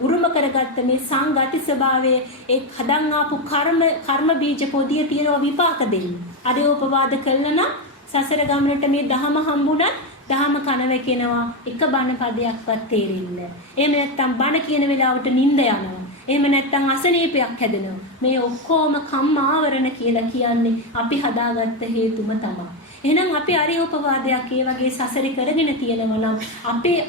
උරුම කරගත්ත මේ සංගති ස්වභාවයේ ඒ හදන් ආපු කර්ම බීජ පොදිය තියෙනවා විපාක දෙන්නේ. අර උපවාද කළා නම් සසර ගමනට මේ දහම හම්බුණා දහම කනව කියනවා එක බණ පදයක්වත් තේරෙන්නේ නැහැ. එහෙම නැත්නම් බණ කියන වෙලාවට නිින්ද යනවා. එහෙම නැත්නම් අසනීපයක් හැදෙනවා. මේ ඔක්කොම කම්මාවරණ කියලා කියන්නේ අපි හදාගත්ත හේතුම තමයි. එහෙනම් අපි අරියෝපවාදයක් ඒ වගේ සසරේ කරගෙන තියෙනවා නම්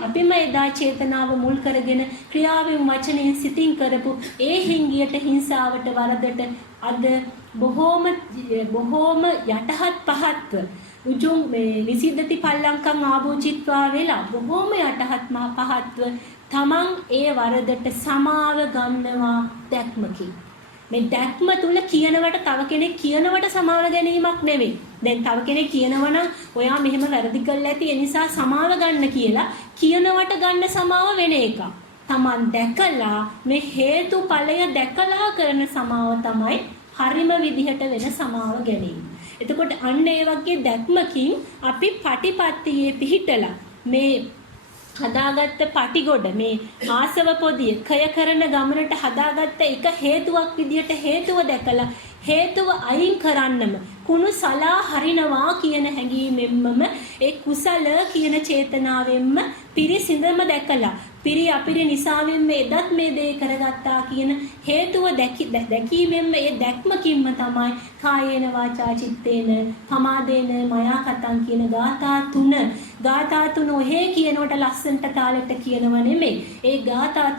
අපිම එදා චේතනාව මුල් කරගෙන ක්‍රියාවෙන් වචනයෙන් සිතින් කරපු ඒ හිංගියට හිංසාවට වරදට අද බොහෝම යටහත් පහත්ව උජුම් මේ විසිද්ධති පල්ලංකම් ආභෝචිත්වා වෙලා බොහෝම යටහත් මහ පහත්ව තමන් ඒ වරදට සමාව ගන්නවා දැක්මකින්. මේ දැක්ම තුල කියනවට තව කෙනෙක් කියනවට සමාව ගැනීමක් නෙවෙයි. දැන් තව කෙනෙක් කියනවා නම් ඔයා මෙහෙම වැරදි කළා ඇති ඒ නිසා සමාව ගන්න කියලා කියනවට ගන්න සමාව වෙන එකක්. තමන් දැකලා මේ හේතුඵලය දැකලා කරන සමාව තමයි හරිම විදිහට වෙන සමාව ගැනීම. එතකොට අන්න ඒ වගේ දැක්මකින් අපි පටිපත්තියේ පිහිටලා මේ හදාගත්ත පටිගොඩ මේ ආසව පොදිය කය කරන ගමනට හදාගත්ත එක හේතුවක් විදියට හේතුව දැකලා හේතුව අයින් කරන්නම කුණු සලා හරිනවා කියන හැඟීමෙන්ම ඒ කුසල කියන චේතනාවෙන්ම පිරිසිඳම දැකලා පිරි අපිරි නිසාවෙන් එදත් මේ දේ කරගත්තා කියන හේතුව දැකීමෙන්ම ඒ දැක්මකින්ම තමයි කායේන වාචා චිත්තේන පමාදේන මයා කතං කියන ගාථා තුන ඔහේ කියනකොට ලස්සන්ට තාලෙට කියනව නෙමෙයි. ඒ ගාථා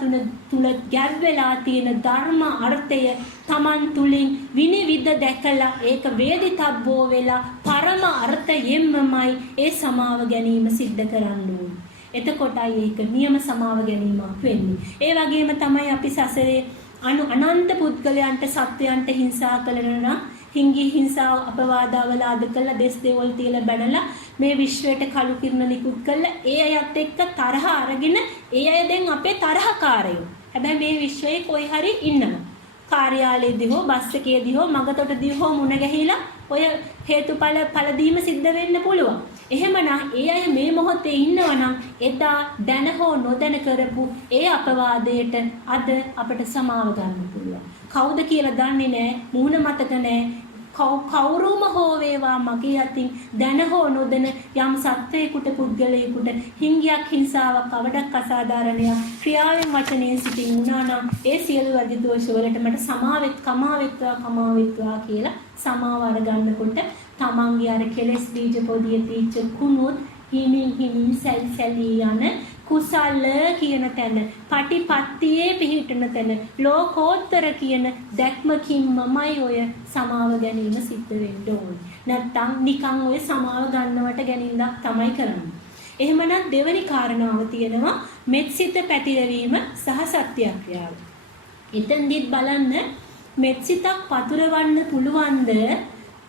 තුල ගැබ් වෙලා තියෙන ධර්ම අර්ථය Taman තුලින් විනිවිද දැකලා ඒක වේදිතබ්බෝ වෙලා පරම අර්ථයෙන්මයි ඒ සමාව ගැනීම සිද්ධ කරන්න ඕනේ. එතකොටයි ඒක නියම සමාව ගැනීමක් වෙන්නේ. ඒ වගේම තමයි අපි සසරේ අනන්ත පුද්ගලයන්ට සත්වයන්ට හිංසා කළන හිංගි හිංසාව අපවාදවල අද කළ දෙස් දෙවල් තියලා බැනලා මේ විශ්වයට කළු කිරණ නිකුත් කළා. ඒ අයත් එක්ක තරහ අරගෙන ඒ අය දැන් අපේ තරහකාරයෝ. හැබැයි මේ විශ්වයේ කොයි හරි ඉන්නවා. කාර්යාලයේදී හෝ බස් එකේදී හෝ මගතොටදී හෝ මුණ ගැහිලා ඔය හේතුඵල දීම සිද්ධ වෙන්න පුළුවන්. එහෙමනම් ඒ අය මේ මොහොතේ ඉන්නවනම් එදා දැන හෝ නොදැන කරපු ඒ අපවාදයට අද අපිට සමාව ගන්න පුළුවන්. කවුද කියලා දන්නේ නැහැ, මූණ මතක නැහැ. කවුරුම හෝ වේවා මගේ අතින් දැන හෝ නොදැන යම් සත්වයකට පුද්ගලයෙකුට හිංගියක් හිංසාවක් අවඩක් අසාධාරණයක් ක්‍රියාවෙන් වචනයෙන් සිටින් වුණා නම් ඒ සියලු වැඩි දෝෂ වලට මට කමාවෙත්වා කියලා සමාව අරගන්නකොට තමන්ගේ අර කෙලෙස් බීජ පොදිය තීච්ච කුණුත් හිමින් සැල්සැලී යන කුසල කියන තැන පටිපත්තියේ පිහිටන තැන ලෝකෝත්තර කියන දැක්මකින්මයි ඔය සමාව ගැනීම සිද්ධ වෙන්න ඕනේ. නැත්තම් නිකන් ඔය සමාව ගන්නවට ගැනීමක් තමයි කරන්නේ. එහෙමනම් දෙවෙනි කාරණාව තියෙනවා මෙත්සිත පැතිරවීම සහ සත්‍යක්‍රියාව. එතෙන්දිත් බලන්න මෙත්සිතක් පතුරවන්න පුළුවන්ද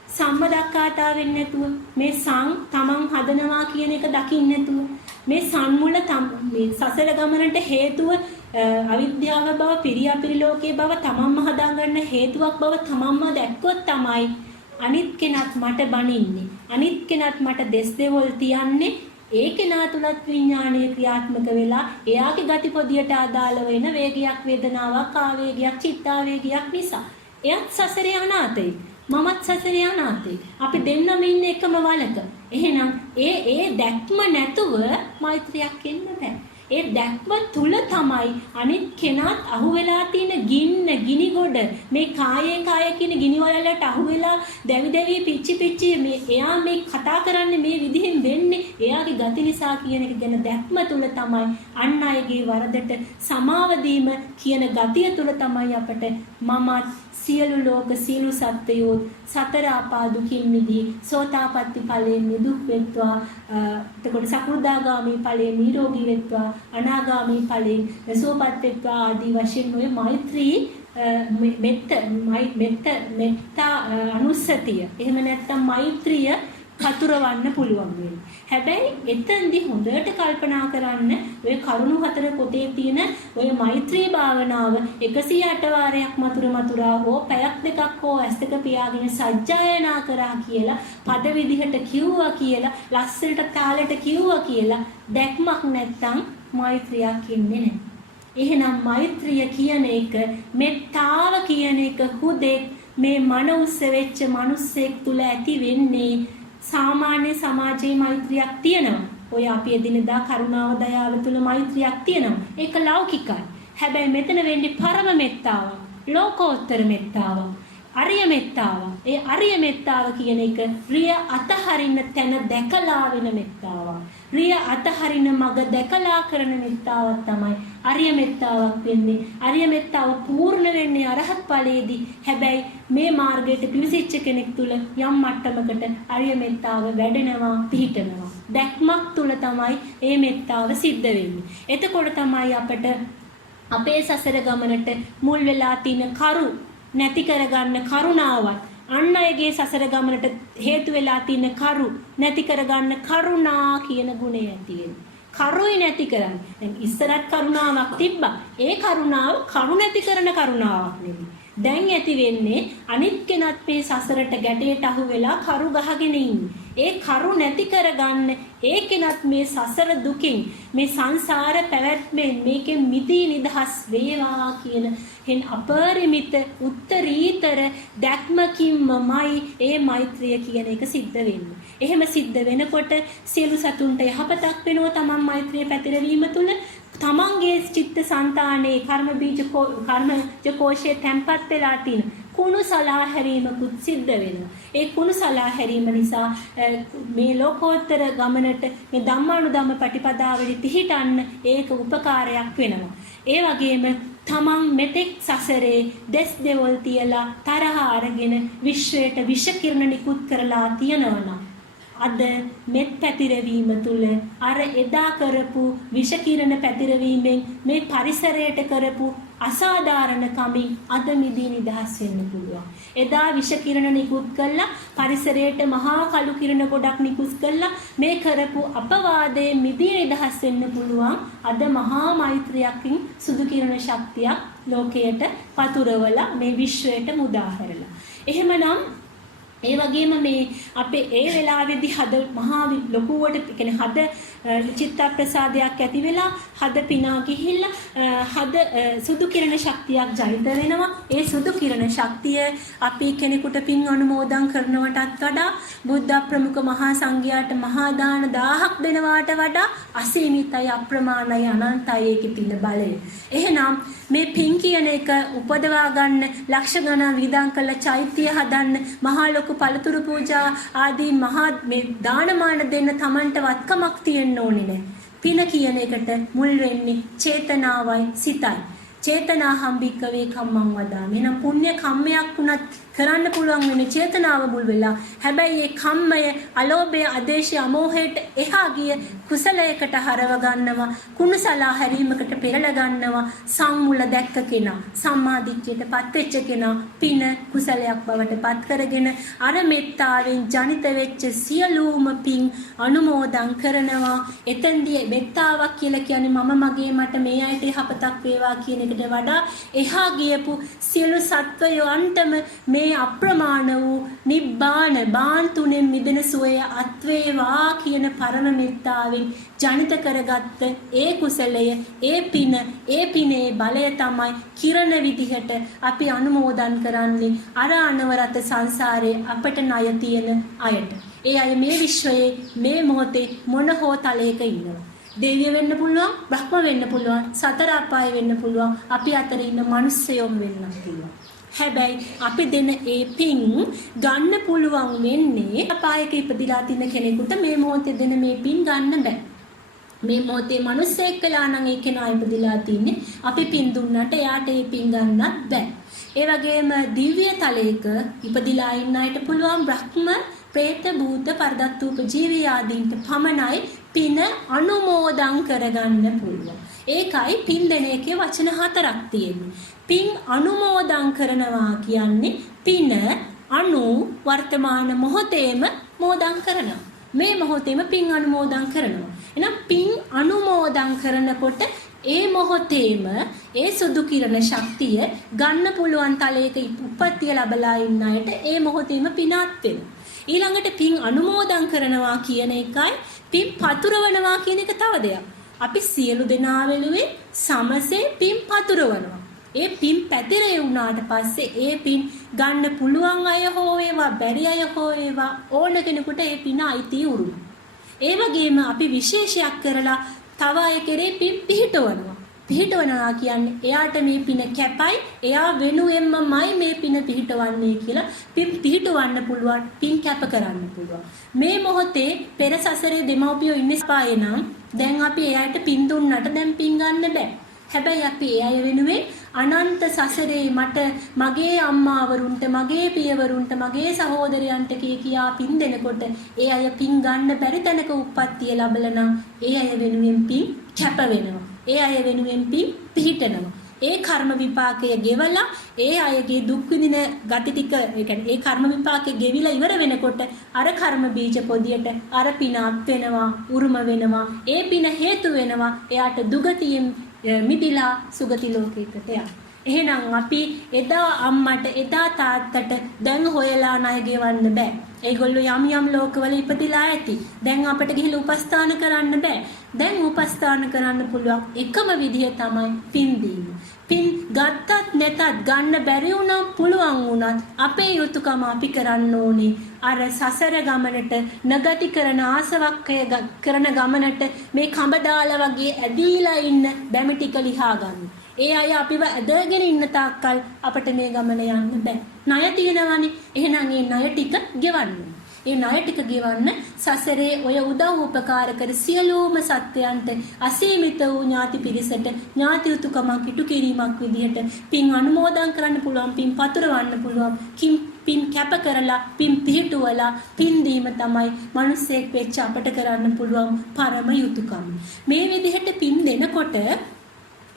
සම්මදක්කාතා වෙන්නේ නැතුව මේ තමන් හදනවා කියන එක දකින්න නැතුව මේ සම්මුල මේ සසල ගමනට හේතුව අවිද්‍යාව බව පිරියාපිරි ලෝකයේ බව තමන්ම හදාගන්න හේතුවක් බව තමන්ම දැක්කොත් තමයි අනිත් කෙනාත් මට බනින්නේ. අනිත් කෙනාත් මට දෙස් දෙවොල් තියන්නේ. ඒ කෙනා තුලත් විඥානීය ක්‍රියාත්මක වෙලා එයාගේ ගති පොදියට අදාළ වෙන වේගයක්, වේදනාවක්, ආවේගයක්, චිත්තාවේගයක් නිසා එයත් සසරේ අනාතයි. මමත් සසරේ අනාතයි. අපි දෙන්නම ඉන්නේ එකම වලක. එහෙනම් ඒ දැක්ම නැතුව මෛත්‍රියක් එන්න බෑ. ඒ දැක්ම තුල තමයි අනිත් කෙනාත් අහුවෙලා තියෙන ගිනි ගොඩ මේ කායෙන් කාය කියන ගිනි වලට අහුවෙලා දැවි පිච්චි මේ එයා මේ කතා කරන්නේ මේ විදිහෙන් වෙන්නේ එයාගේ ගති නිසා කියන එක ගැන දැක්ම තුල තමයි අන් අයගේ වරදට සමාව දීම කියන ගතිය තුල තමයි අපට මමත් සියලු ලෝක සියලු සත්වයෝ සතර ආපා දුකින් මිදී සෝතාපට්ටි ඵලයෙන් නිදුක් වෙත්වා එතකොට සකෘදාගාමී ඵලයෙන් නිරෝගී වෙත්වා අනාගාමී ඵලයෙන් සෝපත් වෙත්වා ආදී වශයෙන් ඔය මෛත්‍රී මෙත්තා අනුස්සතිය එහෙම නැත්නම් මෛත්‍රිය කතුරවන්න පුළුවන් වෙනවා. හැබැයි එතෙන්දි හොඳට කල්පනා කරන්න ඔය කරුණු හතර පොතේ තියෙන ඔය මෛත්‍රී භාවනාව 108 වාරයක් මතුරා හෝ පැයක් දෙකක් හෝ ඇස් දෙක පියාගෙන සජ්ජායනා කරා කියලා පද විදිහට කිව්වා කියලා ලස්සනට තාලෙට කිව්වා කියලා දැක්මක් නැත්තම් මෛත්‍රියක් ඉන්නේ නැහැ. එහෙනම් මෛත්‍රිය කියන එක මෙත්තාව කියන එක හුදෙක් මේ මනෝස්ස වෙච්ච මිනිස්සෙක් තුල ඇති වෙන්නේ සාමාන්‍ය සමාජයේ මෛත්‍රියක් තියෙනවා. ඔය අපි එදිනදා කරුණාව දයාව තුල මෛත්‍රියක් තියෙනවා. ඒක ලෞකිකයි. හැබැයි මෙතන වෙන්නේ පරම මෙත්තාව, ලෝකෝත්තර මෙත්තාව, අරිය මෙත්තාව. ඒ අරිය මෙත්තාව කියන එක රිය අතහරින්න තැන දැකලා වෙන මෙත්තාව. රිය අතහරින මග දැකලා කරන මෙත්තාවක් තමයි අරිය මෙත්තාවක් වෙන්නේ. අරිය මෙත්තාව පූර්ණ වෙන්නේ අරහත් ඵලයේදී. හැබැයි මේ මාර්ගයට පිවිසිච්ච කෙනෙක් තුල යම් මට්ටමකට අරිය මෙත්තාව වැඩෙනවා, පිහිටනවා. දැක්මක් තුල තමයි මේ මෙත්තාව සිද්ධ වෙන්නේ. එතකොට තමයි අපට අපේ සසර ගමනට මුල් වෙලා තියෙන කරු නැති කරගන්න කරුණාවත් අන් අයගේ සසර ගමනට හේතු වෙලා තියෙන කරු නැති කරගන්න කරුණා කියන ගුණය ඇති වෙනවා. කරුයි නැති කරන්නේ. දැන් ඉස්සරත් කරුණාවක් තිබ්බා. ඒ කරුණාව කරු නැති කරන කරුණාවක් නෙමෙයි. දැන් ඇති වෙන්නේ අනිත් කෙනත් මේ සසරට ගැටේට අහු වෙලා කරු ගහගෙන ඉන්නේ. ඒ කරු නැති කරගන්න ඒ කෙනත් මේ සසර දුකින් මේ සංසාර පැවැත්මෙන් මේකෙන් මිදී නිදහස් වේවා කියන hen අපරිමිත උත්තරීතර දැක්මකින්මයි ඒ මෛත්‍රිය කියන එක සිද්ධ වෙන්නේ. එහෙම සිද්ධ වෙනකොට සියලු සතුන්ට යහපතක් වෙනවා තමන් මෛත්‍රිය පැතිරවීම තුළ තමන්ගේ චිත්ත සංතානයේ කර්මජ කෝෂයේ තැන්පත් වෙලා තියෙන කුණු සලා හැරීමකුත් සිද්ධ වෙනවා. ඒ කුණු සලා හැරීම නිසා මේ ලෝකෝත්තර ගමනට මේ ධම්මානුධම්ම පටිපදාවෙහි පිහිටන්න ඒක උපකාරයක් වෙනවා. ඒ වගේම තමන් මෙතෙක් සසරේ දෙස් දෙවොල් තියලා තරහ අරගෙන විශ්වයට විෂ කිරණ නිකුත් කරලා තියනවා. අද මෙත් පැතිරවීම තුළ අර එදා කරපු විෂ කිරණ පැතිරවීමෙන් මේ පරිසරයට කරපු අසාධාරණ කමින් අද මිදී නිදහස් වෙන්න පුළුවන්. එදා විෂ කිරණ නිකුත් කළා පරිසරයට මහා කළු කිරණ ගොඩක් නිකුත් කළා මේ කරපු අපවාදයේ මිදී නිදහස් වෙන්න පුළුවන්. අද මහා මෛත්‍රියකින් සුදු කිරණ ශක්තියක් ලෝකයට පතුරවලා මේ විශ්වයට මුදා හැරලා. එහෙමනම් ඒ වගේම මේ අපේ ඒ වෙලාවේදී හද මහා ලොකුවට කියන්නේ හද චිත්ත ප්‍රසාදයක් ඇති වෙලා හද පිනා ගිහිල්ලා හද සුදු කිරණ ශක්තියක් ජනිත වෙනවා. ඒ සුදු කිරණ ශක්තිය අපි කෙනෙකුට පින් අනුමෝදන් කරනවටත් වඩා බුද්ධ ප්‍රමුඛ මහා සංඝයාට මහා දාන 1000ක් දෙනවාට වඩා අසීමිතයි, අප්‍රමාණයි, අනන්තයි ඒකේ පින බලය. එහෙනම් මේ පින් කියන එක උපදවා ගන්න ලක්ෂ ගණන් වියදම් කළ චෛත්‍ය හදන්න මහා ලොකු පළතුරු පූජා ආදී මහා මේ දානමාන දෙන්න Tamanට වත්කමක් තියෙන්න ඕනේ නෑ. පින කියන එකට මුල් වෙන්නේ චේතනාවයි සිතයි. චේතනා හම්බික්කවේ කම්මං වදාමි. එහෙනම් පුණ්‍ය කම්මයක් වුණත් කරන්න පුළුවන් වෙන්නේ චේතනාව මුල් වෙලා. හැබැයි මේ කම්මය අලෝභය, ආදේශය, අමෝහයට එහා ගිය කුසලයකට හරව ගන්නවා, කුණුසලා හැරීමකට පෙරලා ගන්නවා. සම්මුල දැක්ක කෙනා, සම්මාදිට්ඨියට පත් වෙච්ච කෙනා පින කුසලයක් බවට පත් කරගෙන අර මෙත්තාවෙන් ජනිත වෙච්ච සියලුම පින් අනුමෝදන් කරනවා. එතෙන්දී මෙත්තාවක් කියලා කියන්නේ මම මගේ මට මේ අයට යහපතක් වේවා කියන එකට වඩා එහා ගියපු සියලු සත්වයන්ටම මේ අප්‍රමාණ වූ නිබ්බාන බාන් තුනෙන් මිදෙන සුවය අත්වේවා කියන පරම මෙත්තාවෙන් ජනිත කරගත්ත ඒ කුසලය, ඒ පිනේ බලය තමයි කිරණ විදිහට අපි අනුමෝදන් කරන්නේ අර අනවරත සංසාරේ අපට ණය තියෙන අයට. ඒ අය මේ විශ්වයේ මේ මොහොතේ මොන හෝ තලයක ඉන්නවා. දෙවිය වෙන්න පුළුවන්, බ්‍රහ්ම වෙන්න පුළුවන්, සතර අපාය වෙන්න පුළුවන්, අපි අතර ඉන්න මිනිස්සයොම් වෙන්න පුළුවන්. හැබැයි අපි දෙන ඒ පින් ගන්න පුළුවන් වෙන්නේ අපායක ඉපදිලා තින කෙනෙකුට මේ මොහොතේ දෙන මේ පින් ගන්න බෑ. මේ මොහොතේ මිනිස්සෙක් කළා නම් ඒ කෙනා ඉපදිලා තින්නේ අපි පින් දුන්නට එයාට ඒ පින් ගන්නත් බෑ. ඒ වගේම දිව්‍ය තලයක ඉපදිලා ඉන්න අයට පුළුවන් බ්‍රහ්ම, പ്രേත, භූත, පරදත්තූප ජීවී ආදීන්ට පමණයි පින අනුමෝදන් කරගන්න පුළුවන්. ඒකයි පින් දෙන එකේ වචන 4ක් තියෙන්නේ. පින් අනුමෝදන් කරනවා කියන්නේ පින අනු වර්තමාන මොහොතේම මෝදන් කරනවා. මේ මොහොතේම පින් අනුමෝදන් කරනවා. එහෙනම් පින් අනුමෝදන් කරනකොට ඒ මොහොතේම ඒ සුදු කිරණ ශක්තිය ගන්න පුළුවන් තලයක උප්පත්තිය ලැබලා ඉන්න අයට ඒ මොහොතේම පිනත් වෙනවා. ඊළඟට පින් අනුමෝදන් කරනවා කියන එකයි පින් පතුරවනවා කියන එක තව දෙයක්. අපි සියලු දෙනා වෙනුවෙන් සමසේ පින් පතුරවනවා. ඒ පින් පැතිරේ වුණාට පස්සේ ඒ පින් ගන්න පුළුවන් අය හෝ වේවා, බැරි අය හෝ වේවා ඕන කෙනෙකුට ඒ පින අයිති උරුම. ඒ වගේම අපි විශේෂයක් කරලා තව අය කෙරේ පින් පිහිටවනවා. පිහිටවනවා කියන්නේ එයාට මේ පින කැපයි, එයා වෙනුවෙන්මයි මේ පින පිහිටවන්නේ කියලා පින් පිහිටවන්න පුළුවන්, පින් කැප කරන්න පුළුවන්. මේ මොහොතේ පෙර සසරේ දෙමව්පියෝ ඉන්නේ පායේ නම් දැන් අපි එයාට පින් දුන්නට දැන් පින් ගන්න බෑ. හැබැයි අපි ඒ අය වෙනුවෙන් අනන්ත සසරේ මට මගේ අම්මාවරුන්ට, මගේ පියවරුන්ට, මගේ සහෝදරයන්ට කියා පින් දෙනකොට ඒ අය පින් ගන්න බැරි තැනක උප්පත්තිය ලැබලා නම් ඒ අය වෙනුවෙන් පින් කැප වෙනවා. ඒ අය වෙනුවෙන් පින් පිහිටනවා. ඒ කර්ම විපාකය ගෙවලා ඒ අයගේ දුක් විඳින ගති ටික, ඒ කියන්නේ ඒ කර්ම විපාකය ගෙවිලා ඉවර වෙනකොට අර කර්ම බීජ පොදියට අර පින අත් වෙනවා, උරුම වෙනවා. ඒ පින හේතු වෙනවා එයාට දුගතියෙන් මිදිලා සුගති ලෝකයකට යන්න. එහෙනම් අපි එදා අම්මට, එදා තාත්තට දැන් හොයලා ණය ගෙවන්න බෑ. ඒගොල්ලෝ යම් යම් ලෝකවල ඉපදිලා ඇති. දැන් අපිට ගිහිල්ලා උපස්ථාන කරන්න බෑ. දැන් උපස්ථාන කරන්න පුළුවන් එකම විදිය තමයි පින් දීම. පින් ගත්තත් නැතත් ගන්න බැරි වුණා පුළුවන් වුණත් අපේ යුතුයකම අපි කරන්න ඕනේ. අර සසර ගමනට නගති කරන ආසවක්කය කරන ගමනට මේ කඹ දාලා වගේ ඇදීලා ඉන්න බැමි ටික ලිහා ගන්න. ඒ අය අපිව ඇදගෙන ඉන්න තාක්කල් අපිට මේ ගමන යන්න බෑ. ණය තියෙනවනේ. එහෙනම් ඒ ණය ටික ගෙවන්න. ඒ ණය ටික ගෙවන්න සසරේ ඔය උදව් උපකාර කර සියලුම සත්වයන්ට අසීමිත වූ ඥාති පිරිසට ඥාති උතුකමක් ඉටු කිරීමක් විදිහට පින් අනුමෝදන් කරන්න පුළුවන්, පින් පතුරවන්න පුළුවන්, පින් කැප කරලා පින් පිහිටුවලා පින් දීම තමයි මිනිස්සෙක් වෙච්ච අපට කරන්න පුළුවන් පරම යුතුයකම. මේ විදිහට පින් දෙනකොට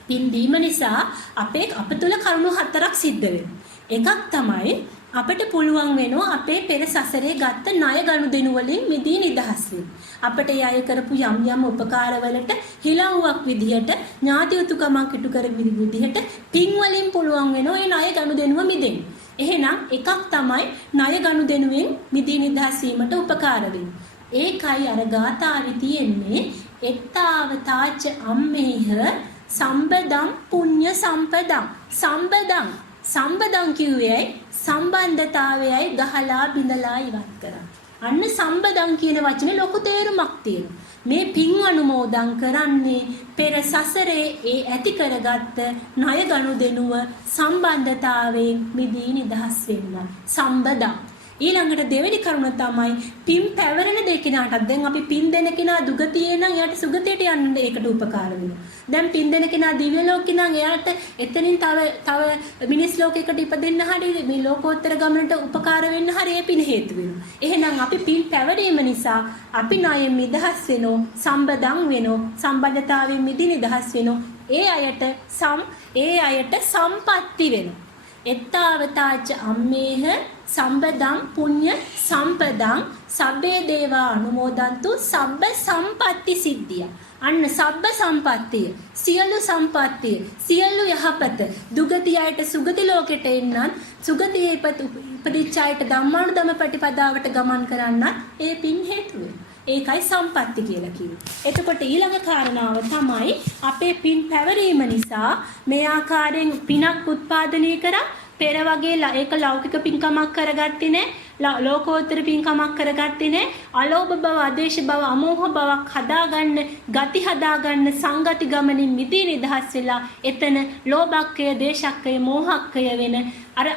පින් දීම නිසා අප තුළ කරුණු 4ක් සිද්ධ වෙනවා. එකක් තමයි අපිට පුළුවන් වෙනවා අපේ පෙර සසරේ ගත්ත ණය ගනුදෙනු වලින් මිදී නිදහස් වෙන්න. අපිට ඒ අය කරපු යම් යම් උපකාරවලට හිලව්වක් විදිහට ඥාති උතුකමක් ඉටු කර විදිහට පින් වලින් පුළුවන් වෙනවා ඒ ණය ගනුදෙනුව මිදෙන්න. එහෙනම් එකක් තමයි ණය ගනුදෙනුවෙන් මිදී නිදහස් වීමට උපකාර වෙන්නේ. ඒකයි අර ගාථාවේ තියෙන්නේ එත්තාව තාච අම්මේහ සම්බදම් පුඤ්ඤ සම්පදම්. සම්බදම් කිව්වේයි සම්බන්ධතාවයයි ගහලා බිඳලා ඉවත් කරා. අන්න සම්බදම් කියන වචනේ ලොකු තේරුමක් තියෙනවා. මේ පින් අනුමෝදන් කරන්නේ පෙර සසරේ ඒ ඇති කරගත්ත ණය ගනුදෙනුව සම්බන්ධතාවයෙන් මිදී නිදහස් වෙන්න. සම්බදම්. ඊළඟට දෙවෙනි කරුණ තමයි පින් පැවරෙන දෙ කෙනාටත් දැන් අපි පින් දෙන කෙනා දුගතියේ නම් එයාට සුගතියට යන්න ඒකට උපකාර වෙනවා. දැන් පින් දෙන කෙනා දිව්‍ය ලෝකේ නම් එයාට එතනින් තව මිනිස් ලෝකයකට ඉපදෙන්න හරි මේ ලෝකෝත්තර ගමනට උපකාර වෙන්න හරි ඒ පින් හේතු වෙනවා. එහෙනම් අපි පින් පැවරීම නිසා අපි ණයෙන් නිදහස් වෙනෝ, සම්බදම් වෙනෝ, සම්බන්ධතාවයෙන් මිදී නිදහස් වෙනෝ. ඒ අයට සම්පatti වෙනවා. එත්තාවතාච අම්මේහ සම්බදං පුඤ්ඤ සම්පදං සබ්බේ දේවා අනුමෝදන්තු සබ්බ සම්පatti සිද්ධිය. අන්න සබ්බ සම්පත්තිය, සියලු සම්පත්තිය, සියලු යහපත දුගතියට සුගති ලෝකෙට එන්නත්, සුගතියේ ඉපදිච්ච අයට ධම්මානුධම්ම ප්‍රතිපදාවට ගමන් කරන්නත් ඒ පින් හේතු වෙනවා. ඒකයි සම්පatti කියලා කිව්වේ. එතකොට ඊළඟ කාරණාව තමයි අපේ පින් පැවරීම නිසා මේ ආකාරයෙන් පිනක් උත්පාදනය කරා පෙර වගේ ඒක ලෞකික පින්කමක් කරගත්තේ නැහැ, ලෝකෝත්තර පින්කමක් කරගත්තේ නැහැ. අලෝභ බව, ආදේශ බව, අමෝහ බවක් හදාගන්න, ගති හදාගන්න සංගති ගමනින් මිදී නිදහස් වෙලා එතන ලෝභක්කය, දේශක්කය, මෝහක්කය වෙන අර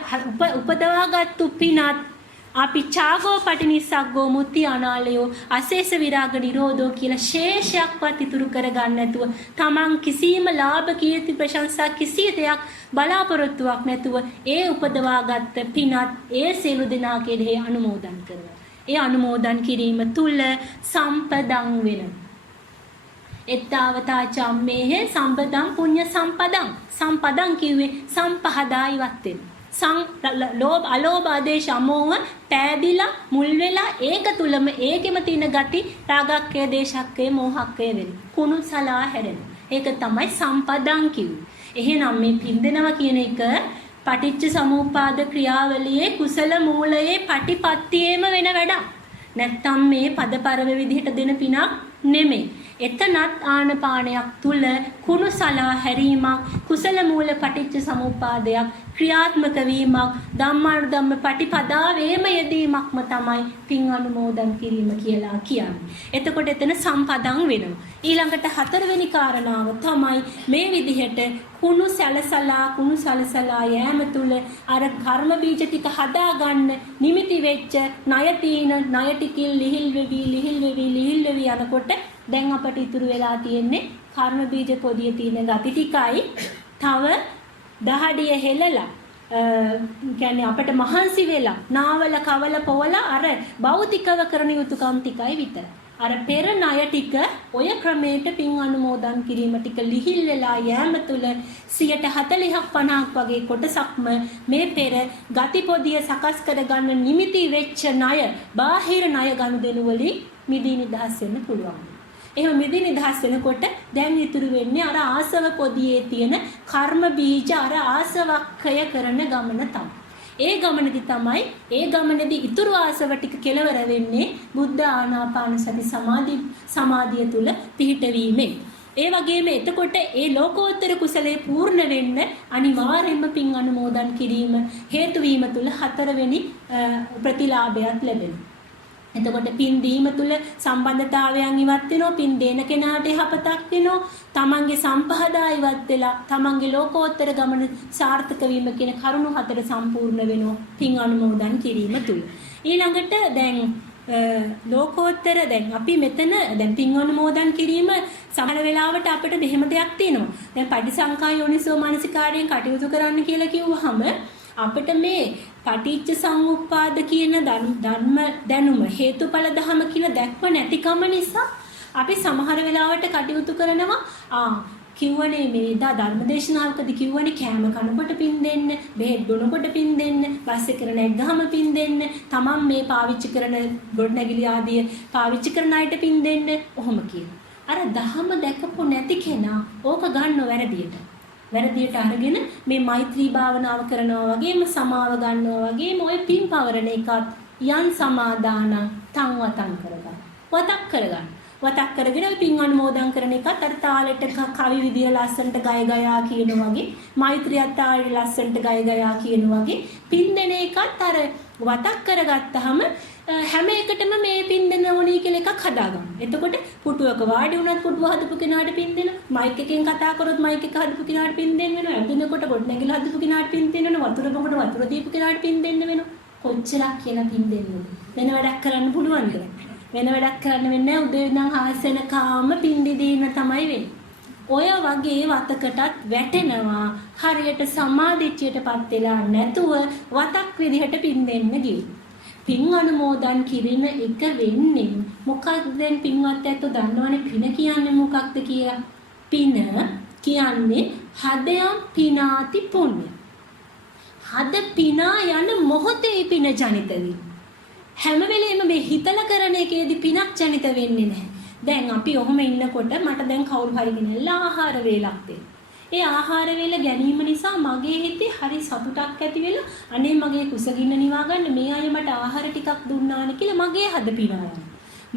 උපදවාගත්තු පිනත් අපි චාගෝ පටිනිස්සග්ගෝ මුත්‍ති අනාලයෝ අශේෂ විරාග නිරෝධෝ කියලා ශේෂයක්වත් ඉතුරු කරගන්න නැතුව තමන් කිසිම ලාභ කීර්ති ප්‍රශංසා කිසි දෙයක් බලාපොරොත්තුවක් නැතුව ඒ උපදවාගත්ත පිනත් ඒ සියලු දෙනා කෙරෙහි අනුමෝදන් කරනවා. ඒ අනුමෝදන් කිරීම තුල සම්පදං වෙනවා. එත්තාවතා චම්මේහ සම්පදං පුඤ්ඤ සම්පදං. සම්පදං කිව්වේ සම්පහදායිවත් වෙන. ලෝභ අලෝභ ආදේශ අමෝහ පෑදිලා මුල් වෙලා ඒක තුලම ඒකෙම තියෙන ගති රාගක්කය, දේශක්කය, මෝහක්කය වෙන කුණු සලා හැරෙන. ඒක තමයි සම්පදං කිව්වේ. එහෙනම් මේ පින්දෙනවා කියන එක පටිච්ච සමුප්පාද ක්‍රියාවලියේ කුසල මූලයේ පටිපත්තියේම වෙන වැඩක්. නැත්තම් මේ පදපරව විදිහට දෙන පිනක් නෙමෙයි. එතනත් ආනපානයක් තුල කුණු සලා හැරීමක්, කුසල මූල පටිච්ච සමුප්පාදයක් ක්‍රියාත්මක වීමක්, ධම්මානුධම්ම පටිපදාවේම යෙදීමක්ම තමයි පින් අනුමෝදන් කිරීම කියලා කියන්නේ. එතකොට එතන සම්පදං වෙනවා. ඊළඟට හතරවෙනි කාරණාව තමයි මේ විදිහට කුණු සලසලා යෑම තුල අර කර්ම බීජ ටික හදාගන්න නිමිති වෙච්ච ණය ටිකින් ලිහිල් වෙවි යනකොට දැන් අපට ඉතුරු වෙලා තියෙන්නේ කර්ම බීජ පොදියේ තියෙන ගති ටිකයි තව දහඩිය හෙලලා කියන්නේ අපිට මහන්සි වෙලා නාවල කවල පොවලා අර භෞතිකව කරන යුතුයකම් ටිකයි විතර. අර පෙර ණය ටික ඔය ක්‍රමයට පින් අනුමෝදන් කිරීම ටික ලිහිල් වෙලා යෑම තුළ 40%ක් 50ක් වගේ කොටසක්ම මේ පෙර ගති පොදිය සකස් කරගන්න නිමිති වෙච්ච ණය බාහිර ණය ගනුදෙනු වලින් මිදී නිදහස් වෙන්න පුළුවන්. එහෙම මිදී නිදහස් වෙනකොට දැන් ඉතුරු වෙන්නේ අර ආසව පොදියේ තියෙන කර්ම බීජ අර ආසවක්ඛය කරන ගමන තමයි. ඒ ගමනේදී ඉතුරු ආසව ටික කෙලවර වෙන්නේ බුද්ධ ආනාපාන සති සමාධිය තුල පිහිටවීමෙන්. ඒ වගේම එතකොට ඒ ලෝකෝත්තර කුසලයේ පූර්ණ වෙන්න අනිවාර්යයෙන්ම පින් අනුමෝදන් කිරීම හේතු වීම තුල හතරවෙනි ප්‍රතිලාභයක් ලැබෙනවා. එතකොට පින් දීම තුල සම්බන්ධතාවයන් ඉවත් වෙනවා, පින් දෙන කෙනාට යහපතක් වෙනවා, තමන්ගේ සම්පහදා ඉවත් වෙලා තමන්ගේ ලෝකෝත්තර ගමන සාර්ථක වීම කියන කරුණු හතර සම්පූර්ණ වෙනවා පින් අනුමෝදන් කිරීම තුල. ඊළඟට දැන් ලෝකෝත්තර දැන් අපි මෙතන දැන් පින් අනුමෝදන් කිරීම සමහර වෙලාවට අපිට මෙහෙම දෙයක් තියෙනවා. දැන් පටිසංකා යෝනිසෝ මානසිකාරයෙන් කටයුතු කරන්න කියලා කිව්වහම අපිට මේ පටිච්ච සමුප්පාද කියන ධර්ම දැනුම හේතුඵල ධම කියන දැක්ම නැතිකම නිසා අපි සමහර වෙලාවට කටයුතු කරනවා කිව්වනේ මේ ධර්මදේශනාවකදී කිව්වනේ කෑම කනකොට පින් දෙන්න, බෙහෙත් බොනකොට පින් දෙන්න, බස් එක නැග්ගාම පින් දෙන්න, තමන් මේ පාවිච්චි කරන ගොඩනැගිලි ආදිය පාවිච්චි කරන අයට පින් දෙන්න, ඔහොම කියනවා. අර ධම දැකපො නැති කෙනා ඕක ගන්නව වැරදියට අරගෙන මේ මෛත්‍රී භාවනාව කරනවා වගේම සමාව ගන්නවා වගේම ඔය පින් පවරන එකත් යන් සමාදානං තං වතං කරගන්න. වතක් කරගෙන ඔය පින් අනුමෝදන් කරන එකත් අර තාලෙට කවි විදිය ලස්සනට ගය ගයා කියනවා වගේ මෛත්‍රියත් තාලෙට ලස්සනට ගය ගයා කියනවා වගේ පින් දෙන එකත් අර වතක් කරගත්තාම හැම එකටම මේ පින් දෙන්න ඕනේ කියලා එකක් හදාගන්න. එතකොට පුටුවක වාඩි වුණත් පුටුව හදපු කෙනාට පින් දෙන්න, මයික් එකෙන් කතා කරොත් මයික් එක හදපු කෙනාට පින් දෙන්න වෙනවා. ඇඳිනකොට ගොඩ නැගිලා හදපු කෙනාට පින් දෙන්න වෙනවා. වතුර බොනකොට වතුර දීපු කෙනාට පින් දෙන්න වෙනවා. කොච්චරක් කියලා පින් දෙන්නද? වෙන වැඩක් කරන්න පුළුවන්ද? වෙන වැඩක් කරන්න වෙන්නේ නැහැ. උදේ ඉඳන් හාසෙන කාම පින් දීන තමයි වෙන්නේ. ඔය වගේ වතකටත් වැටෙනවා හරියට සමාධිච්චයටපත් වෙලා නැතුව වතක් විදිහට පින් දෙන්න ගියේ. පින් අනුමෝදන් කිරීම එක වෙන්නේ මොකක්ද දැන් පින්වත් ඇත්තෝ දන්නවනේ පින කියන්නේ මොකක්ද කියලා. පින කියන්නේ හදයන් පිනාති පුණ්‍ය. හද පිනා යන මොහොතේ පින ජනිත වෙන්නේ. හැම වෙලෙම මේ හිතලා කරන එකේදී පිනක් ජනිත වෙන්නේ නැහැ. දැන් අපි ඔහොම ඉන්නකොට මට දැන් කවුරු හරි ගෙනල්ලා ආහාර වේලක් දෙන්න. ඒ ආහාර වේල ගැනීම නිසා මගේ හිතේ හරි සතුටක් ඇති වෙලා අනේ මගේ කුසගින්න නිවා ගන්න මේ අය මට ආහාර ටිකක් දුන්නානේ කියලා මගේ හද පිනා යනවා.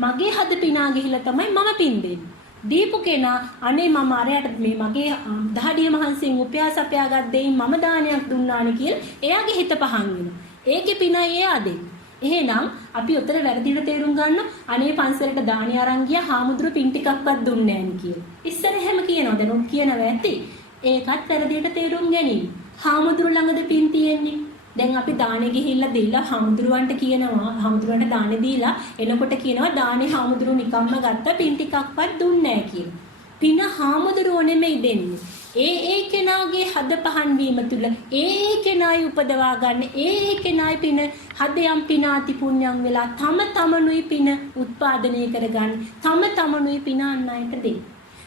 මගේ හද පිනා ගිහිල්ලා තමයි මම පින් දෙන්නේ. දීපු කෙනා අනේ මම අරයට මේ මගේ දහඩිය මහන්සියෙන් උපයාස අපයාගත් දෙයින් මම දානයක් දුන්නානේ කියලා එයාගේ හිත පහන් වෙනවා. ඒකේ පිනයි එයා දෙන්නේ. එහෙනම් අපි උතර වැරදිට තේරුම් ගන්න අනේ පන්සලට දානි අරන් ගියා හාමුදුරු පින් ටිකක්වත් දුන්නේ නැහැ කියලා. ඉස්සර හැම කියනවා දැන් උන් කියනවා ඇති. ඒකත් වැරදිට තේරුම් ගැනීම. හාමුදුරු ළඟද පින් තියෙන්නේ. දැන් අපි දානෙ ගිහිල්ලා දීලා හාමුදුරුවන්ට කියනවා හාමුදුරුවන්ට දානෙ දීලා එනකොට කියනවා දානෙ හාමුදුරු නිකම්ම ගත්ත පින් ටිකක්වත් දුන්නේ නැහැ කියලා. පින හාමුදුරුවෝ නෙමෙයි දෙන්නේ. ඒ කෙනාගේ හද පහන් වීම තුළ ඒ කෙනායි උපදවා ගන්න ඒ කෙනායි පින හදයන් පිනාති පුණ්‍යං වෙලා තම තමනුයි පින උත්පාදනය කරගන්න තම තමනුයි පින අන් අයට දෙන්න.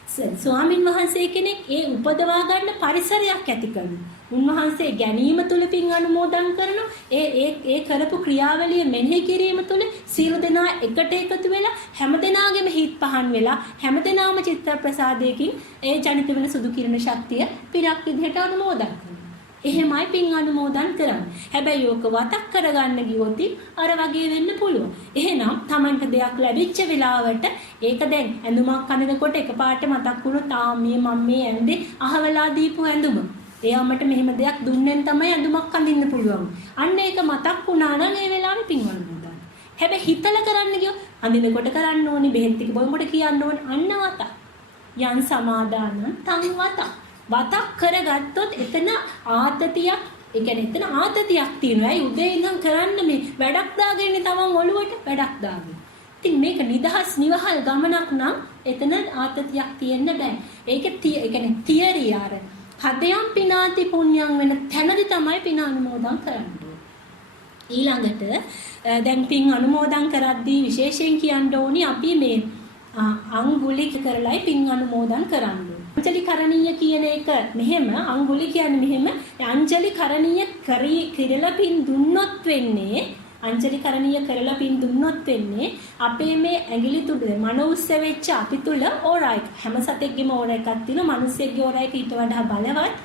ස්වාමින් වහන්සේ කෙනෙක් ඒ උපදවා ගන්න පරිසරයක් ඇති කරනවා. උන්වහන්සේ ගැනීම තුළ පින් අනුමෝදන් කරන ඒ කරපු ක්‍රියාවලිය මෙනෙහි කිරීම තුළ සියලු දෙනා එකට එකතු වෙලා හැමදෙනාගේම හිත් පහන් වෙලා හැමදෙනාම චිත්ත ප්‍රසාදයකින් ඒ ජනිත වෙන සුදු කිරණ ශක්තිය පිනක් විදිහට අනුමෝදන් කරනවා. එහෙමයි පින් අනුමෝදන් කරන්නේ. හැබැයි ඕක වතක් කරගන්න ගියොත් අර වගේ වෙන්න පුළුවන්. එහෙනම් Tamanට දෙයක් ලැබිච්ච වෙලාවට ඒක දැන් ඇඳුමක් අඳිනකොට එකපාරට මතක් වුණොත් මේ මම මේ ඇඳේ අහවලා දීපු ඇඳුම. එයාමට මෙහෙම දෙයක් දුන්නෙන් තමයි ඇඳුමක් අඳින්න පුළුවන්. අන්න ඒක මතක් වුණා නම් ඒ වෙලාවේ පින් අනුමෝදන්. හැබැයි හිතලා කරන්න ගියොත් අඳිනකොට කරන්න ඕනේ බෙහෙත් ටික බොනකොට කියන්න ඕනේ අන්න වත. යන් සමාදාන තං වත. වතක් කරගත්තොත් එතන ආතතියක් ඒ කියන්නේ එතන ආතතියක් තියෙනවා. ඒ උදේ ඉඳන් කරන්න මේ වැඩක් දාගෙන තමන් ඔළුවට වැඩක් දාගෙන. ඉතින් මේක නිදහස් නිවහල් ගමනක් නම් එතන ආතතියක් තියෙන්න බෑ. ඒක ඒ කියන්නේ තියරි ආර හදයන් පිනාති පුණ්‍යං වෙන තැනදී තමයි පින අනුමෝදන් කරන්නේ. ඊළඟට දැන් පින් අනුමෝදන් කරද්දී විශේෂයෙන් කියන්න ඕනි අපි මේ අංගුලික කරලයි පින් අනුමෝදන් කරන්නේ. අංජලි කරණීය කියන එක මෙහෙම අංගුලි කියන්නේ මෙහෙම අංජලි කරණීය කරලා පින් දුන්නොත් වෙන්නේ අංජලි කරණීය කරලා පින් දුන්නොත් වෙන්නේ අපේ මේ ඇඟිලි තුඩ මනෝස්ස වෙච්ච අපි තුල ඕරයි හැම සතෙක්ගේම ඕර එකක් තියෙනවා මිනිස්සෙක්ගේ ඕර එක ඊට වඩා බලවත්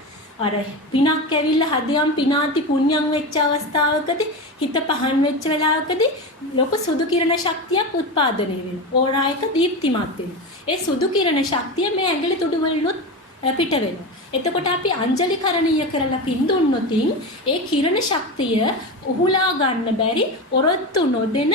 අර පිනක් ඇවිල්ලා හදයන් පිනාති පුණ්‍යං වෙච්ච අවස්ථාවකදී හිත පහන් වෙච්ච වෙලාවකදී ලොකු සුදු කිරණ ශක්තියක් උත්පාදනය වෙනවා ඕරා එක දීප්තිමත් වෙනවා ඒ සුදු කිරණ ශක්තිය මේ ඇඟිලි තුඩු වලිනුත් පිට වෙනවා. එතකොට අපි අංජලි කරණීය කරලා පින් දුන්නොත් ඒ කිරණ ශක්තිය උහුලා ගන්න බැරි ඔරොත්තු නොදෙන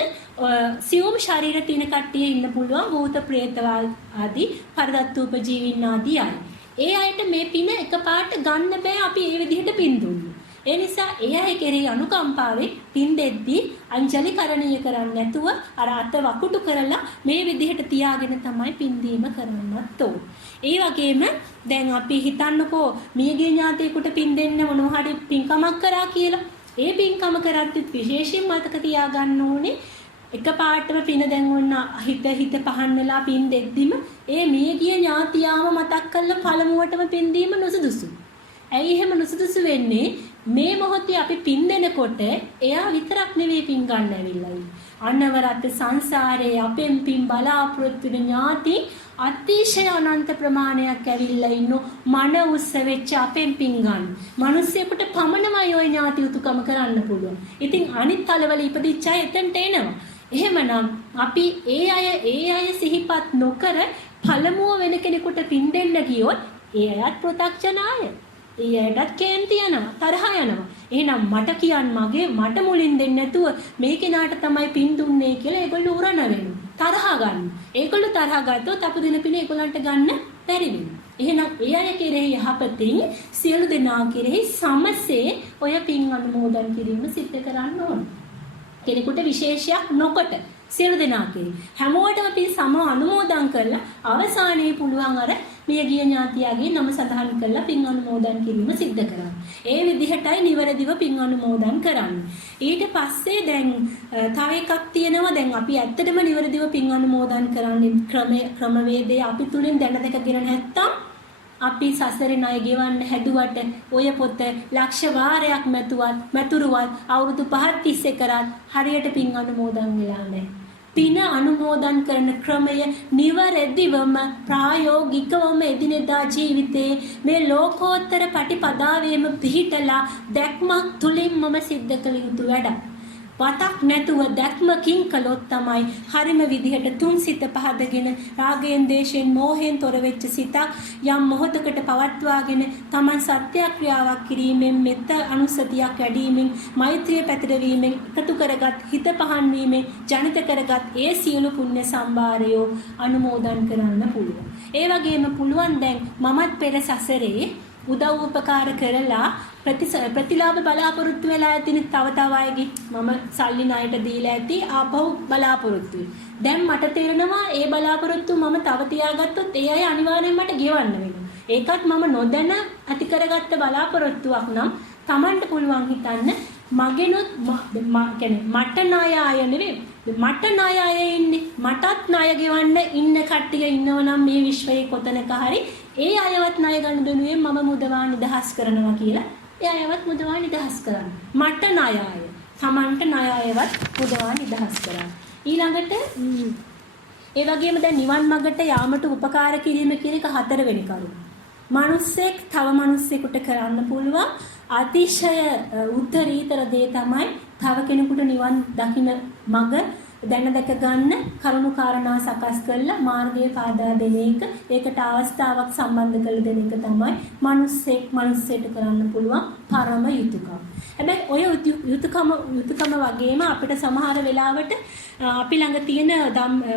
සියුම් ශරීර තියෙන කට්ටිය ඉන්න පුළුවන් භූත ප්‍රේතවල් ආදී පරදත්තූප ජීවින් ආදී අය. ඒ අයට මේ පින එකපාරට ගන්න බෑ අපි ඒ විදිහට පින් දුන්නොත්. ඒ නිසා ඒ අය කෙරෙහි අනුකම්පාවෙන් පින් දෙද්දී අංජලි කරණීය කරන්නේ නැතුව අර අත වකුටු කරලා මේ විදිහට තියාගෙන තමයි පින් දීම කරන්නත් ඕන. ඒ වගේම දැන් අපි හිතන්නකෝ මියගිය ඥාතියෙකුට පින් දෙන්න මොනවා හරි පින්කමක් කරා කියලා. ඒ පින්කම කරද්දිත් විශේෂයෙන් මතක තියාගන්න ඕනේ එකපාරටම පින දැන් වුණ හිත පහන් වෙලා පින් දෙද්දිම ඒ මියගිය ඥාතියාම මතක් කරලා පළමුවටම පින් දීම නුසුදුසුයි. ඇයි එහෙම නුසුදුසු වෙන්නේ? මේ මොහොතේ අපි පින් දෙනකොට එයා විතරක් නෙවෙයි පින් ගන්න ඇවිල්ලා ඉන්නේ. අනවරත් සංසාරයේ අපෙන් පින් බලාපොරොත්තු වෙන ඥාති අතිශය අනන්ත ප්‍රමාණයක් ඇවිල්ලා ඉන්නෝ මන උස්ස වෙච්ච අපෙන් පින් ගන්න. මිනිස්සෙකුට පමණමයි ওই ඥාති උතුකම කරන්න පුළුවන්. ඉතින් අනිත් තලවල ඉපදිච්ච අය එතනට එනවා. එහෙමනම් අපි ඒ අය සිහිපත් නොකර පළමුව වෙන කෙනෙකුට පින් දෙන්න ගියොත් ඒ අයත් ප්‍රත්‍යක්ෂ අය. ඒ අයටත් කේන්ති යනවා තරහ යනවා. එහෙනම් මට කියන්න මට මුලින් දෙන්න නැතුව මේ කෙනාට තමයි පින් දුන්නේ කියලා ඒගොල්ලෝ උරණ වෙනවා. තරහ ගන්න. ඒගොල්ලෝ තරහ ගත්තොත් අපු දෙන පින ඒගොල්ලන්ට ගන්න බැරි වෙනවා. එහෙනම් ඒ අය කෙරෙහි යහපතින් සියලු දෙනා කෙරෙහි සමසේ ඔය පින් අනුමෝදන් කිරීම සිද්ධ කරන්න ඕන. කෙනෙකුට විශේෂයක් නොකොට සියලු දෙනාගේ හැමෝටම අපි සම අනුමෝදන් කරලා අවසානයේ පුළුවන් අර මියගිය ඥාතියාගේ නම සඳහන් කරලා පින් අනුමෝදන් කිරීම සිද්ධ කරන්න. ඒ විදිහටයි නිවැරදිව පින් අනුමෝදන් කරන්නේ. ඊට පස්සේ දැන් තව එකක් තියෙනවා. දැන් අපි ඇත්තටම නිවැරදිව පින් අනුමෝදන් කරන්නේ ක්‍රමවේදය අපි තුලින් දැන දැකගෙන නැත්තම් අපි සසරේ ණය ගෙවන්න හැදුවට ඔය පොත ලක්ෂ වාරයක් මැතුරුවත් අවුරුදු 5ක් තිස්සේ කරත් හරියට පින් අනුමෝදන් වෙලා නැහැ. පින අනුමෝදන් කරන ක්‍රමය නිවැරදිවම ප්‍රායෝගිකවම එදිනෙදා ජීවිතේ මේ ලෝකෝත්තර පටිපදාවෙම පිහිටලා දැක්මක් තුලින්මම සිද්ධ කළ යුතු වැඩක්. වතක් නැතුව දැක්මකින් කළොත් තමයි හරිම විදිහට තුන් සිත පහදගෙන රාගයෙන් දේශයෙන් මෝහයෙන් තොර වෙච්ච සිතක් යම් මොහොතකට පවත්වාගෙන Taman සත්‍යක්‍රියාවක් කිරීමෙන් මෙත්ත අනුසතියක් වැඩිවීමෙන් මෛත්‍රිය පැතිරවීමෙන් එකතු කරගත් හිත පහන් වීමෙන් ජනිත කරගත් ඒ සියලු පුණ්‍ය සම්භාරය අනුමෝදන් කරන්න පුළුවන්. ඒ වගේම පුළුවන් දැන් මමත් පෙර සසරේ උදව් උපකාර කරලා ප්‍රතිලාභ බලාපොරොත්තු වෙලා ඇතිනේ තව අයගේ මම සල්ලි ණයට දීලා ඇති ආපහු බලාපොරොත්තු දැන් මට තේරෙනවා ඒ බලාපොරොත්තු මම තව තියාගත්තොත් ඒ අය අනිවාර්යෙන් මට ගෙවන්න වෙනවා. ඒකත් මම නොදැන ඇති කරගත්ත බලාපොරොත්තුවක් නම් Tamanට පුළුවන් හිතන්න මගෙනුත් මට ණය ආය නෙවෙයි මට ණය ආය ඉන්නේ මටත් ණය ගෙවන්න ඉන්න කට්ටිය ඉන්නවනම් මේ විශ්වයේ කොතනක හරි ඒ අයවත් ණය ගන්න දෙනුවේ මම මුදවා නිදහස් කරනවා කියලා ඒ අයවත් මුදවා නිදහස් කරන්න. මට ණය ආය. Tamanට ණය ආයවත් මුදවා නිදහස් කරන්න. ඊළඟට ඒ වගේම දැන් නිවන් මාර්ගට යාමට උපකාර කිරීම කියන එක හතරවෙනි කරුණ. මිනිස්සෙක් තව මිනිස්සෙකුට කරන්න පුළුවන් අතිශය උත්තරීතර දේ තමයි තව කෙනෙකුට නිවන් දකින්න මඟ දැන දැක ගන්න කරුණු කාරණා සකස් කරලා මාර්ගය පාදා දෙන එක ඒකට අවස්ථාවක් සම්බන්ධ කරලා දෙන එක තමයි මිනිස්සෙට කරන්න පුළුවන් පරම යුතුයකම. හැබැයි ඔය යුතුයකම වගේම අපිට සමහර වෙලාවට අපි ළඟ තියෙන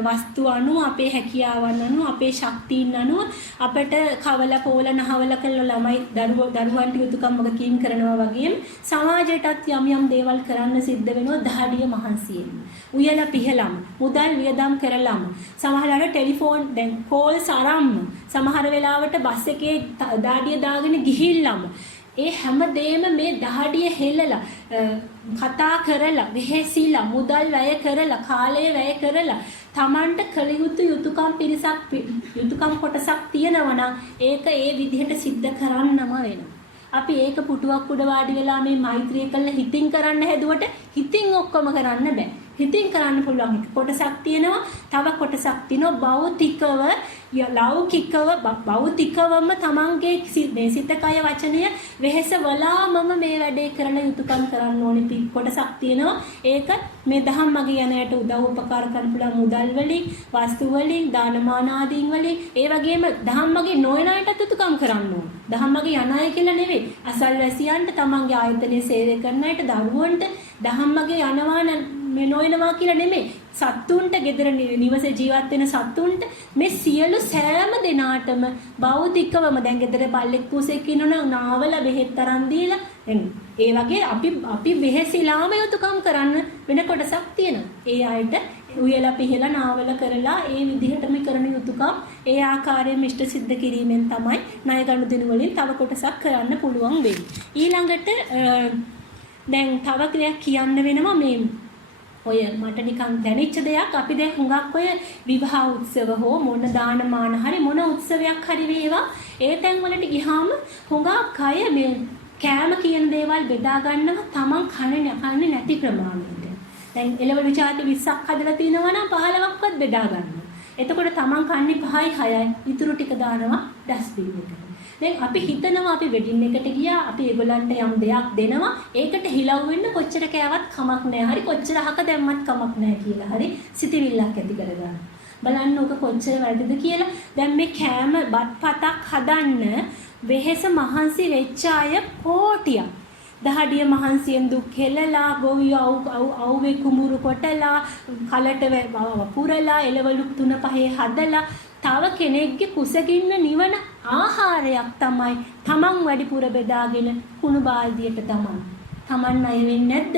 වස්තු අනුව අපේ හැකියාවන් අනුව අපේ ශක්තියින් අනුව අපිට කවල පොවල නහවල කළ ළමයි දරුවන්ට යුතුයකම් වගකීම් කරනවා වගේම සමාජයටත් යම් දේවල් කරන්න සිද්ධ වෙනවා දහඩිය මහන්සියෙන්. උයලා පිහලම් මුදල් වියදම් කරලම් සමහරවිට ටෙලිෆෝන් දැන් කෝල්ස් අරම්ම සමහර වෙලාවට බස් එකේ දාඩිය දාගෙන ගිහිල්ලම ඒ හැමදේම මේ දහඩිය හෙල්ලලා කතා කරලා වෙහෙසිලා මුදල් වැය කරලා කාලය වැය කරලා Tamanට කළ යුතු යුතුයකම් කොටසක් තියෙනවා නම් ඒක ඒ විදිහට සිද්ධ කරන්නම වෙනවා. අපි ඒක පුටුවක් උඩ වාඩි වෙලා මේ මෛත්‍රිය කළ හිතින් කරන්න හැදුවට හිතින් ඔක්කොම කරන්න බෑ. හිතින් කරන්න පුළුවන් කොටසක් තියෙනවා. තව කොටසක් තියෙනවා භෞතිකව ලෞකිකව භෞතිකවම තමන්ගේ මේ සිත කය වචනය වෙහෙස වලාමම මේ වැඩේ කරන යුතුයකම් කරන්න ඕනේ කොටසක් තියෙනවා. ඒක මේ දහම් මගේ යනයට උදව් උපකාර කරන්න පුළුවන් මුදල් වලින් වස්තු වලින් දානමාන ආදීන් වලින් ඒ වගේම දහම් මගේ නොයන අයටත් යුතුයකම් කරන්න ඕනේ. දහම් මගේ යන අය කියලා නෙවෙයි අසල්වැසියන්ට තමන්ගේ ආයතනයේ සේවය කරන අයට දරුවන්ට දහම් මගේ යනවා මේ නොයනවා කියලා නෙමෙයි සත්තුන්ට gedara නිවසේ ජීවත් වෙන සත්තුන්ට මේ සියලු සෑම දෙනාටම භෞතිකවම දැන් gedara බල්ලෙක් පුසෙක් ඉන්නවනම් නාවල බෙහෙත් තරන් දීලා ඒ වගේ අපි වෙහෙසිලාම යුතුයකම් කරන්න වෙන කොටසක් තියෙනවා. ඒ අයට උයලා පිහලා නාවල කරලා ඒ විදිහටම කරන යුතුයකම් ඒ ආකාරයෙන් ඉෂ්ට සිද්ධ කිරීමෙන් තමයි ණය ගනුදෙනු වලින් තව කොටසක් කරන්න පුළුවන් වෙන්නේ. ඊළඟට දැන් තව දෙයක් කියන්න වෙනවා මේ ඔය මට නිකන් දැනෙච්ච දෙයක් අපි දැන් හුඟක් ඔය විවාහ උත්සව හෝ මොන දානමාන හරි මොන උත්සවයක් හරි වේවා ඒ තැන් වලට ගියාම හුඟක් අය මේ කෑම කියන දේවල් බෙදා ගන්නවා තමන් කන්නේ නැති ප්‍රමාණයට. දැන් එළවලු චාටි 20ක් හදලා තිනවා නම් 15ක්වත් බෙදා ගන්නවා. එතකොට තමන් කන්නේ 5යි 6යි ඉතුරු ටික දානවා ඩස්බින් එකට. දැන් අපි හිතනවා අපි වෙඩින් එකට ගියා අපි ඒගොල්ලන්ට යම් දෙයක් දෙනවා ඒකට හිලව් වෙන්න කොච්චර කෑවත් කමක් නැහැ. හරි කොච්චර අහක දැම්මත් කමක් නැහැ කියලා. හරි සිතවිල්ලක් ඇති කරගන්න. බලන්න ඕක කොච්චර වැරදිද කියලා. දැන් මේ කෑම බත් පතක් හදන්න වෙහෙස මහන්සි වෙච්ච අය කෝටියක්. දහඩිය මහන්සියෙන් දුක් හෙළලා ගොවියෝ අවුවේ කුඹුරු කොටලා කලට පුරලා එළවලු 3-5 හදලා තව කෙනෙක්ගේ කුසගින්න නිවන ආහාරයක් තමයි තමන් වැඩිපුර බෙදාගෙන කුණු බාල්දියට තමන් ණය වෙන්නේ නැද්ද?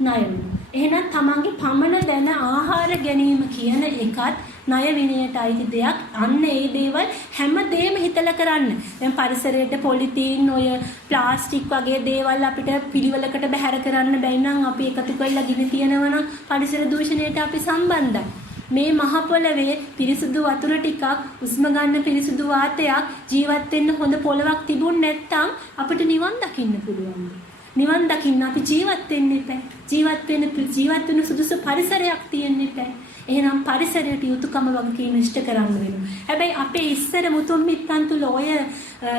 ණය වෙනවා. එහෙනම් තමන්ගේ පමණ දැන ආහාර ගැනීම කියන එකත් ණය විනයට අයිති දෙයක්. අන්න ඒ දේවල් හැමදේම හිතලා කරන්න. දැන් පරිසරයට පොලිතීන් ඔය ප්ලාස්ටික් වගේ දේවල් අපිට පිළිවෙලකට බැහැර කරන්න බැයි නම් අපි එකතු කරලා ගිනි තියනවා නම් පරිසර දූෂණයට අපි සම්බන්ධයි. මේ මහ පොළවේ පිරිසුදු වතුර ටිකක් උස්ම ගන්න පිරිසුදු වාතයක් ජීවත් වෙන්න හොඳ පොළවක් තිබුණ නැත්නම් අපිට නිවන් දකින්න පුළුවන්. නිවන් දකින්න අපි ජීවත් වෙන්න එපා. ජීවත් වෙන සුදුසු පරිසරයක් තියෙන්න එපා. එහෙනම් පරිසරයට යුතුයකම වගකීම ඉෂ්ට කරන්න වෙනවා. හැබැයි අපේ ඉස්සර මුතුන් මිත්තන් තුල ඔය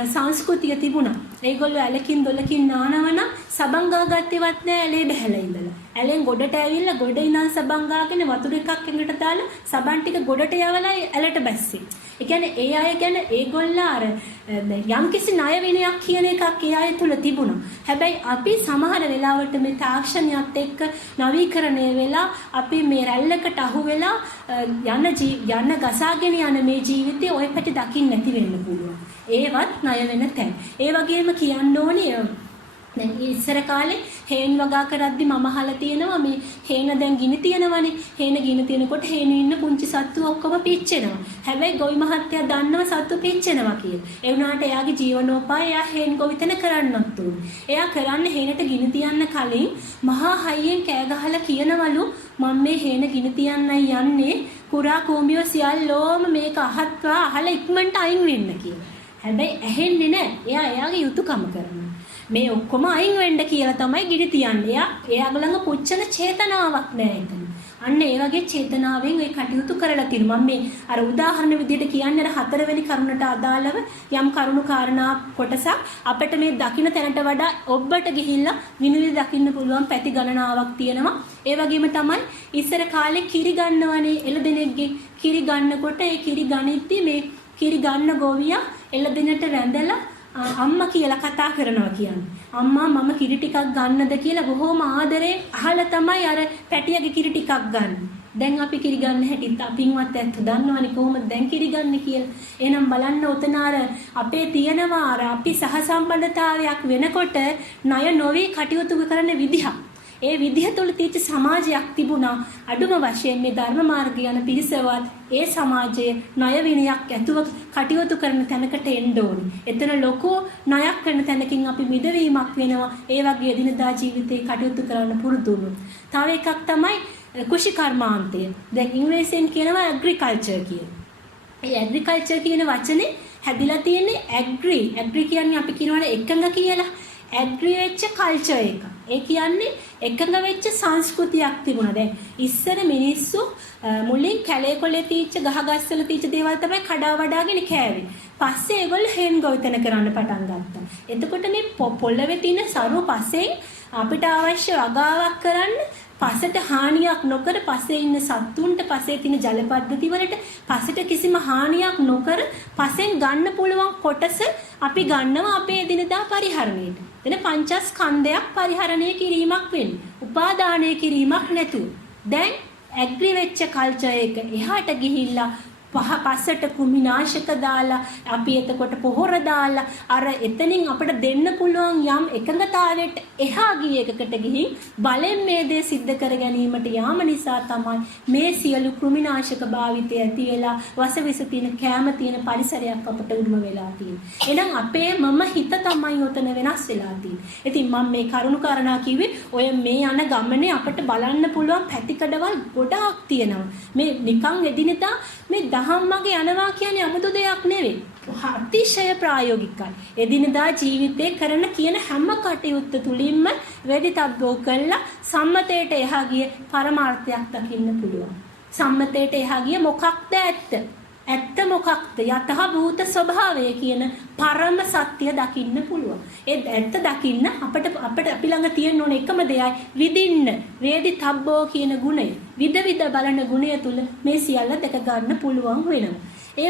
සංස්කෘතිය තිබුණා. ඒගොල්ලෝ ඇලකින් දොලකින් නානවනම් සබන් ගා ගත්තේවත් නෑ ඇලේ බහැලා ඉඳලා. ඇලෙන් ගොඩට ඇවිල්ලා ගොඩ ඉඳන් සබන් ගාගෙන වතුර එකක් ඇඟට දාලා සබන් ටික ගොඩට යවලා ඇලට බැස්සේ. ඒ කියන්නේ ඒ අය ගැන ඒගොල්ලෝ අර යම්කිසි ණය විනයක් කියන එකක් ඒ අය තුල තිබුණා. හැබැයි අපි සමහර වෙලාවට මේ තාක්ෂණයත් එක්ක නවීකරණය වෙලා අපි මේ රැල්ලකට අහු වෙලා යන ගසාගෙන යන මේ ජීවිතේ ඔය පැටි දකින්න නැති වෙන්න පුළුවන්. ඒවත් ණය වෙන තැන්. ඒ වගේම කියන්න ඕනේ දැන් ඉස්සර කාලේ හේන් වගා කරද්දි මම අහලා තියෙනවා මේ හේන දැන් ගිනි තියනවනේ. හේන ගිනි තියනකොට හේනේ ඉන්න පුංචි සත්තු ඔක්කොම පිච්චෙනවා. හැබැයි ගොවි මහත්තයා දන්නවා සත්තු පිච්චෙනවා කියලා. ඒ වුණාට එයාගේ ජීවනෝපාය එයා හේන් ගොවිතැන කරන්නත් උනේ. එයා කරන්නේ හේනට ගිනි තියන්න කලින් මහා හයියෙන් කෑ ගහලා කියනවලු මම මේ හේන ගිනි තියන්නයි යන්නේ. කුරා කූඹියෝ සියල්ලෝම මේක අහත්වා අහලා ඉක්මනට අයින් වෙන්න කියලා. හැබැයි ඇහෙන්නේ නැහැ. එයා එයාගේ යුතුයකම කරනවා. මේ ඔක්කොම අයින් වෙන්න කියලා තමයි ගිනි තියන්නේ. එයාගේ ළඟ පුච්චන චේතනාවක් නැහැ එතන. අන්න ඒ වගේ චේතනාවෙන් ඒ කටයුතු කරලා තියෙනවා. මම මේ අර උදාහරණ විදිහට කියන්නේ අර හතරවෙනි කරුණට අදාළව යම් කරුණු කාරණා කොටසක් අපිට මේ දකින්න තැනට වඩා ඔබට ගිහිල්ලා විනිවිද දකින්න පුළුවන් පැති ගණනාවක් තියෙනවා. ඒ වගේම තමයි ඉස්සර කාලේ කිරි ගන්නවනේ එළදෙනෙක්ගේ කිරි ගන්නකොට ඒ කිරි ගනිද්දි මේ කිරි ගන්න ගෝවියා එළදෙනට වැඳලා අම්මා කියලා කතා කරනවා කියන්නේ. අම්මා මම කිරි ටිකක් ගන්නද කියලා බොහොම ආදරේ අහලා තමයි අර පැටියගේ කිරි ටිකක් ගන්න. දැන් අපි කිරි ගන්න හැටිත් අපින්වත් ඇත්ත දන්නවනේ කොහොමද දැන් කිරි ගන්න කියලා. එහෙනම් බලන්න උතන අර අපේ තියෙනවා අර අපි සහසම්බන්ධතාවයක් වෙනකොට ණය නොවි කටයුතු කරන විදිහ. ඒ විදිහ තුළ තියෙච්ච සමාජයක් තිබුණා. අඩුම වශයෙන් මේ ධර්ම මාර්ගය යන පිරිසවත් ඒ සමාජයේ ණය විනයක් ඇතුව කටයුතු කරන තැනකට එන්න ඕනේ. එතන ලොකු ණයක් කරන තැනකින් අපි මිදවීමක් වෙනවා. ඒ වගේ එදිනදා ජීවිතේ කටයුතු කරන්න පුරුදු වුණොත්. තව එකක් තමයි කෘෂි කර්මාන්තය. දැන් ඉංග්‍රීසියෙන් කියනවා ඇග්‍රිකල්චර් කියලා. මේ ඇග්‍රිකල්චර් කියන වචනේ හැදිලා තියෙන්නේ ඇග්‍රි කියන්නේ අපි කියනවානේ එකඟ කියලා. ඇග්‍රි වෙච්ච කල්චර් එක. ඒ කියන්නේ එකඟ වෙච්ච සංස්කෘතියක් තිබුණා. දැන් ඉස්සර මිනිස්සු මුලින් කැලේ කොලේ තීච්ච ගහගස්වල තීච්ච දේවල් තමයි කඩා වඩාගෙන කෑවේ. පස්සේ ඒගොල්ලෝ හේන් ගොවිතැන කරන්න පටන් ගත්තා. එතකොට මේ පොළවේ තියෙන සරුව පස්සෙන් අපිට අවශ්‍ය වගාවක් කරන්න පසට හානියක් නොකර පසේ ඉන්න සත්තුන්ට පසේ තියෙන ජල පද්ධති වලට පසට කිසිම හානියක් නොකර පසෙන් ගන්න පුළුවන් කොටස අපි ගන්නවා අපේ එදිනදා පරිහරණයට. එතන පංචස්කන්ධයක් පරිහරණය කිරීමක් වෙන්නේ. උපාදානය කිරීමක් නැතුව. දැන් ඇග්‍රි වෙච්ච කල්චර් එක එහාට ගිහිල්ලා පස්සට කුමිනාශක දාලා අපි එතකොට පොහොර දාලා අර එතනින් අපිට දෙන්න පුළුවන් යම් එකඟතාවයට එහා ගිය එකකට ගිහින් බලෙන් මේ දේ සිද්ධ කර ගැනීමට යාම නිසා තමයි මේ සියලු කුමිනාශක භාවිතය ඇති වෙලා වසවිස තියෙන කැම තියෙන පරිසරයක් අපට උරුම වෙලා තියෙන්නේ. එහෙනම් අපේ මම හිත තමයි උතන වෙනස් වෙලා තියෙන්නේ. ඉතින් මම මේ කරුණු කාරණා කිව්වේ ඔය මේ යන ගමනේ අපිට බලන්න පුළුවන් පැතිකඩවල් ගොඩාක් තියෙනවා. මේ නිකන් එදිනෙදා මේ දහම්මගේ යනවා කියන්නේ 아무තු දෙයක් නෙවෙයි. අතිශය ප්‍රායෝගිකයි. එදිනදා ජීවිතේ කරන කියන හැම කටයුත්ත තුලින්ම වේදිතබ්බෝ කළා සම්මතයට එහා ගිය පරමාර්ථයක් දකින්න පුළුවන්. සම්මතයට එහා ගිය මොකක්ද ඇත්ත? ඇත්ත මොකක්ද? යතහ භූත ස්වභාවය කියන පරම සත්‍ය දකින්න පුළුවන්. ඒ ඇත්ත දකින්න අපිට අපි ළඟ තියෙන ඕන එකම දෙයයි විදින්න. වේදිතබ්බෝ කියන ගුණය. විද බලන ගුණය තුල මේ සියල්ල දැක ගන්න පුළුවන් වෙනවා. ඒ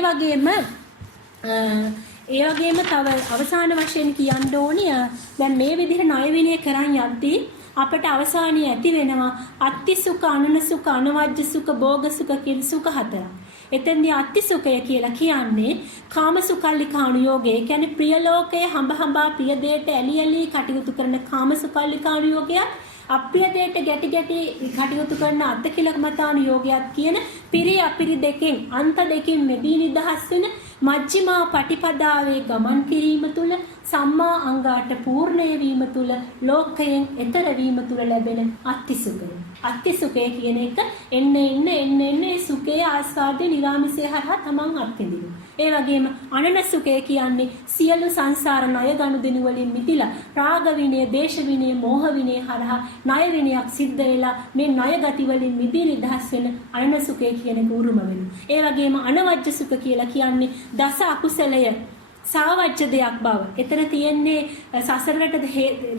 වගේම තව අවසාන වශයෙන් කියන්න ඕනේ දැන් මේ විදිහට ණය විනය කරන් යද්දී අපට අවසානයේ ඇති වෙනවා අත්ති සුඛ අනන සුඛ අනවජ්‍ය සුඛ භෝග සුඛ කියන සුඛ හතරක්. එතෙන්දී අත්ති සුඛය කියලා කියන්නේ කාම සුඛල්ලිකාණු යෝගය. කියන්නේ ප්‍රිය ලෝකයේ හඹ හඹා ප්‍රිය දෙයට ඇලි ඇලි කටයුතු කරන කාම සුඛල්ලිකාණු යෝගය. අප්‍රිය දෙයට ගැටි ගැටි කටයුතු කරන අත්කිලමතාන යෝගයක් කියන පිරි අපිරි දෙකෙන් අන්ත දෙකෙන් මෙදී නිදහස් වෙන මජ්ක්‍ධිමා පටිපදාවේ ගමන් කිරීම තුළ සම්මා අංගාට පූර්ණය වීම තුළ ලෝකයෙන් එතර වීම තුළ ලැබෙන අත්තිසුඛය. අත්තිසුඛය කියන එක එන්න සුඛයේ ආස්වාදයේ නිරාමිසය හරහා තමන් අත්විඳිනවා. ඒ වගේම අනන සුඛය කියන්නේ සියලු සංසාර ණය ගනුදෙනු වලින් මිදිලා රාග විනය, දේශ විනය, මෝහ විනය හරහා ණය විනයක් සිද්ධ වෙලා මේ ණය ගති වලින් මිදී නිදහස් වෙන අනන සුඛය කියන එක උරුම වෙනවා. ඒ වගේම අනවජ්‍ය සුඛ කියලා කියන්නේ දස අකුසලය සාවජ්‍ය දෙයක් බව. එතන තියෙන්නේ සසරකට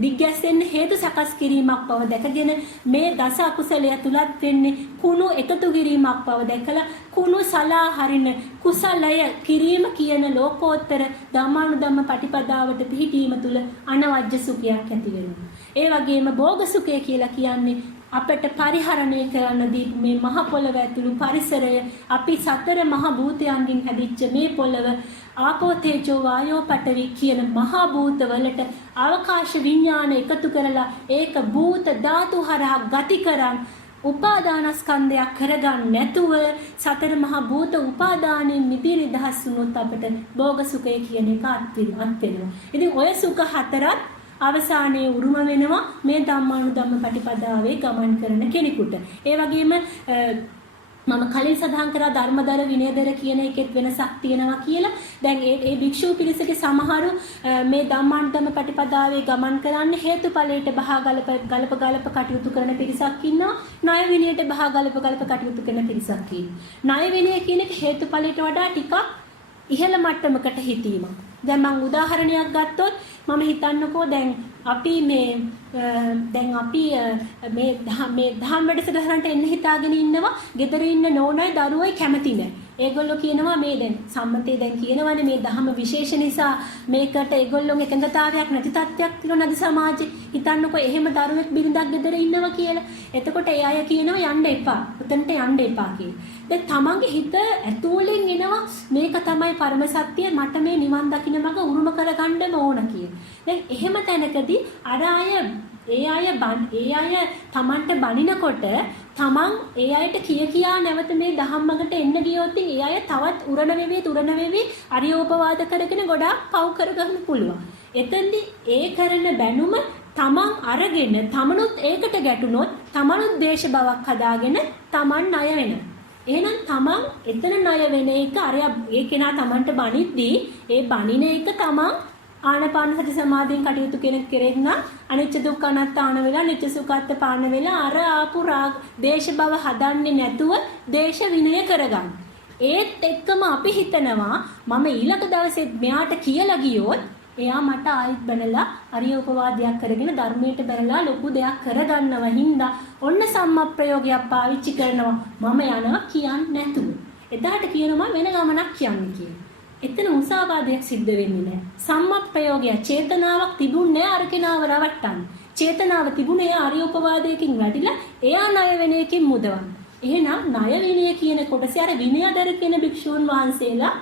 දිග්ගැස්සෙන්න හේතු සකස් කිරීමක් බව දැකගෙන මේ දස අකුසලය තුලත් වෙන්නේ කුණු එකතු කිරීමක් බව දැකලා කුණු සලා හරින කුසලය කිරීම කියන ලෝකෝත්තර ධම්මානුධම්ම පටිපදාවට පිහිටීම තුල අනවජ්‍ය සුඛයක් ඇති වෙනවා. ඒ වගේම භෝග සුඛය කියලා කියන්නේ අපට පරිහරණය කරන්න දීපු මේ මහ පොළව ඇතුළු පරිසරය අපි සතර මහ භූතයන්ගෙන් හැදිච්ච මේ පොළව ආපෝ තේජෝ වායෝ පඨවි කියන මහ භූත වලට අවකාශ විඥාන එකතු කරලා ඒක භූත ධාතු හරහා ගති කරන් උපාදානස්කන්ධයක් කරගන්න නැතුව සතර මහ භූත උපාදානෙන් මිදී නිදහස් වුණොත් අපට භෝග සුඛය කියන එක අත් වෙනවා. ඉතින් ඔය සුඛ හතරත් අවසානයේ උරුම වෙනවා මේ ධම්මානුධම්ම පටිපදාවේ ගමන් කරන කෙනෙකුට. ඒ වගේම මම කලින් සඳහන් කරා ධර්මදර විනයදර කියන එකෙත් වෙනසක් තියෙනවා කියලා. දැන් ඒ භික්ෂු පිරිසගේ සමහරු මේ ධම්මානුධම්ම පටිපදාවේ ගමන් කරන්න හේතුඵලයට බහා ගලප කටයුතු කරන පිරිසක් ඉන්නවා. ණය විනයට බහා ගලප කටයුතු කරන පිරිසක් ඉන්නවා. ණය විනය කියන එක හේතුඵලයට වඩා ටිකක් ඉහළ මට්ටමකට හිතීමක්. දැන් මම උදාහරණයක් ගත්තොත් මම හිතන්නකෝ දැන් අපි මේ දහම් වැඩසටහනට එන්න හිතාගෙන ඉන්නවා. ගෙදර ඉන්න නෝනයි දරුවයි කැමති නැහැ. ඒගොල්ලෝ කියනවා මේ දැන් සම්මතේ දැන් කියනවානේ මේ දහම විශේෂ නිසා මේකට ඒගොල්ලෝගේ එකඟතාවයක් නැති තත්ත්වයක් තියෙනවා නේද සමාජේ. හිතන්නකෝ එහෙම දරුවෙක් බිරිඳක් ගෙදර ඉන්නවා කියලා. එතකොට ඒ අය කියනවා යන්න එපා. උතන්ට යන්න එපා කියලා. දැන් තමන්ගේ හිත ඇතුලෙන් එනවා මේක තමයි පරම සත්‍ය මට මේ නිවන් දකින්න මඟ උරුම කරගන්න ඕන කියලා. දැන් එහෙම තැනකදී ඒ අය තමන්ට බනිනකොට තමන් ඒ අයට කියා නැවත මේ ධම්මකට එන්න ගියොත් ඒ අය තවත් උරණ වෙවි අරියෝපවාද කරගෙන ගොඩාක් පව් කරගන්න පුළුවන්. එතෙන්දී ඒ කරන බැනුම තමන් අරගෙන තමනුත් ඒකට ගැටුනොත් තමනුත් ද්වේෂ බවක් හදාගෙන තමන් ණය වෙනවා. එහෙනම් තමන් එතන ණය වෙන එක ඒ කෙනා තමන්ට බනිද්දී ඒ බනින එක තමන් ආනපාන සති සමාධියෙන් කටයුතු කෙනෙක් කෙරෙන්න අනිච්ච දුක්ඛ අනාත්තාන වෙලා නිච්ච සුඛාත්ත පාන වෙලා අර ආපු රාග දේශ බව හදන්නේ නැතුව දේශ විනය කරගන්න. ඒත් එක්කම අපි හිතනවා මම ඊළඟ දවසේ මෙයාට කියලා ගියොත් එයා මට ආයෙත් බැනලා අරියෝපවාදයක් කරගෙන ධර්මයට බැනලා ලොකු දෙයක් කරගන්නවා හින්දා ඔන්න සම්මප්‍රයෝගයක් පාවිච්චි කරනවා මම යනවා කියන්නේ නැතුව. එදාට කියනවා වෙන ගමනක් යන්නේ කියලා. එතන මුසාවාදයක් සිද්ධ වෙන්නේ නැහැ. සම්මප්‍රයෝගය චේතනාවක් තිබුණේ අර කෙනාව රවට්ටන්න. චේතනාව තිබුණේ අරියෝපවාදයකින් වැටිලා එයා ණය වෙන එකකින් මුදවන්න. එහෙනම් ණය විනය කියන කොටසේ අර විනයදර කියන භික්ෂූන් වහන්සේලා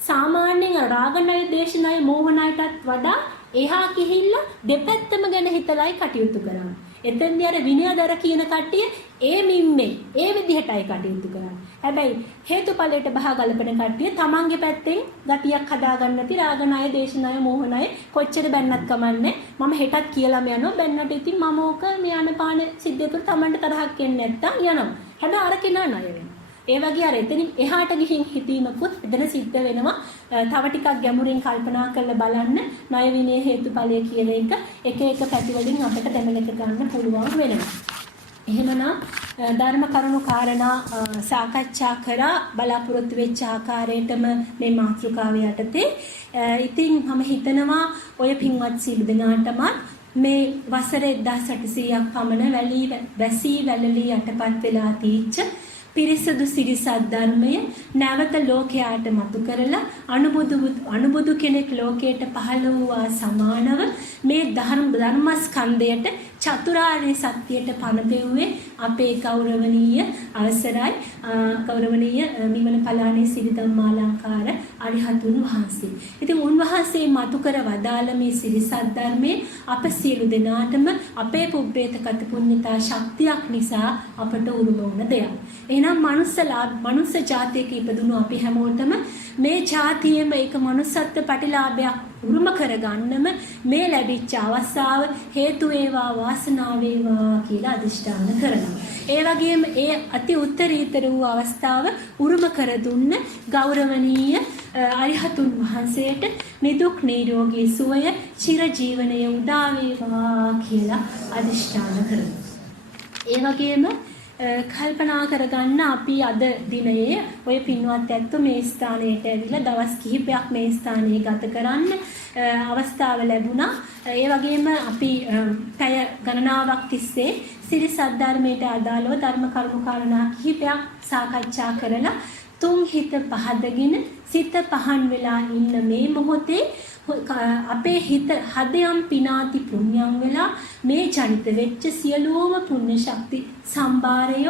සාමාන්‍යයෙන් රාග ණය, දේශ ණය, මෝහ ණයටත් වඩා එහා ගිහිල්ලා දෙපැත්තම ගැන හිතලයි කටයුතු කරන්නේ. එතෙන්දී අර විනයදර කියන කට්ටිය ඒ විදිහටයි කටයුතු කරන්නේ. හැබැයි හේතුඵලයට බහා ගලපන කට්ටිය තමන්ගේ පැත්තෙන් ගතියක් හදාගන්න නැති රාග ණය, දේශ ණය, මෝහ ණය කොච්චර බැන්නත් කමන්නේ. මම හෙටත් කියලාම යනවා. බැන්නට ඉතින් මම ඕක මේ අනපාන සිද්ධ කර තමන්ට තරහක් එන්නේ නැත්තම් යනවා. හැබැයි අර කෙනා ණය වෙනවා. ඒ වගේ අර එතනින් එහාට ගිහින් හිතීමකුත් එතන සිද්ධ වෙනවා. තව ටිකක් ගැඹුරින් කල්පනා කරලා බලන්න ණය විනය හේතුඵලය කියන එක එක පැති වලින් අපිට දැනගන්න ගන්න පුළුවන් වෙනවා. එහෙමනම් ධර්ම කරුණු කාරණා සාකච්ඡා කරා බලාපොරොත්තු වෙච්ච ආකාරයටම මේ මාතෘකාව යටතේ ඉතින් මම හිතනවා ඔය පින්වත් සීල දෙනාටම මේ වසර 1800ක් පමණ වැසී වැළලී යටපත් වෙලා තීච්ච පිරිසුදු සිරිසත් ධර්මය නැවත ලෝකයට මතු කරලා අනුබුදු කෙනෙක් ලෝකයට පහළ වූවා සමානව මේ ධර්මස්කන්ධයට චතුරාර්ය සත්‍යයට පණ පෙව්වේ අපේ ගෞරවනීය අවසරයි ගෞරවනීය මිමන පලානේ සිරි ධම්මාලංකාර අරිහතුන් වහන්සේ. ඉතින් උන්වහන්සේ මතු කර වදාළ මේ සිරිසත් ධර්මයේ අප සියලු දෙනාටම අපේ පුබ්බේතගත පුඤ්ඤතා ශක්තියක් නිසා අපට උරුම වුණ දෙයක්. එහෙනම් මනුස්ස ජාතියක ඉපදුණු අපි හැමෝටම මේ ජාතියේම ඒක මනුස්සත්ව ප්‍රතිලාභයක් උරුම කරගන්නම මේ ලැබිච්ච අවස්ථාව හේතු වේවා වාසනාව වේවා කියලා අදිෂ්ඨාන කරනවා. ඒ වගේම ඒ අති උත්තරීතර වූ අවස්ථාව උරුම කර දුන්න ගෞරවනීය අරිහතුන් වහන්සේට නිදුක් නිරෝගී සුවය චිර ජීවනය උදා වේවා කියලා අදිෂ්ඨාන කරනවා. ඒ වගේම කල්පනා කරගන්න අපි අද දිනයේ ඔය පින්වත් ඇත්තෝ මේ ස්ථානයට ඇවිල්ලා දවස් කිහිපයක් මේ ස්ථානයේ ගත කරන්න අවස්ථාව ලැබුණා. ඒ වගේම අපි පැය ගණනාවක් තිස්සේ සිරිසත් ධර්මයට අදාළව ධර්ම කරුණු කාරණා කිහිපයක් සාකච්ඡා කරලා තුන් හිත පහදගෙන සිත පහන් වෙලා ඉන්න මේ මොහොතේ අපේ හිත හදයන් පිනාති පුණ්‍යම් වෙලා මේ ජනිත වෙච්ච සියලුම පුණ්‍ය ශක්ති සම්භාරය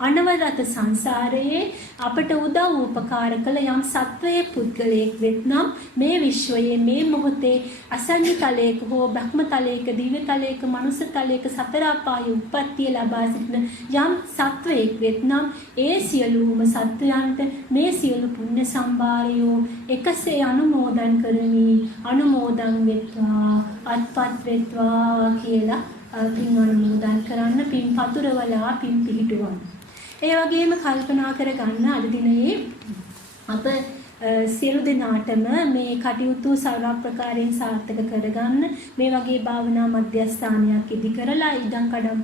අනවරත සංසාරයේ අපට උදව් උපකාර කළ යම් සත්වයේ පුද්ගලයෙක් වෙත්නම් මේ විශ්වයේ මේ මොහොතේ අසංගි තලයක හෝ බ්‍රහ්ම තලයක දිව්‍ය තලයක මනුස්ස තලයක සතර අපායේ උප්පත්තිය ලබා සිටින යම් සත්වයෙක් වෙත්නම් ඒ සියලුම සත්වයන්ට මේ සියලු පුණ්‍ය සම්භාරය එකසේ අනුමෝදන් කරමි අනුමෝදන් වෙත්වා අත්පත් වෙත්වා කියලා පින් අනුමෝදන් කරන්න පින් පතුරවලා පින් පිහිටුවන්න. ඒ වගේම කල්පනා කරගන්න අද දිනයේ අප සියලු දෙනාටම මේ කටයුතු සර්ව ප්‍රකාරයෙන් සාර්ථක කරගන්න මේ වගේ භාවනා මධ්‍යස්ථානයක් ඉදි කරලා ඉඩම් කඩම්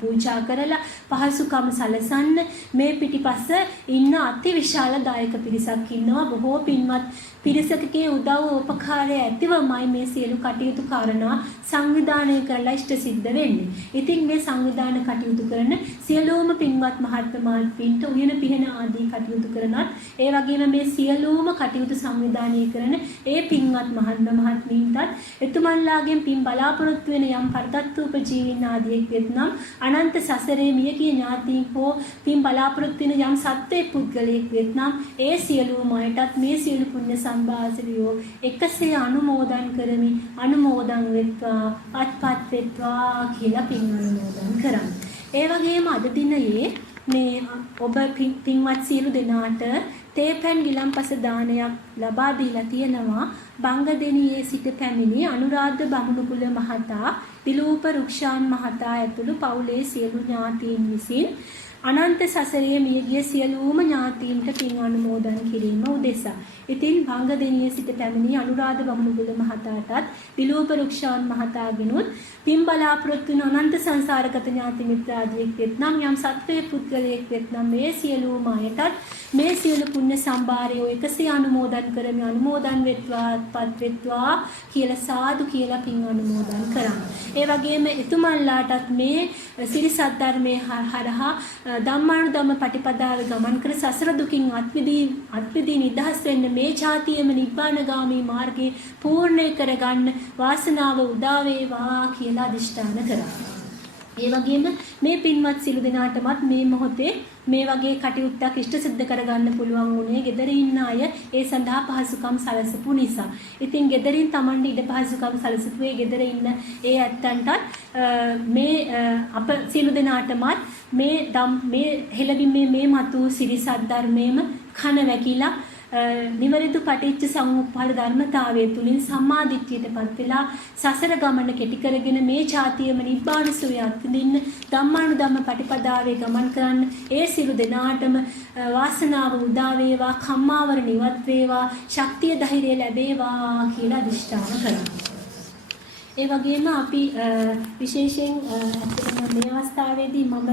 පූජා කරලා පහසුකම් සලසන්න මේ පිටිපස්ස ඉන්න අති විශාල දායක පිරිසක් ඉන්නවා. බොහෝ පින්වත් පිරිසකගේ උදව් උපකාරය ඇතිවමයි මේ සියලු කටයුතු කාරණා සංවිධානය කරලා ඉෂ්ට සිද්ධ වෙන්නේ. ඉතින් මේ සංවිධාන කටයුතු කරන සියලුම පින්වත් මහත්මයාන්ට උයන පිහන ආදී කටයුතු කරනත් ඒ වගේම මේ සියලුම කටයුතු සංවිධානය කරන ඒ පින්වත් මහත්මීන්ටත් එතුමන්ලාගෙන් පින් බලාපොරොත්තු වෙන යම් පරතත්වෝපජීවීන් ආදීෙක් වෙත්නම් අනන්ත සසරේ මියගිය ඥාතීන් හෝ පින් බලාපොරොත්තු වෙන යම් සත්වයේ පුද්ගලයෙක් වෙත්නම් ඒ සියලුම අයටත් මේ සියලු පුණ්‍ය සම්භාසරියෝ එකසේ අනුමෝදන් කරමි අනුමෝදන් වෙත්වා අත්පත් වෙත්වා කියලා පින් අනුමෝදන් කරන්න. ඒ වගේම අද දිනයේ මේ ඔබ පින්වත් සියලු දෙනාට තේපැන් ගිලම්පස දානයක් ලබා දීලා තියෙනවා. බංගදෙනියේ සිට පැමිණි අනුරාධ බමුණුකුල මහතා පිලූප රුක්ෂාන් මහතා ඇතුළු පවුලේ සියලු ඥාතීන් විසින් අනන්ත සසරේ මියගිය සියලුම ඥාතීන්ට පින් අනුමෝදන් කිරීම උදෙසා. ඉතින් බංගදෙනියේ සිට පැමිණි අනුරාධ බමුණුකුල මහතාටත් පිලූප රුක්ෂාන් මහතාගෙනුත් පින් බලාපොරොත්තු වන අනන්ත සංසාරගත ඥාති මිත්‍ර ආදීෙක් වෙත්නම් යම් සත්වයේ පුද්ගලයෙක් වෙත්නම් මේ සියලුම අයටත් මේ සියලු පුණ්‍ය සම්භාරය එකසේ අනුමෝදන් කරමි අනුමෝදන් වෙත්වා අත්පත් වෙත්වා කියලා සාදු කියලා පින් අනුමෝදන් කරන්න. ඒ වගේම එතුමන්ලාටත් මේ සිරිසත් ධර්මයේ හරහා ධම්මානුධම්ම පටිපදාව ගමන් කර සසර දුකින් අත්විදී නිදහස් වෙන්න මේ ඡාතියම නිබ්බානගාමී මාර්ගයේ පූර්ණේ කරගන්න වාසනාව උදා වේවා කියලා අදිෂ්ඨාන කරා. ඒ වගේම මේ පින්වත් සිළු දෙනාටමත් මේ මොහොතේ මේ වගේ කටයුත්තක් ඉෂ්ට සිද්ධ කරගන්න පුළුවන් වුණේ ගෙදර ඉන්න අය ඒ සඳහා පහසුකම් සැලසපු නිසා. ඉතින් ගෙදරින් Tamande ඉඩ පහසුකම් සැලසුවේ ගෙදර ඉන්න ඒ ඇත්තන්ටත් මේ අප සිළු දෙනාටමත් මේ හෙළවීමේ මේ මතු සිරිසත් ධර්මයේම කන වැකිලා නිවැරදි පටිච්ච සමුප්පාද ධර්මතාවයේ තුලින් සම්මාදිට්ඨියටපත් වෙලා සසර ගමන කෙටි කරගෙන මේ ඡාතියම නිබ්බාන සුවය අත්විඳින්න ධම්මානුධම්ම පටිපදාවේ ගමන් කරන්න ඒ සිළු දෙනාටම වාසනාව උදා වේවා කම්මාවර නිවත් වේවා ශක්තිය ධෛර්යය ලැබේවා කියලා අදිෂ්ඨාන කරනවා. ඒ වගේම අපි විශේෂයෙන් ඇත්තටම මේ අවස්ථාවේදී මම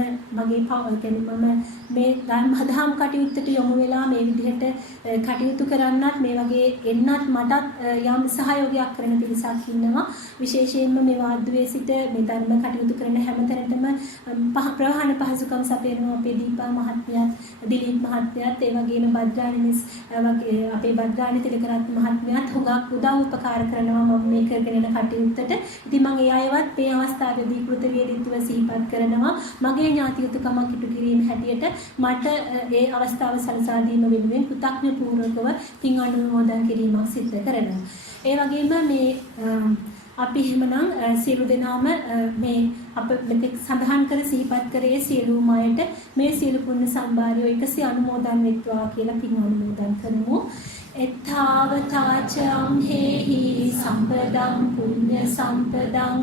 මේ ධර්මදාම් කටයුත්තට යොමු වෙලා මේ විදිහට කටයුතු කරන්නත් මේ වගේ එන්නත් මටත් යම් සහයෝගයක් කරන පිරිසක් ඉන්නවා. විශේෂයෙන්ම මේ වාද්දුවේ සිට මේ ධර්ම කටයුතු කරන හැමතැනටම ප්‍රවාහන පහසුකම් සපයනවා අපේ දීපා මහත්මියත් දිලීප් මහත්මයාත් ඒ වගේම භද්‍රාණි වගේ අපේ භද්‍රාණි තිලකරත්න මහත්මයාත් හුඟක් උදව් උපකාර කරනවා මම මේ කරගෙන යන කටයුත්තට. ඉතින් මම ඒ අයවත් මේ අවස්ථාවේදී කෘතවේදීත්වය සිහිපත් කරනවා. මගේ ඥාතියුතුකමක් ඉටු කිරීම හැටියට මට ඒ අවස්ථාව සලසා දීම වෙනුවෙන් කෘතඥ පූර්වකව පින් අනුමෝදන් කිරීමක් සිදු කරනවා. ඒ වගේම මේ අපි එහෙමනම් සියලු දෙනාම මේ අප මෙතෙක් සඳහන් කර සිහිපත් කරේ සියලුම අයට මේ සියලු පුණ්‍ය සම්භාරය 100 අනුමෝදන් වෙත්වා කියලා පින් අනුමෝදන් කරමු. එත්තාවතාචම් හේහි සම්පදං පුඤ්ඤ සම්පදං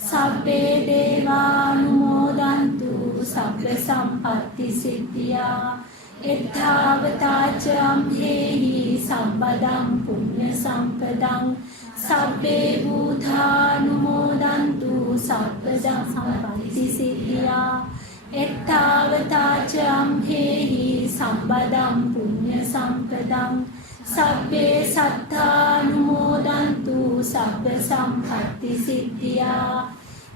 සබ්බේ දේවානුමෝදන්තු සබ්බ සම්පත්ති සිද්ධියා. එත්තාවතාචම් හේහි සම්පදං පුඤ්ඤ සම්පදං සබ්බේ භූතානුමෝදන්තු සබ්බ සම්පත්ති සිද්ධියා. එත්තාවතාචම් හේහි සම්පදං පුඤ්ඤ සම්පදං සබ්බේ සත්තානුමෝදන්තු සබ්බ සම්පත්ති සිද්ධියා.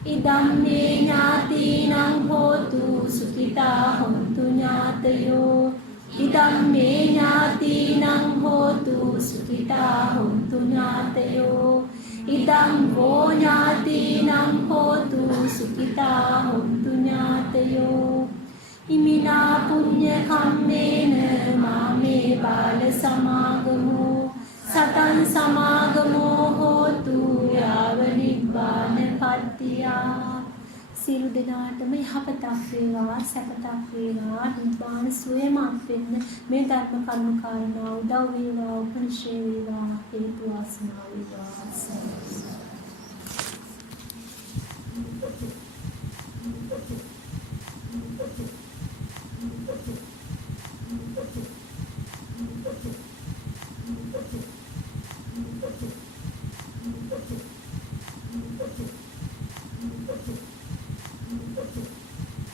ඉදම් මේ ඥාතිනං හෝතු සුඛිතා හොන්තු ඥාතයෝ. ඉදම් මේ ඥාතිනං හෝතු සුඛිතා හොන්තු ඥාතයෝ. ඉදම් වෝ ඥාතිනං හෝතු සුඛිතා හොන්තු ඥාතයෝ. ඉමිනා පුඤ්ඤ කම්මේන මාමේ බාල සමාගමෝ සතං සමාගමෝ හෝතු යාව නිබ්බාන පත්තියා. සියලු දෙනාටම යහපතක් වේවා සැපතක් වේවා නිබ්බාන සුවයමත් වෙන්න මේ ධර්ම කරුණු කාරණා උදව් වේවා උපනිශ්‍රේ වේවා හේතු වාසනා වේවා. Thank you.